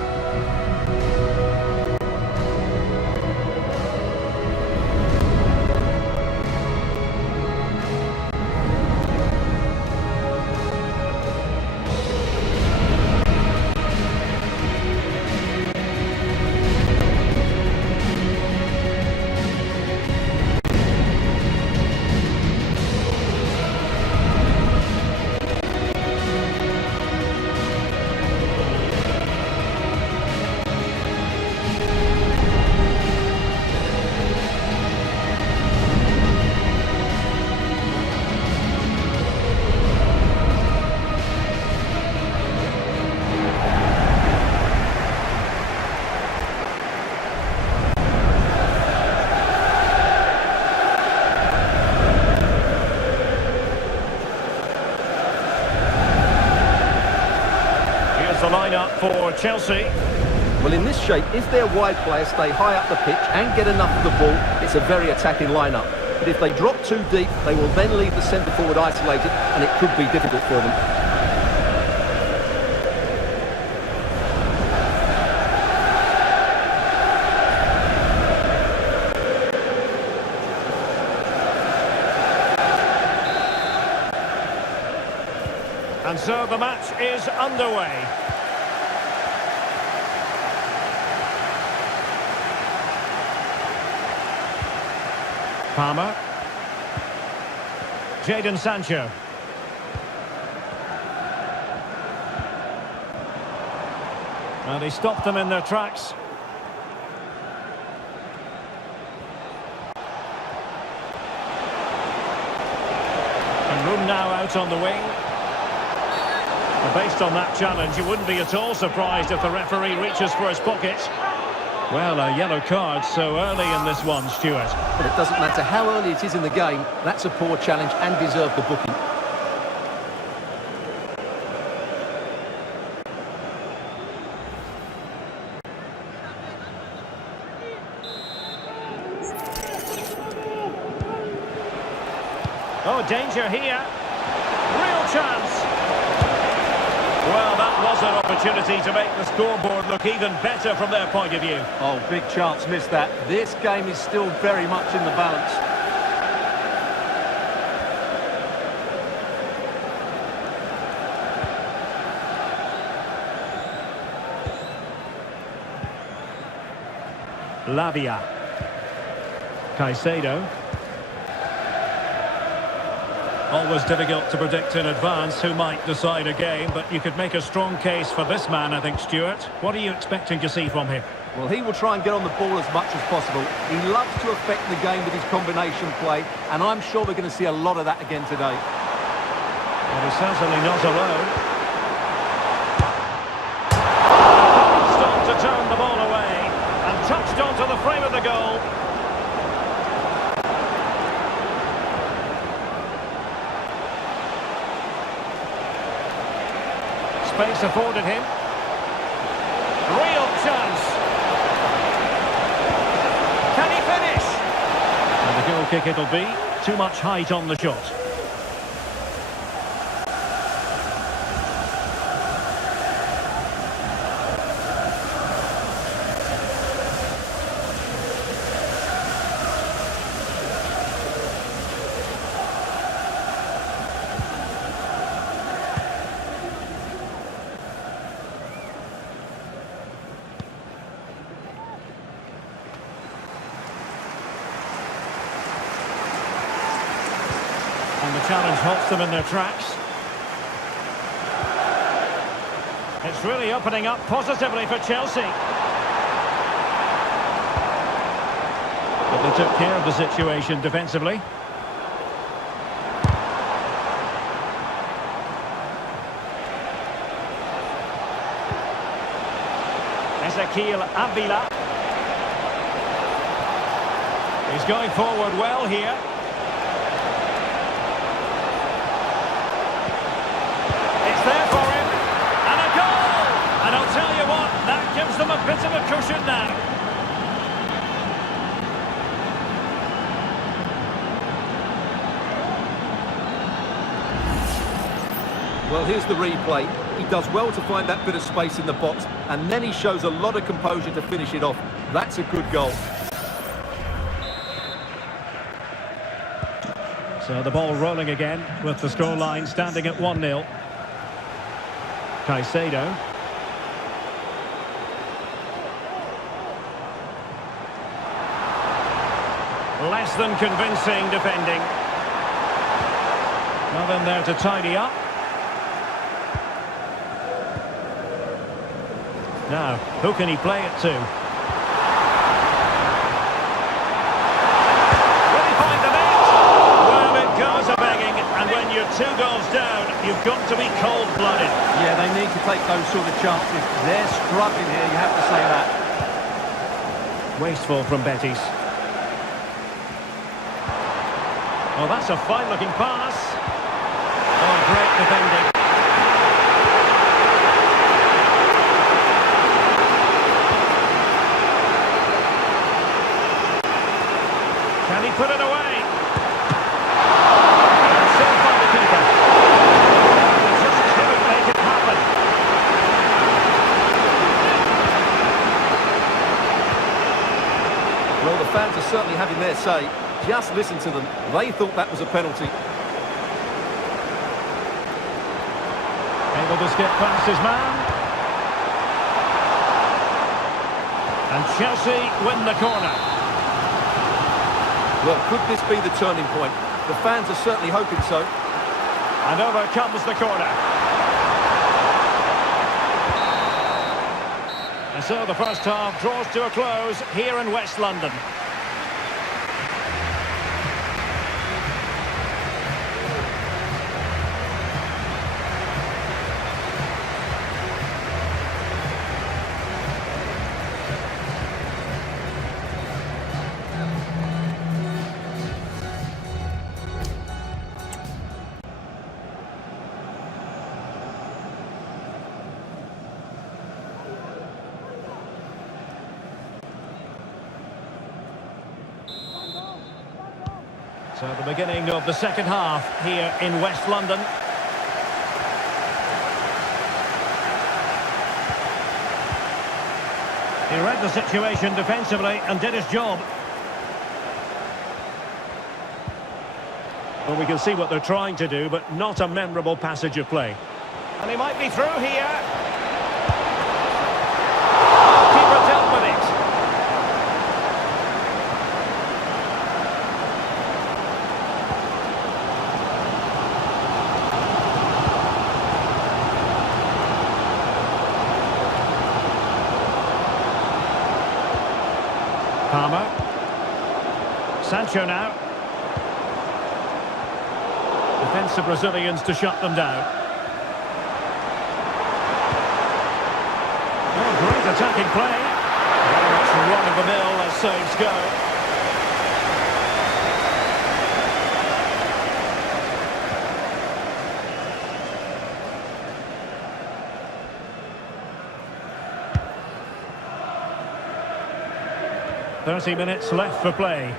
The lineup for Chelsea. Well, in this shape, if their wide players stay high up the pitch and get enough of the ball, it's a very attacking lineup. But if they drop too deep, they will then leave the centre forward isolated, and it could be difficult for them. And so the match is underway. Palmer. Jadon Sancho. And he stopped them in their tracks. And room now out on the wing. And based on that challenge, you wouldn't be at all surprised if the referee reaches for his pocket. Well, a yellow card so early in this one, Stuart. But it doesn't matter how early it is in the game, that's a poor challenge and deserved the booking. Oh, danger here. Real chance. Well, that was an opportunity to make the scoreboard look even better from their point of view. Oh, big chance, missed that. This game is still very much in the balance. Lavia. Caicedo. Always difficult to predict in advance who might decide a game, but you could make a strong case for this man, I think, Stuart. What are you expecting to see from him? Well, he will try and get on the ball as much as possible. He loves to affect the game with his combination play, and I'm sure we're going to see a lot of that again today. Well, he's certainly not alone. Stopped to turn the ball away and touched onto the frame of the goal. Space afforded him. Real chance. Can he finish? And the goal kick it'll be. Too much height on the shot. And the challenge halts them in their tracks. It's really opening up positively for Chelsea. But they took care of the situation defensively. ÁVILA. He's going forward well here. There for him, and a goal! And I'll tell you what, that gives them a bit of a cushion now. Well, here's the replay. He does well to find that bit of space in the box, and then he shows a lot of composure to finish it off. That's a good goal. So the ball rolling again, with the scoreline standing at 1-0. Caicedo. Less than convincing defending. Nothing there to tidy up. Now, who can he play it to? Will he find the net? Well, it goes a-begging, and when you're 2 goals down, you've got to be cold-blooded. Yeah, they need to take those sort of chances. They're struggling here, you have to say that. Wasteful from Betis. Well, that's a fine-looking pass. Oh, great defending. Can he put it away? And saved by the keeper. Just couldn't make it happen. Well, the fans are certainly having their say. Just listen to them. They thought that was a penalty. Able to skip past his man. And Chelsea win the corner. Well, could this be the turning point? The fans are certainly hoping so. And over comes the corner. And so the first half draws to a close here in West London. So the beginning of the second half here in West London. He read the situation defensively and did his job. Well, we can see what they're trying to do, but not a memorable passage of play. And he might be through here. Keeper dealt with it. Sancho now. Defensive Brazilians to shut them down. Oh, great attacking play. Very much run-of-the-mill as saves go. "30 minutes left for play."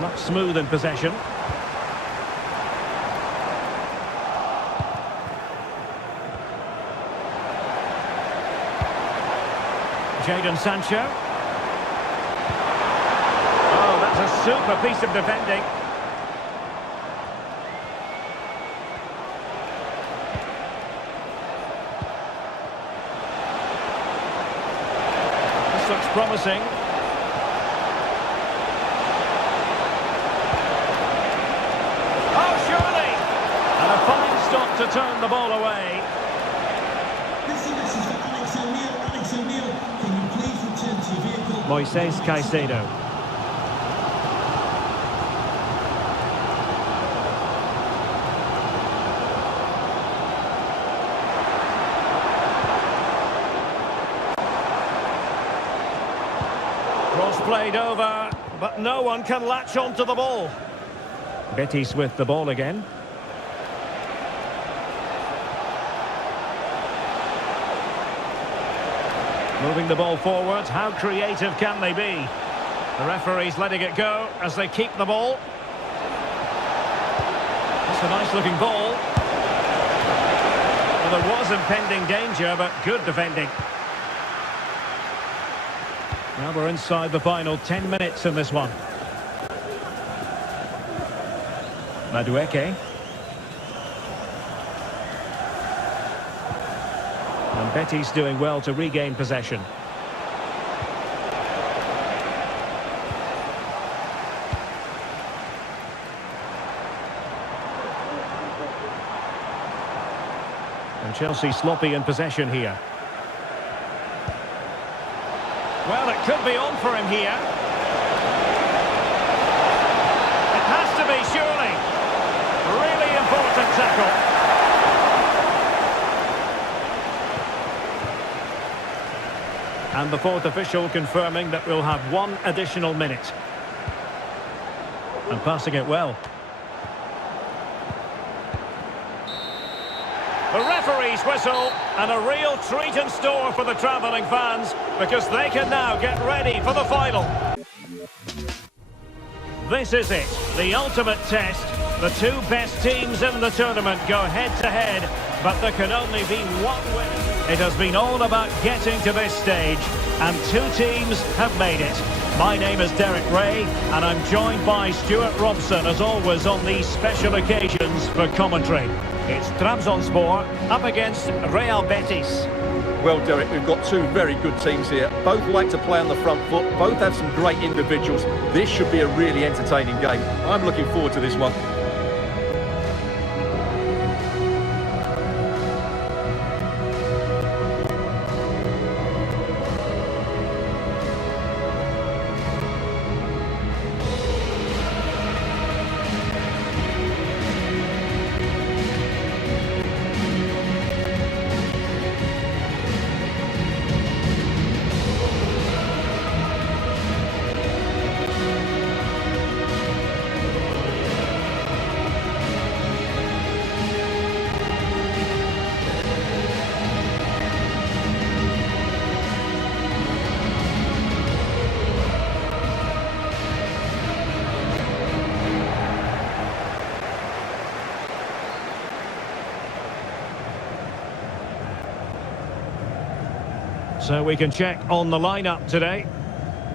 Not smooth in possession. Jadon Sancho. Oh, that's a super piece of defending. This looks promising. To turn the ball away. This is for Alex O'Neill. Alex O'Neill, can you please return to your vehicle? Moises Caicedo. Cross played over, but no one can latch onto the ball. Betis with the ball again. Moving the ball forward, how creative can they be? The referee's letting it go as they keep the ball. It's a nice looking ball. Well, there was impending danger, but good defending. Now we're inside the final 10 minutes in this one. diaBETIca. And Betis doing well to regain possession. And Chelsea sloppy in possession here. Well, it could be on for him here. It has to be, surely. Really important tackle. And the fourth official confirming that we'll have one additional minute. And passing it well. The referee's whistle, and a real treat in store for the travelling fans, because they can now get ready for the final. This is it, the ultimate test. The two best teams in the tournament go head-to-head, but there can only be one winner. It has been all about getting to this stage, and two teams have made it. My name is Derek Ray, and I'm joined by Stuart Robson, as always, on these special occasions for commentary. It's Trabzonspor up against Real Betis. Well, Derek, we've got two very good teams here. Both like to play on the front foot. Both have some great individuals. This should be a really entertaining game. I'm looking forward to this one. So we can check on the lineup today.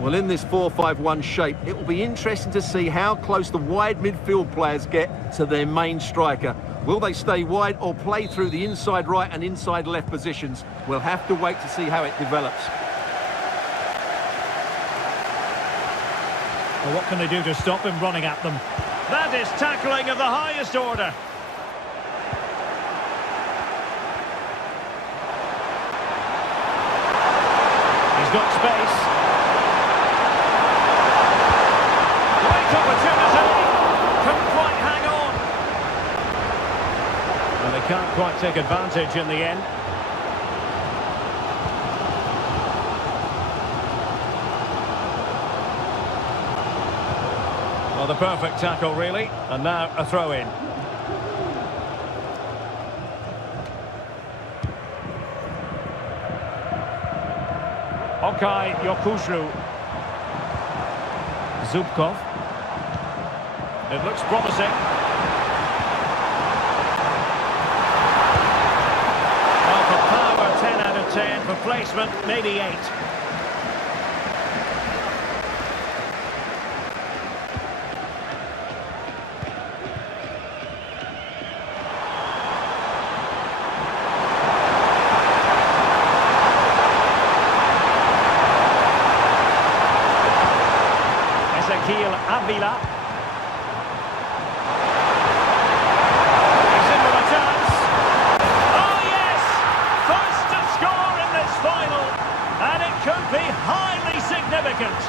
Well, in this 4-5-1 shape, it will be interesting to see how close the wide midfield players get to their main striker. Will they stay wide or play through the inside right and inside left positions? We'll have to wait to see how it develops. Well, what can they do to stop him running at them? That is tackling of the highest order. He's got space. Great opportunity. Couldn't quite hang on. And they can't quite take advantage in the end. Well, the perfect tackle, really. And now a throw-in. Okay, Yokushlu. Zubkov. It looks promising. Well, for power, 10 out of 10. For placement, maybe 8. Ávila. He's in with a chance. Oh yes! First to score in this final. And it could be highly significant.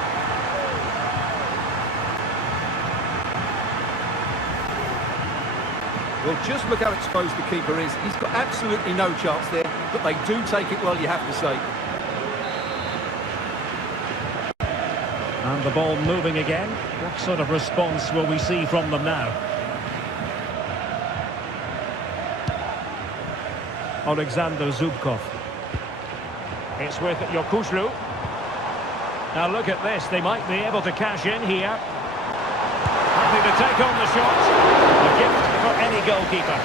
Well, just look how exposed the keeper is. He's got absolutely no chance there, but they do take it well, you have to say. And the ball moving again. What sort of response will we see from them now? Alexander Zubkov. It's with Yokushlu. Now look at this. They might be able to cash in here. Happy to take on the shot. A gift for any goalkeeper.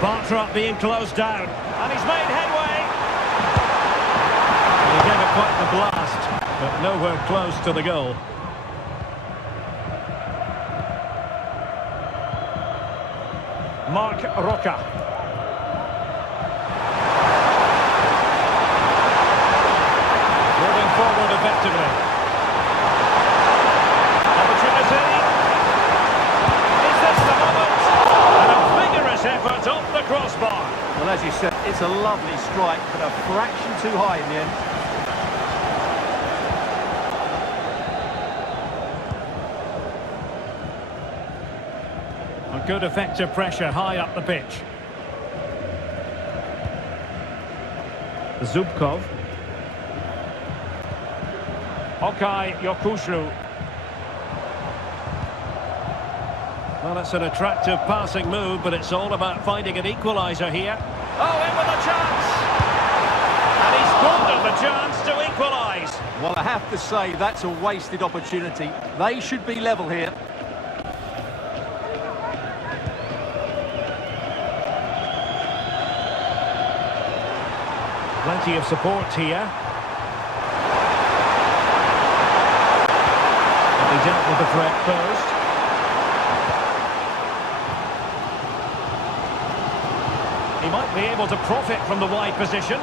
Bartra being closed down. And he's made headway. He gave it quite the blast, but nowhere close to the goal. Mark Roca. Moving forward effectively. Opportunity. Is this the moment? And a vigorous effort off the crossbar. Well, as you said, it's a lovely strike, but a fraction too high in the end. A good effective pressure high up the pitch. Zubkov. Okay, Yokushlu. Well, it's an attractive passing move, but it's all about finding an equaliser here. Oh, in with a chance! And he's squandered the chance to equalise. Well, I have to say, that's a wasted opportunity. They should be level here. Plenty of support here. But he dealt with the threat posed. He might be able to profit from the wide position.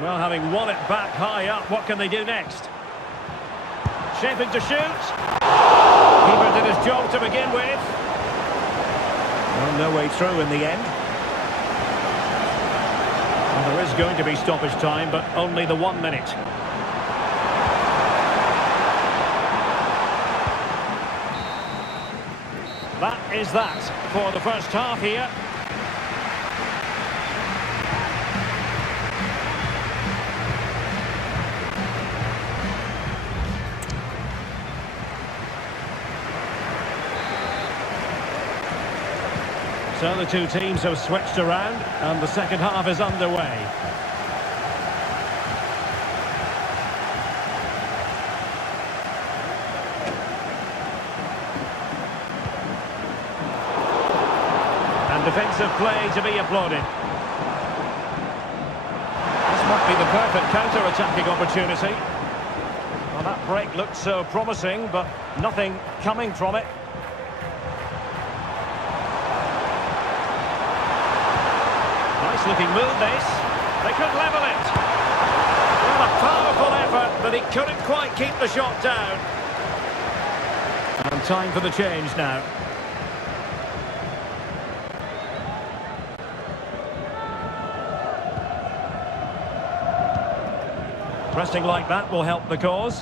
Well, having won it back high up, what can they do next? Shaping to shoot. Keeper did his job to begin with. Well, no way through in the end. Well, there is going to be stoppage time, but only the 1 minute. That is that for the first half here. So the two teams have switched around and the second half is underway. And defensive play to be applauded. This might be the perfect counter-attacking opportunity. Well, that break looked so promising, but nothing coming from it. Looking move this. They could level it. Well, a powerful effort, but he couldn't quite keep the shot down. And time for the change now. Pressing like that will help the cause.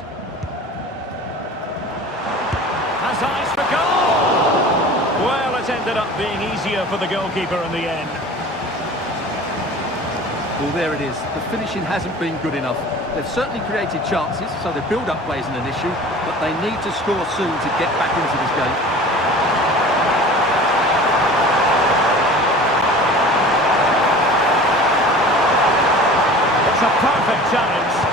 Has eyes for goal! Well, it ended up being easier for the goalkeeper in the end. Well, there it is. The finishing hasn't been good enough. They've certainly created chances, so the build-up plays an issue, but they need to score soon to get back into this game. It's a perfect challenge.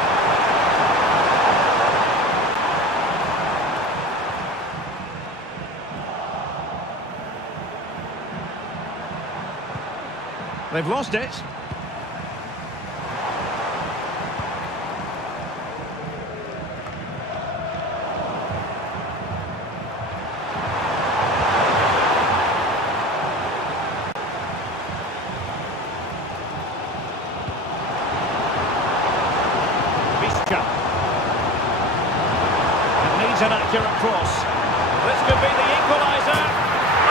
They've lost it. It needs an accurate cross. This could be the equaliser.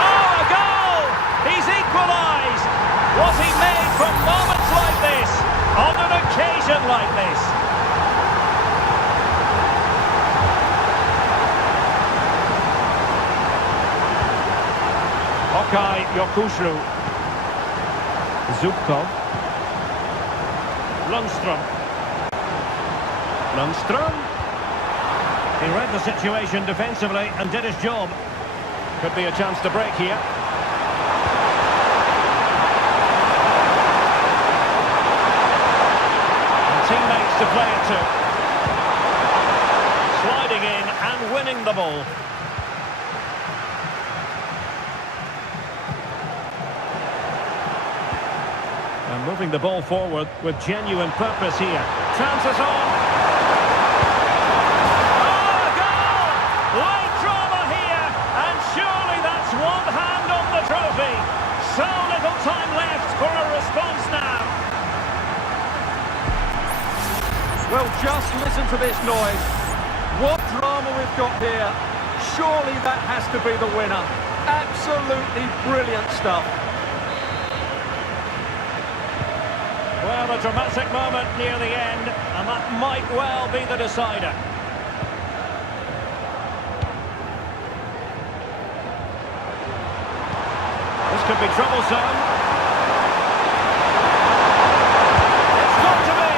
Oh, a goal! He's equalised! Was he made from moments like this? On an occasion like this? Okay, Yokushru. Zubkov. Lundstrom. He read the situation defensively and did his job. Could be a chance to break here. And teammates to play it to. Sliding in and winning the ball. And moving the ball forward with genuine purpose here. Chances on. Oh, a goal! Late drama here, and surely that's one hand on the trophy. So little time left for a response now. Well, just listen to this noise. What drama we've got here. Surely that has to be the winner. Absolutely brilliant stuff. Well, a dramatic moment near the end, and that might well be the decider. This could be troublesome. It's got to be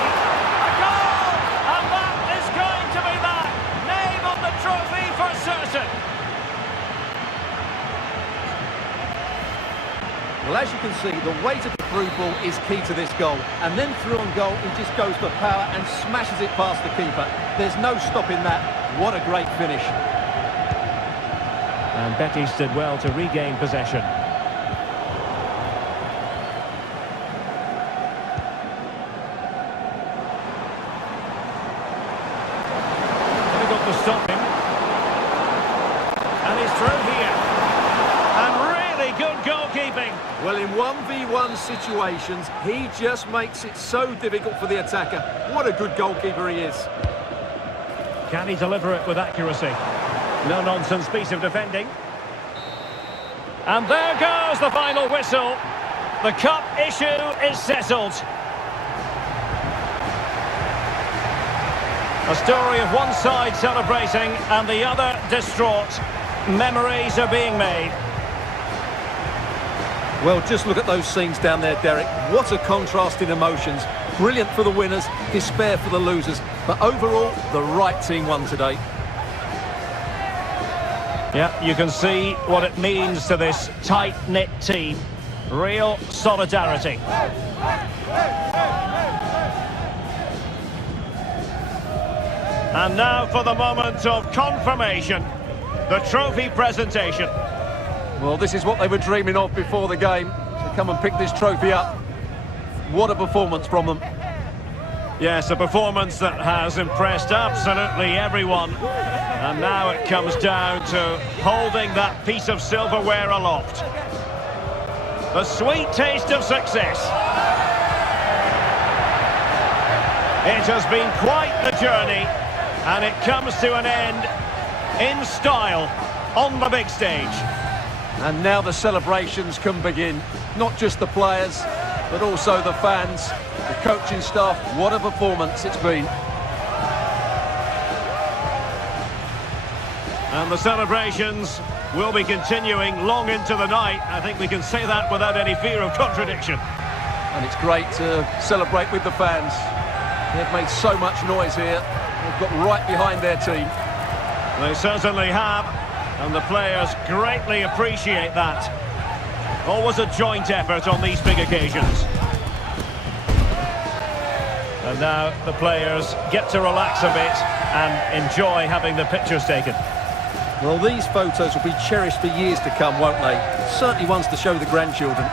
a goal, and that is going to be that. Name on the trophy for certain. Well, as you can see, the weight of the through ball is key to this goal. And then through on goal, he just goes for power and smashes it past the keeper. There's no stopping that. What a great finish. And Betis did well to regain possession. Difficult to stop him. And he's through here. Good goalkeeping. Well, in 1v1 situations, he just makes it so difficult for the attacker. What a good goalkeeper he is. Can he deliver it with accuracy? No-nonsense piece of defending. And there goes the final whistle. The cup issue is settled. A story of one side celebrating and the other distraught. Memories are being made. Well, just look at those scenes down there, Derek. What a contrast in emotions. Brilliant for the winners, despair for the losers. But overall, the right team won today. Yeah, you can see what it means to this tight-knit team. Real solidarity. And now for the moment of confirmation. The trophy presentation. Well, this is what they were dreaming of before the game, to come and pick this trophy up. What a performance from them. Yes, a performance that has impressed absolutely everyone. And now it comes down to holding that piece of silverware aloft. The sweet taste of success. It has been quite the journey, and it comes to an end in style on the big stage. And now the celebrations can begin. Not just the players, but also the fans, the coaching staff. What a performance it's been. And the celebrations will be continuing long into the night. I think we can say that without any fear of contradiction. And it's great to celebrate with the fans. They've made so much noise here. They've got right behind their team. They certainly have, and the players greatly appreciate that. Always a joint effort on these big occasions. And now the players get to relax a bit and enjoy having the pictures taken. Well, these photos will be cherished for years to come, won't they? Certainly ones to show the grandchildren.